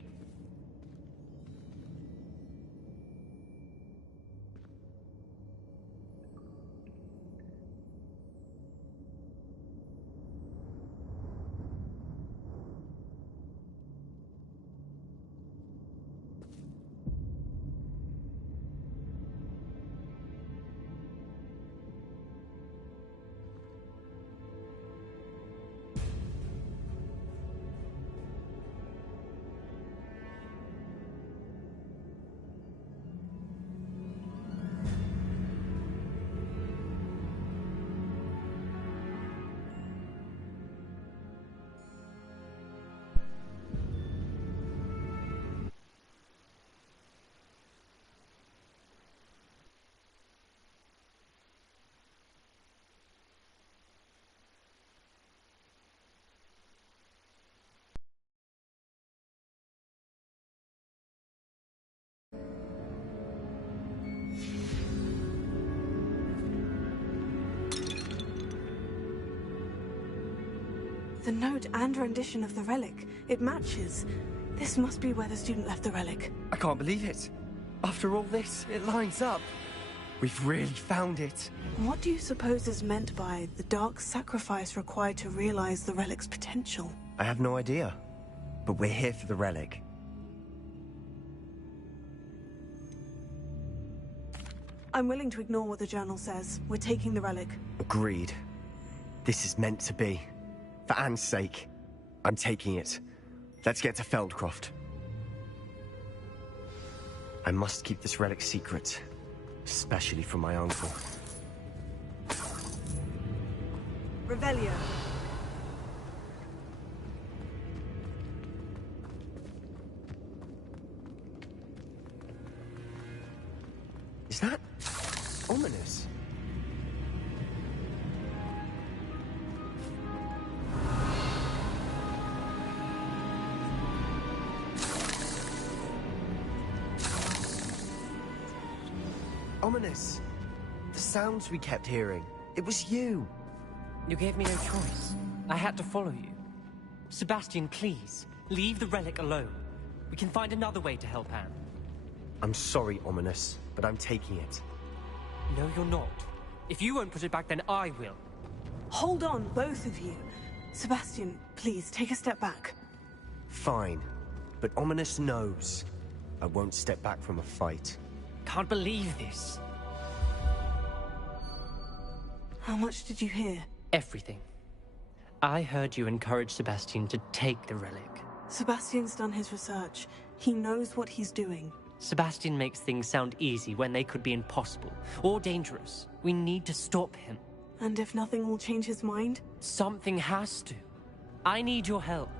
The note and rendition of the relic. It matches. This must be where the student left the relic. I can't believe it. After all this, it lines up. We've really found it. What do you suppose is meant by the dark sacrifice required to realize the relic's potential? I have no idea. But we're here for the relic. I'm willing to ignore what the journal says. We're taking the relic. Agreed. This is meant to be. For Anne's sake, I'm taking it. Let's get to Feldcroft. I must keep this relic secret, especially from my uncle. Revelio. Is that ominous? Ominous. The sounds we kept hearing. It was you. You gave me no choice. I had to follow you. Sebastian, please, leave the relic alone. We can find another way to help Anne. I'm sorry, Ominous, but I'm taking it. No, you're not. If you won't put it back, then I will. Hold on, both of you. Sebastian, please, take a step back. Fine. But Ominous knows. I won't step back from a fight. Can't believe this. How much did you hear? Everything. I heard you encourage Sebastian to take the relic. Sebastian's done his research. He knows what he's doing. Sebastian makes things sound easy when they could be impossible or dangerous. We need to stop him. And if nothing will change his mind? Something has to. I need your help.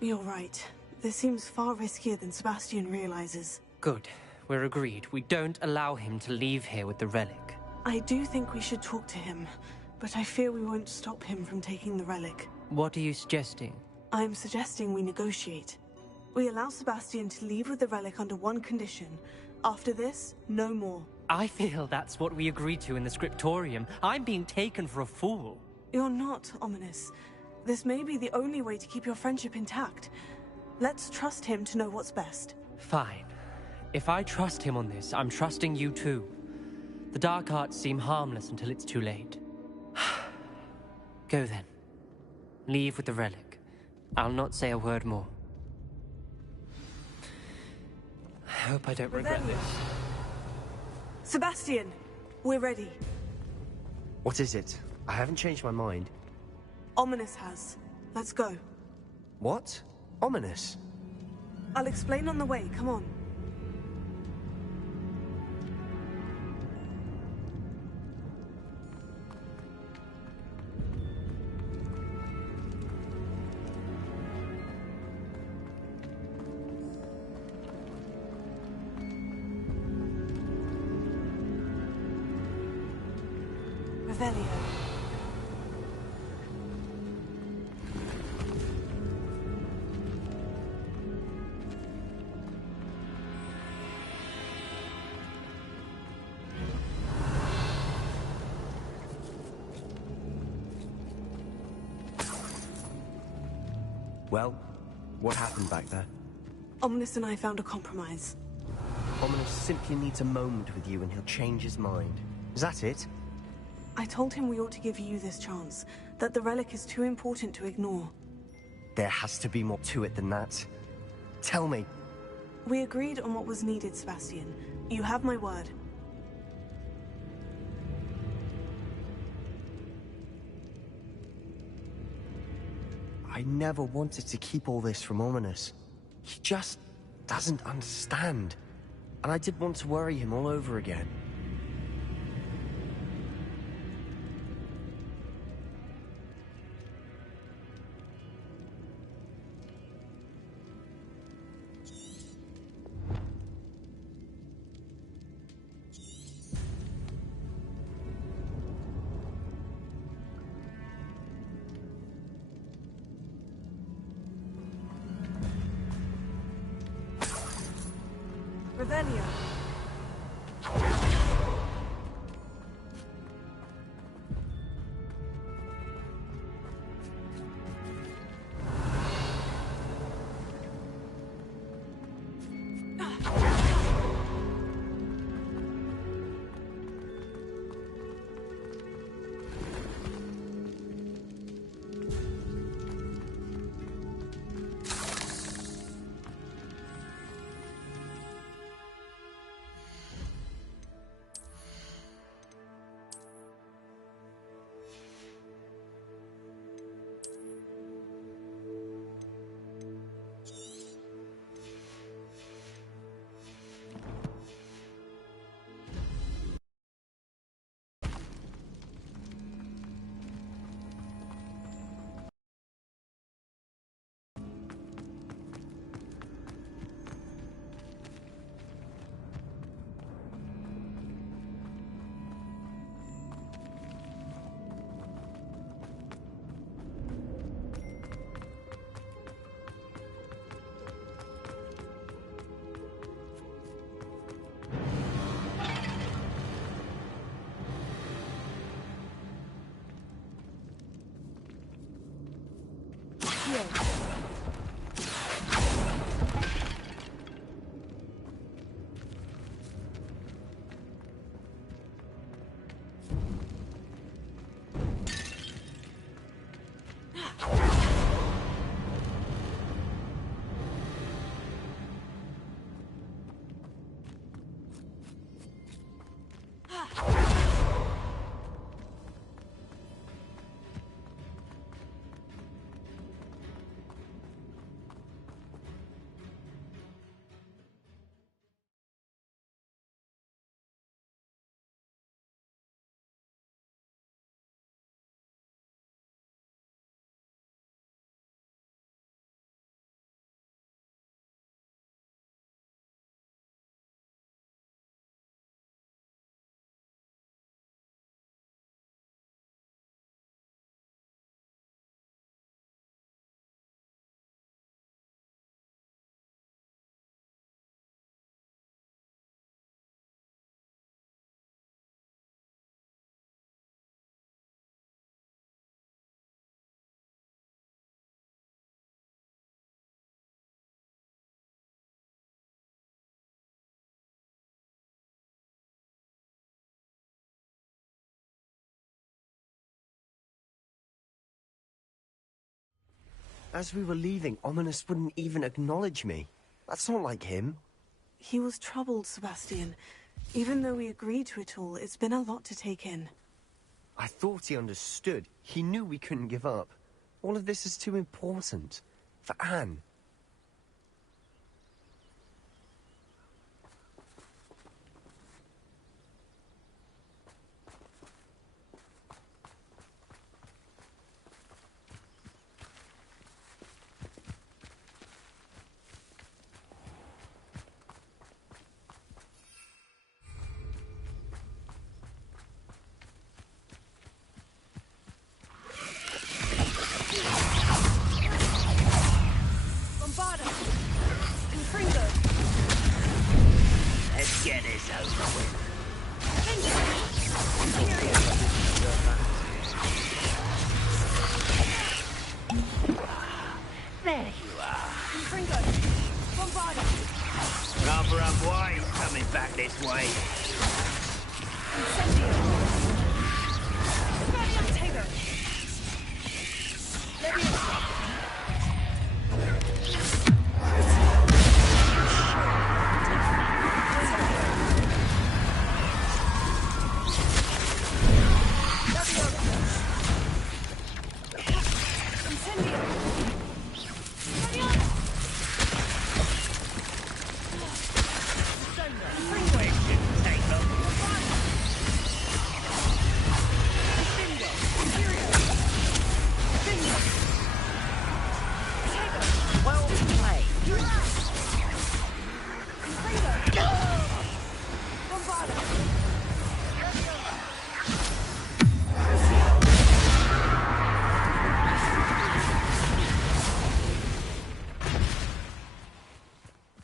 You're right. This seems far riskier than Sebastian realizes. Good. We're agreed. We don't allow him to leave here with the relic. I do think we should talk to him, but I fear we won't stop him from taking the relic. What are you suggesting? I'm suggesting we negotiate. We allow Sebastian to leave with the relic under one condition. After this, no more. I feel that's what we agreed to in the scriptorium. I'm being taken for a fool. You're not, Ominous. This may be the only way to keep your friendship intact. Let's trust him to know what's best. Fine. If I trust him on this, I'm trusting you too. The dark arts seem harmless until it's too late. Go then. Leave with the relic. I'll not say a word more. I hope I don't regret this. Sebastian, we're ready. What is it? I haven't changed my mind. Ominous has. Let's go. What? Ominous? I'll explain on the way. Come on. Revelio. Well, what happened back there? Ominous and I found a compromise. Ominous simply needs a moment with you and he'll change his mind. Is that it? I told him we ought to give you this chance, that the relic is too important to ignore. There has to be more to it than that. Tell me. We agreed on what was needed, Sebastian. You have my word. I never wanted to keep all this from Ominous. He just doesn't understand. And I didn't want to worry him all over again. Revelio. As we were leaving, Ominous wouldn't even acknowledge me. That's not like him. He was troubled, Sebastian. Even though we agreed to it all, it's been a lot to take in. I thought he understood. He knew we couldn't give up. All of this is too important. For Anne. you are. Fringo! Bombarda! Rather unwise coming back this way. Incendio! Tego!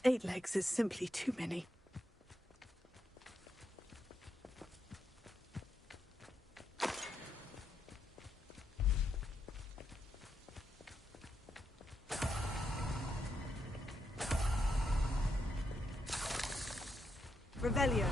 Eight legs is simply too many. Revelio.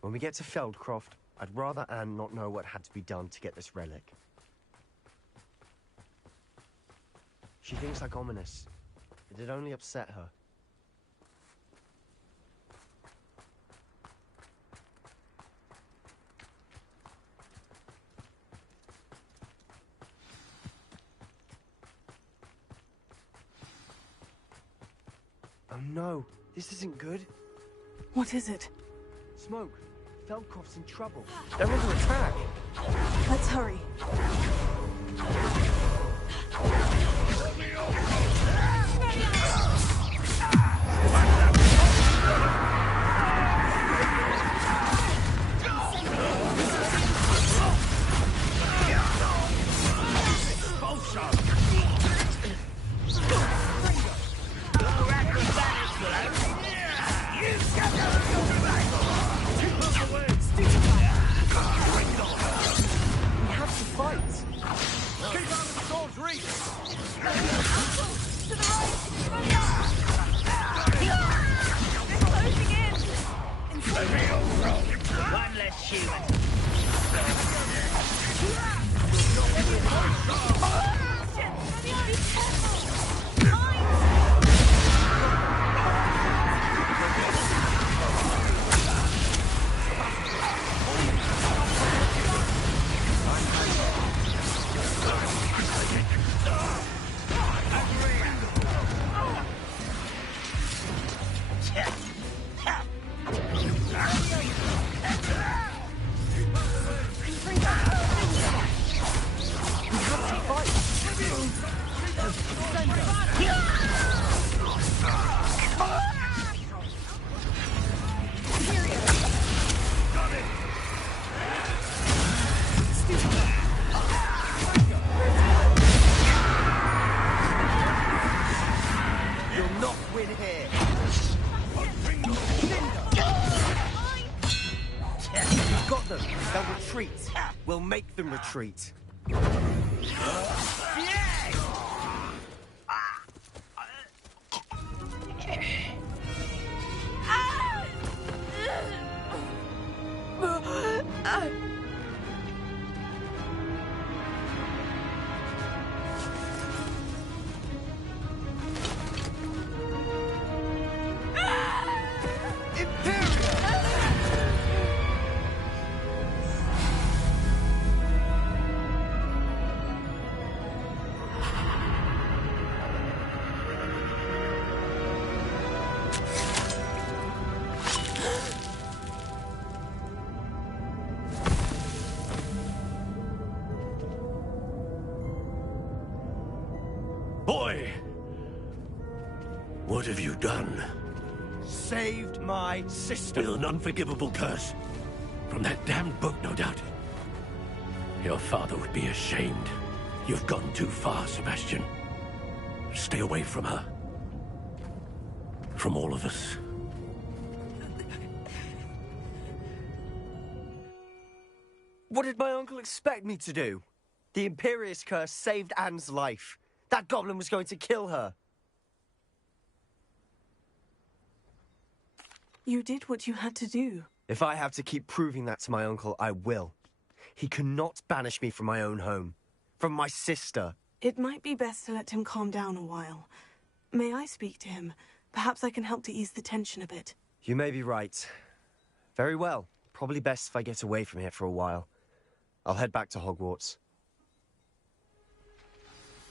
When we get to Feldcroft, I'd rather Anne not know what had to be done to get this relic. She thinks like ominous. It'd only upset her. Oh no, this isn't good. What is it? Smoke. Feldcroft's in trouble. They're under attack. Let's hurry. We'll make them retreat. What have you done? Saved my sister. With an unforgivable curse. From that damned book, no doubt. Your father would be ashamed. You've gone too far, Sebastian. Stay away from her. From all of us. What did my uncle expect me to do? The Imperious curse saved Anne's life. That goblin was going to kill her. You did what you had to do. If I have to keep proving that to my uncle, I will. He cannot banish me from my own home. From my sister. It might be best to let him calm down a while. May I speak to him? Perhaps I can help to ease the tension a bit. You may be right. Very well. Probably best if I get away from here for a while. I'll head back to Hogwarts.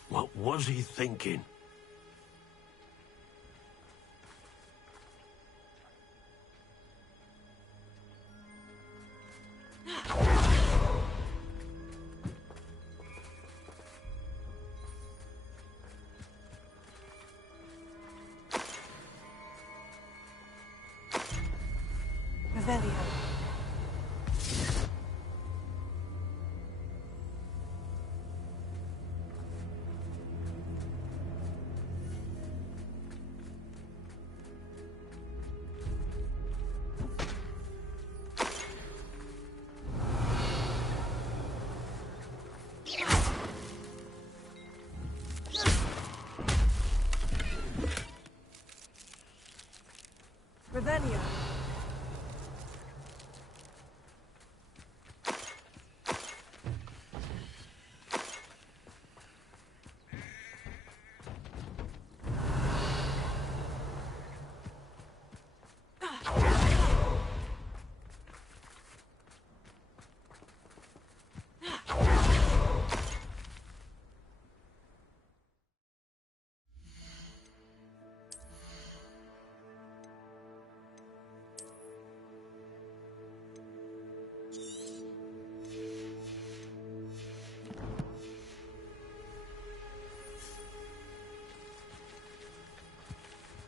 What was he thinking? Revelio. Revelio.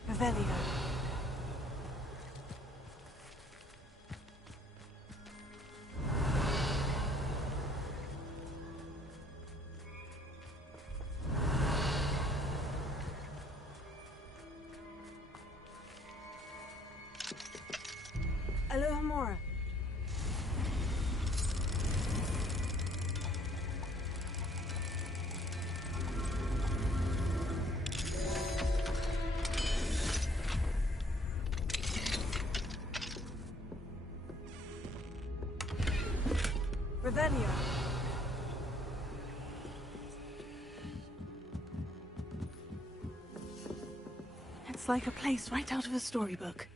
Revelio. Alohomora. Revelio. It's like a place right out of a storybook.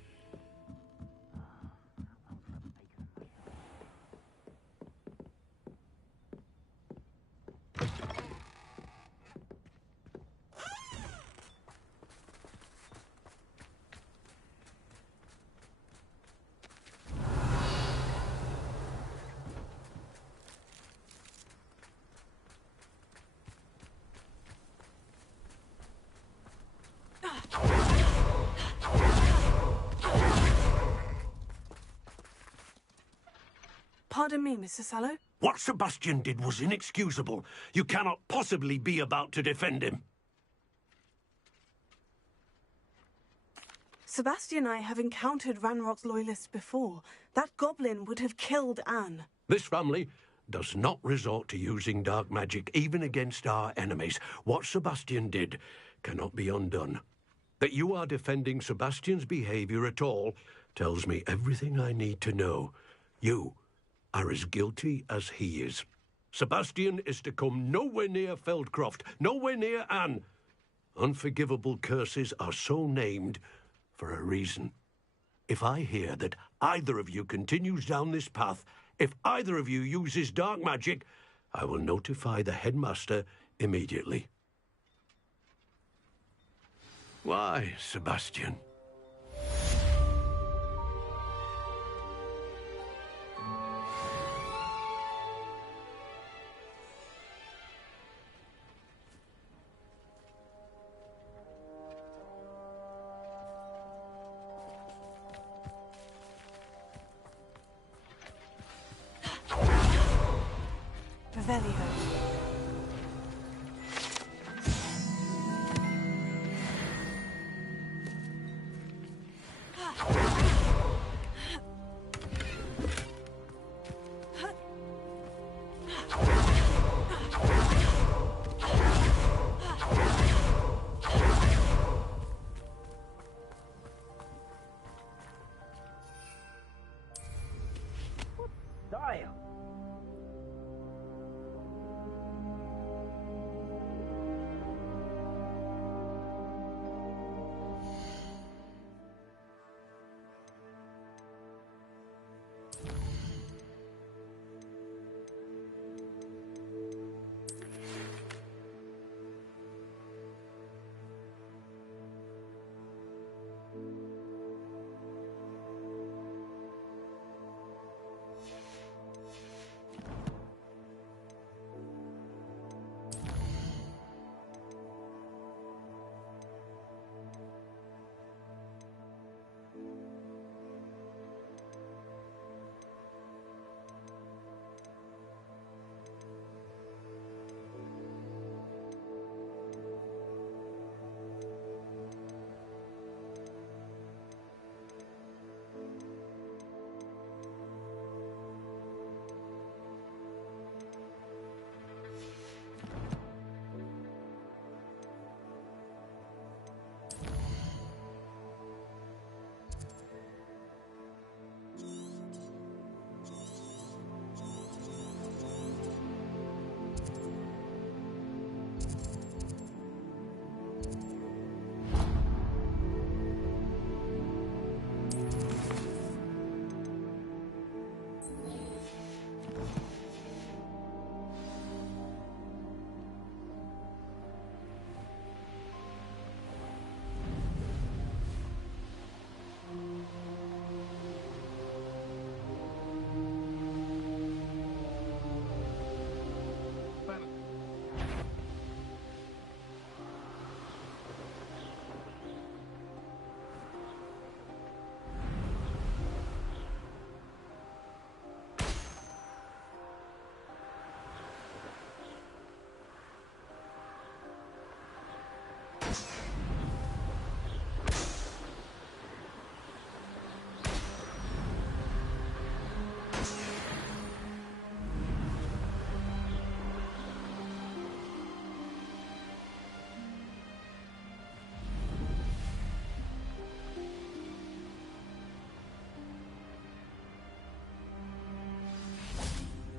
Pardon me, Mr. Sallow. What Sebastian did was inexcusable. You cannot possibly be about to defend him. Sebastian and I have encountered Ranrock's loyalists before. That goblin would have killed Anne. This family does not resort to using dark magic, even against our enemies. What Sebastian did cannot be undone. That you are defending Sebastian's behavior at all tells me everything I need to know. You are as guilty as he is. Sebastian is to come nowhere near Feldcroft, nowhere near Anne. Unforgivable curses are so named for a reason. If I hear that either of you continues down this path, if either of you uses dark magic, I will notify the headmaster immediately. Why, Sebastian? Damn.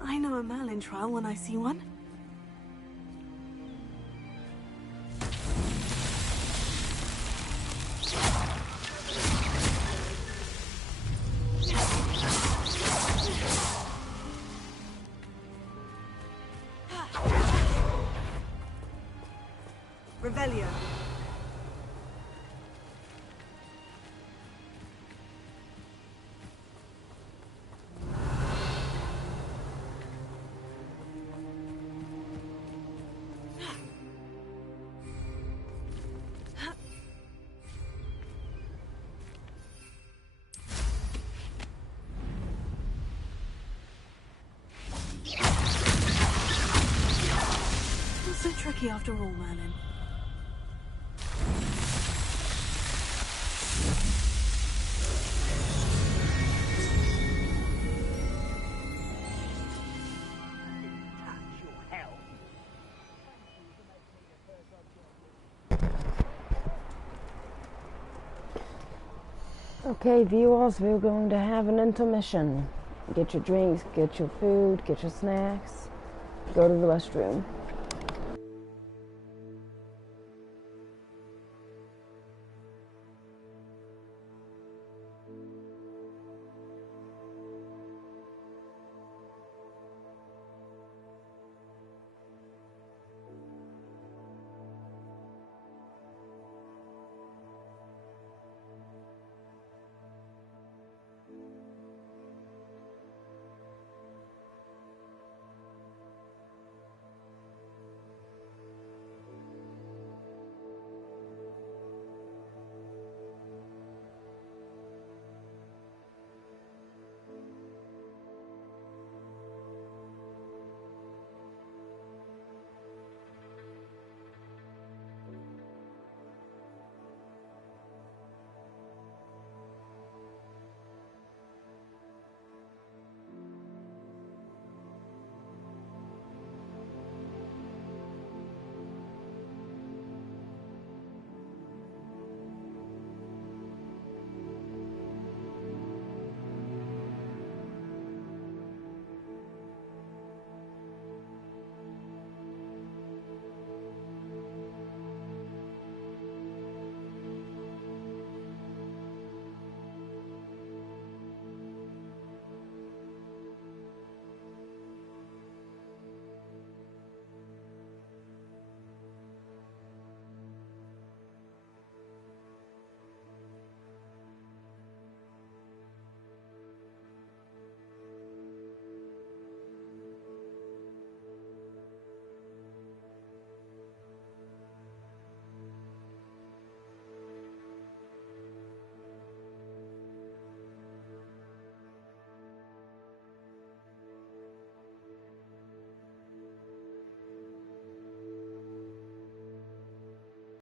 I know a Merlin trial when I see one. Revelio. So tricky after all, Merlin. Okay, viewers, we're going to have an intermission. Get your drinks, get your food, get your snacks, go to the restroom.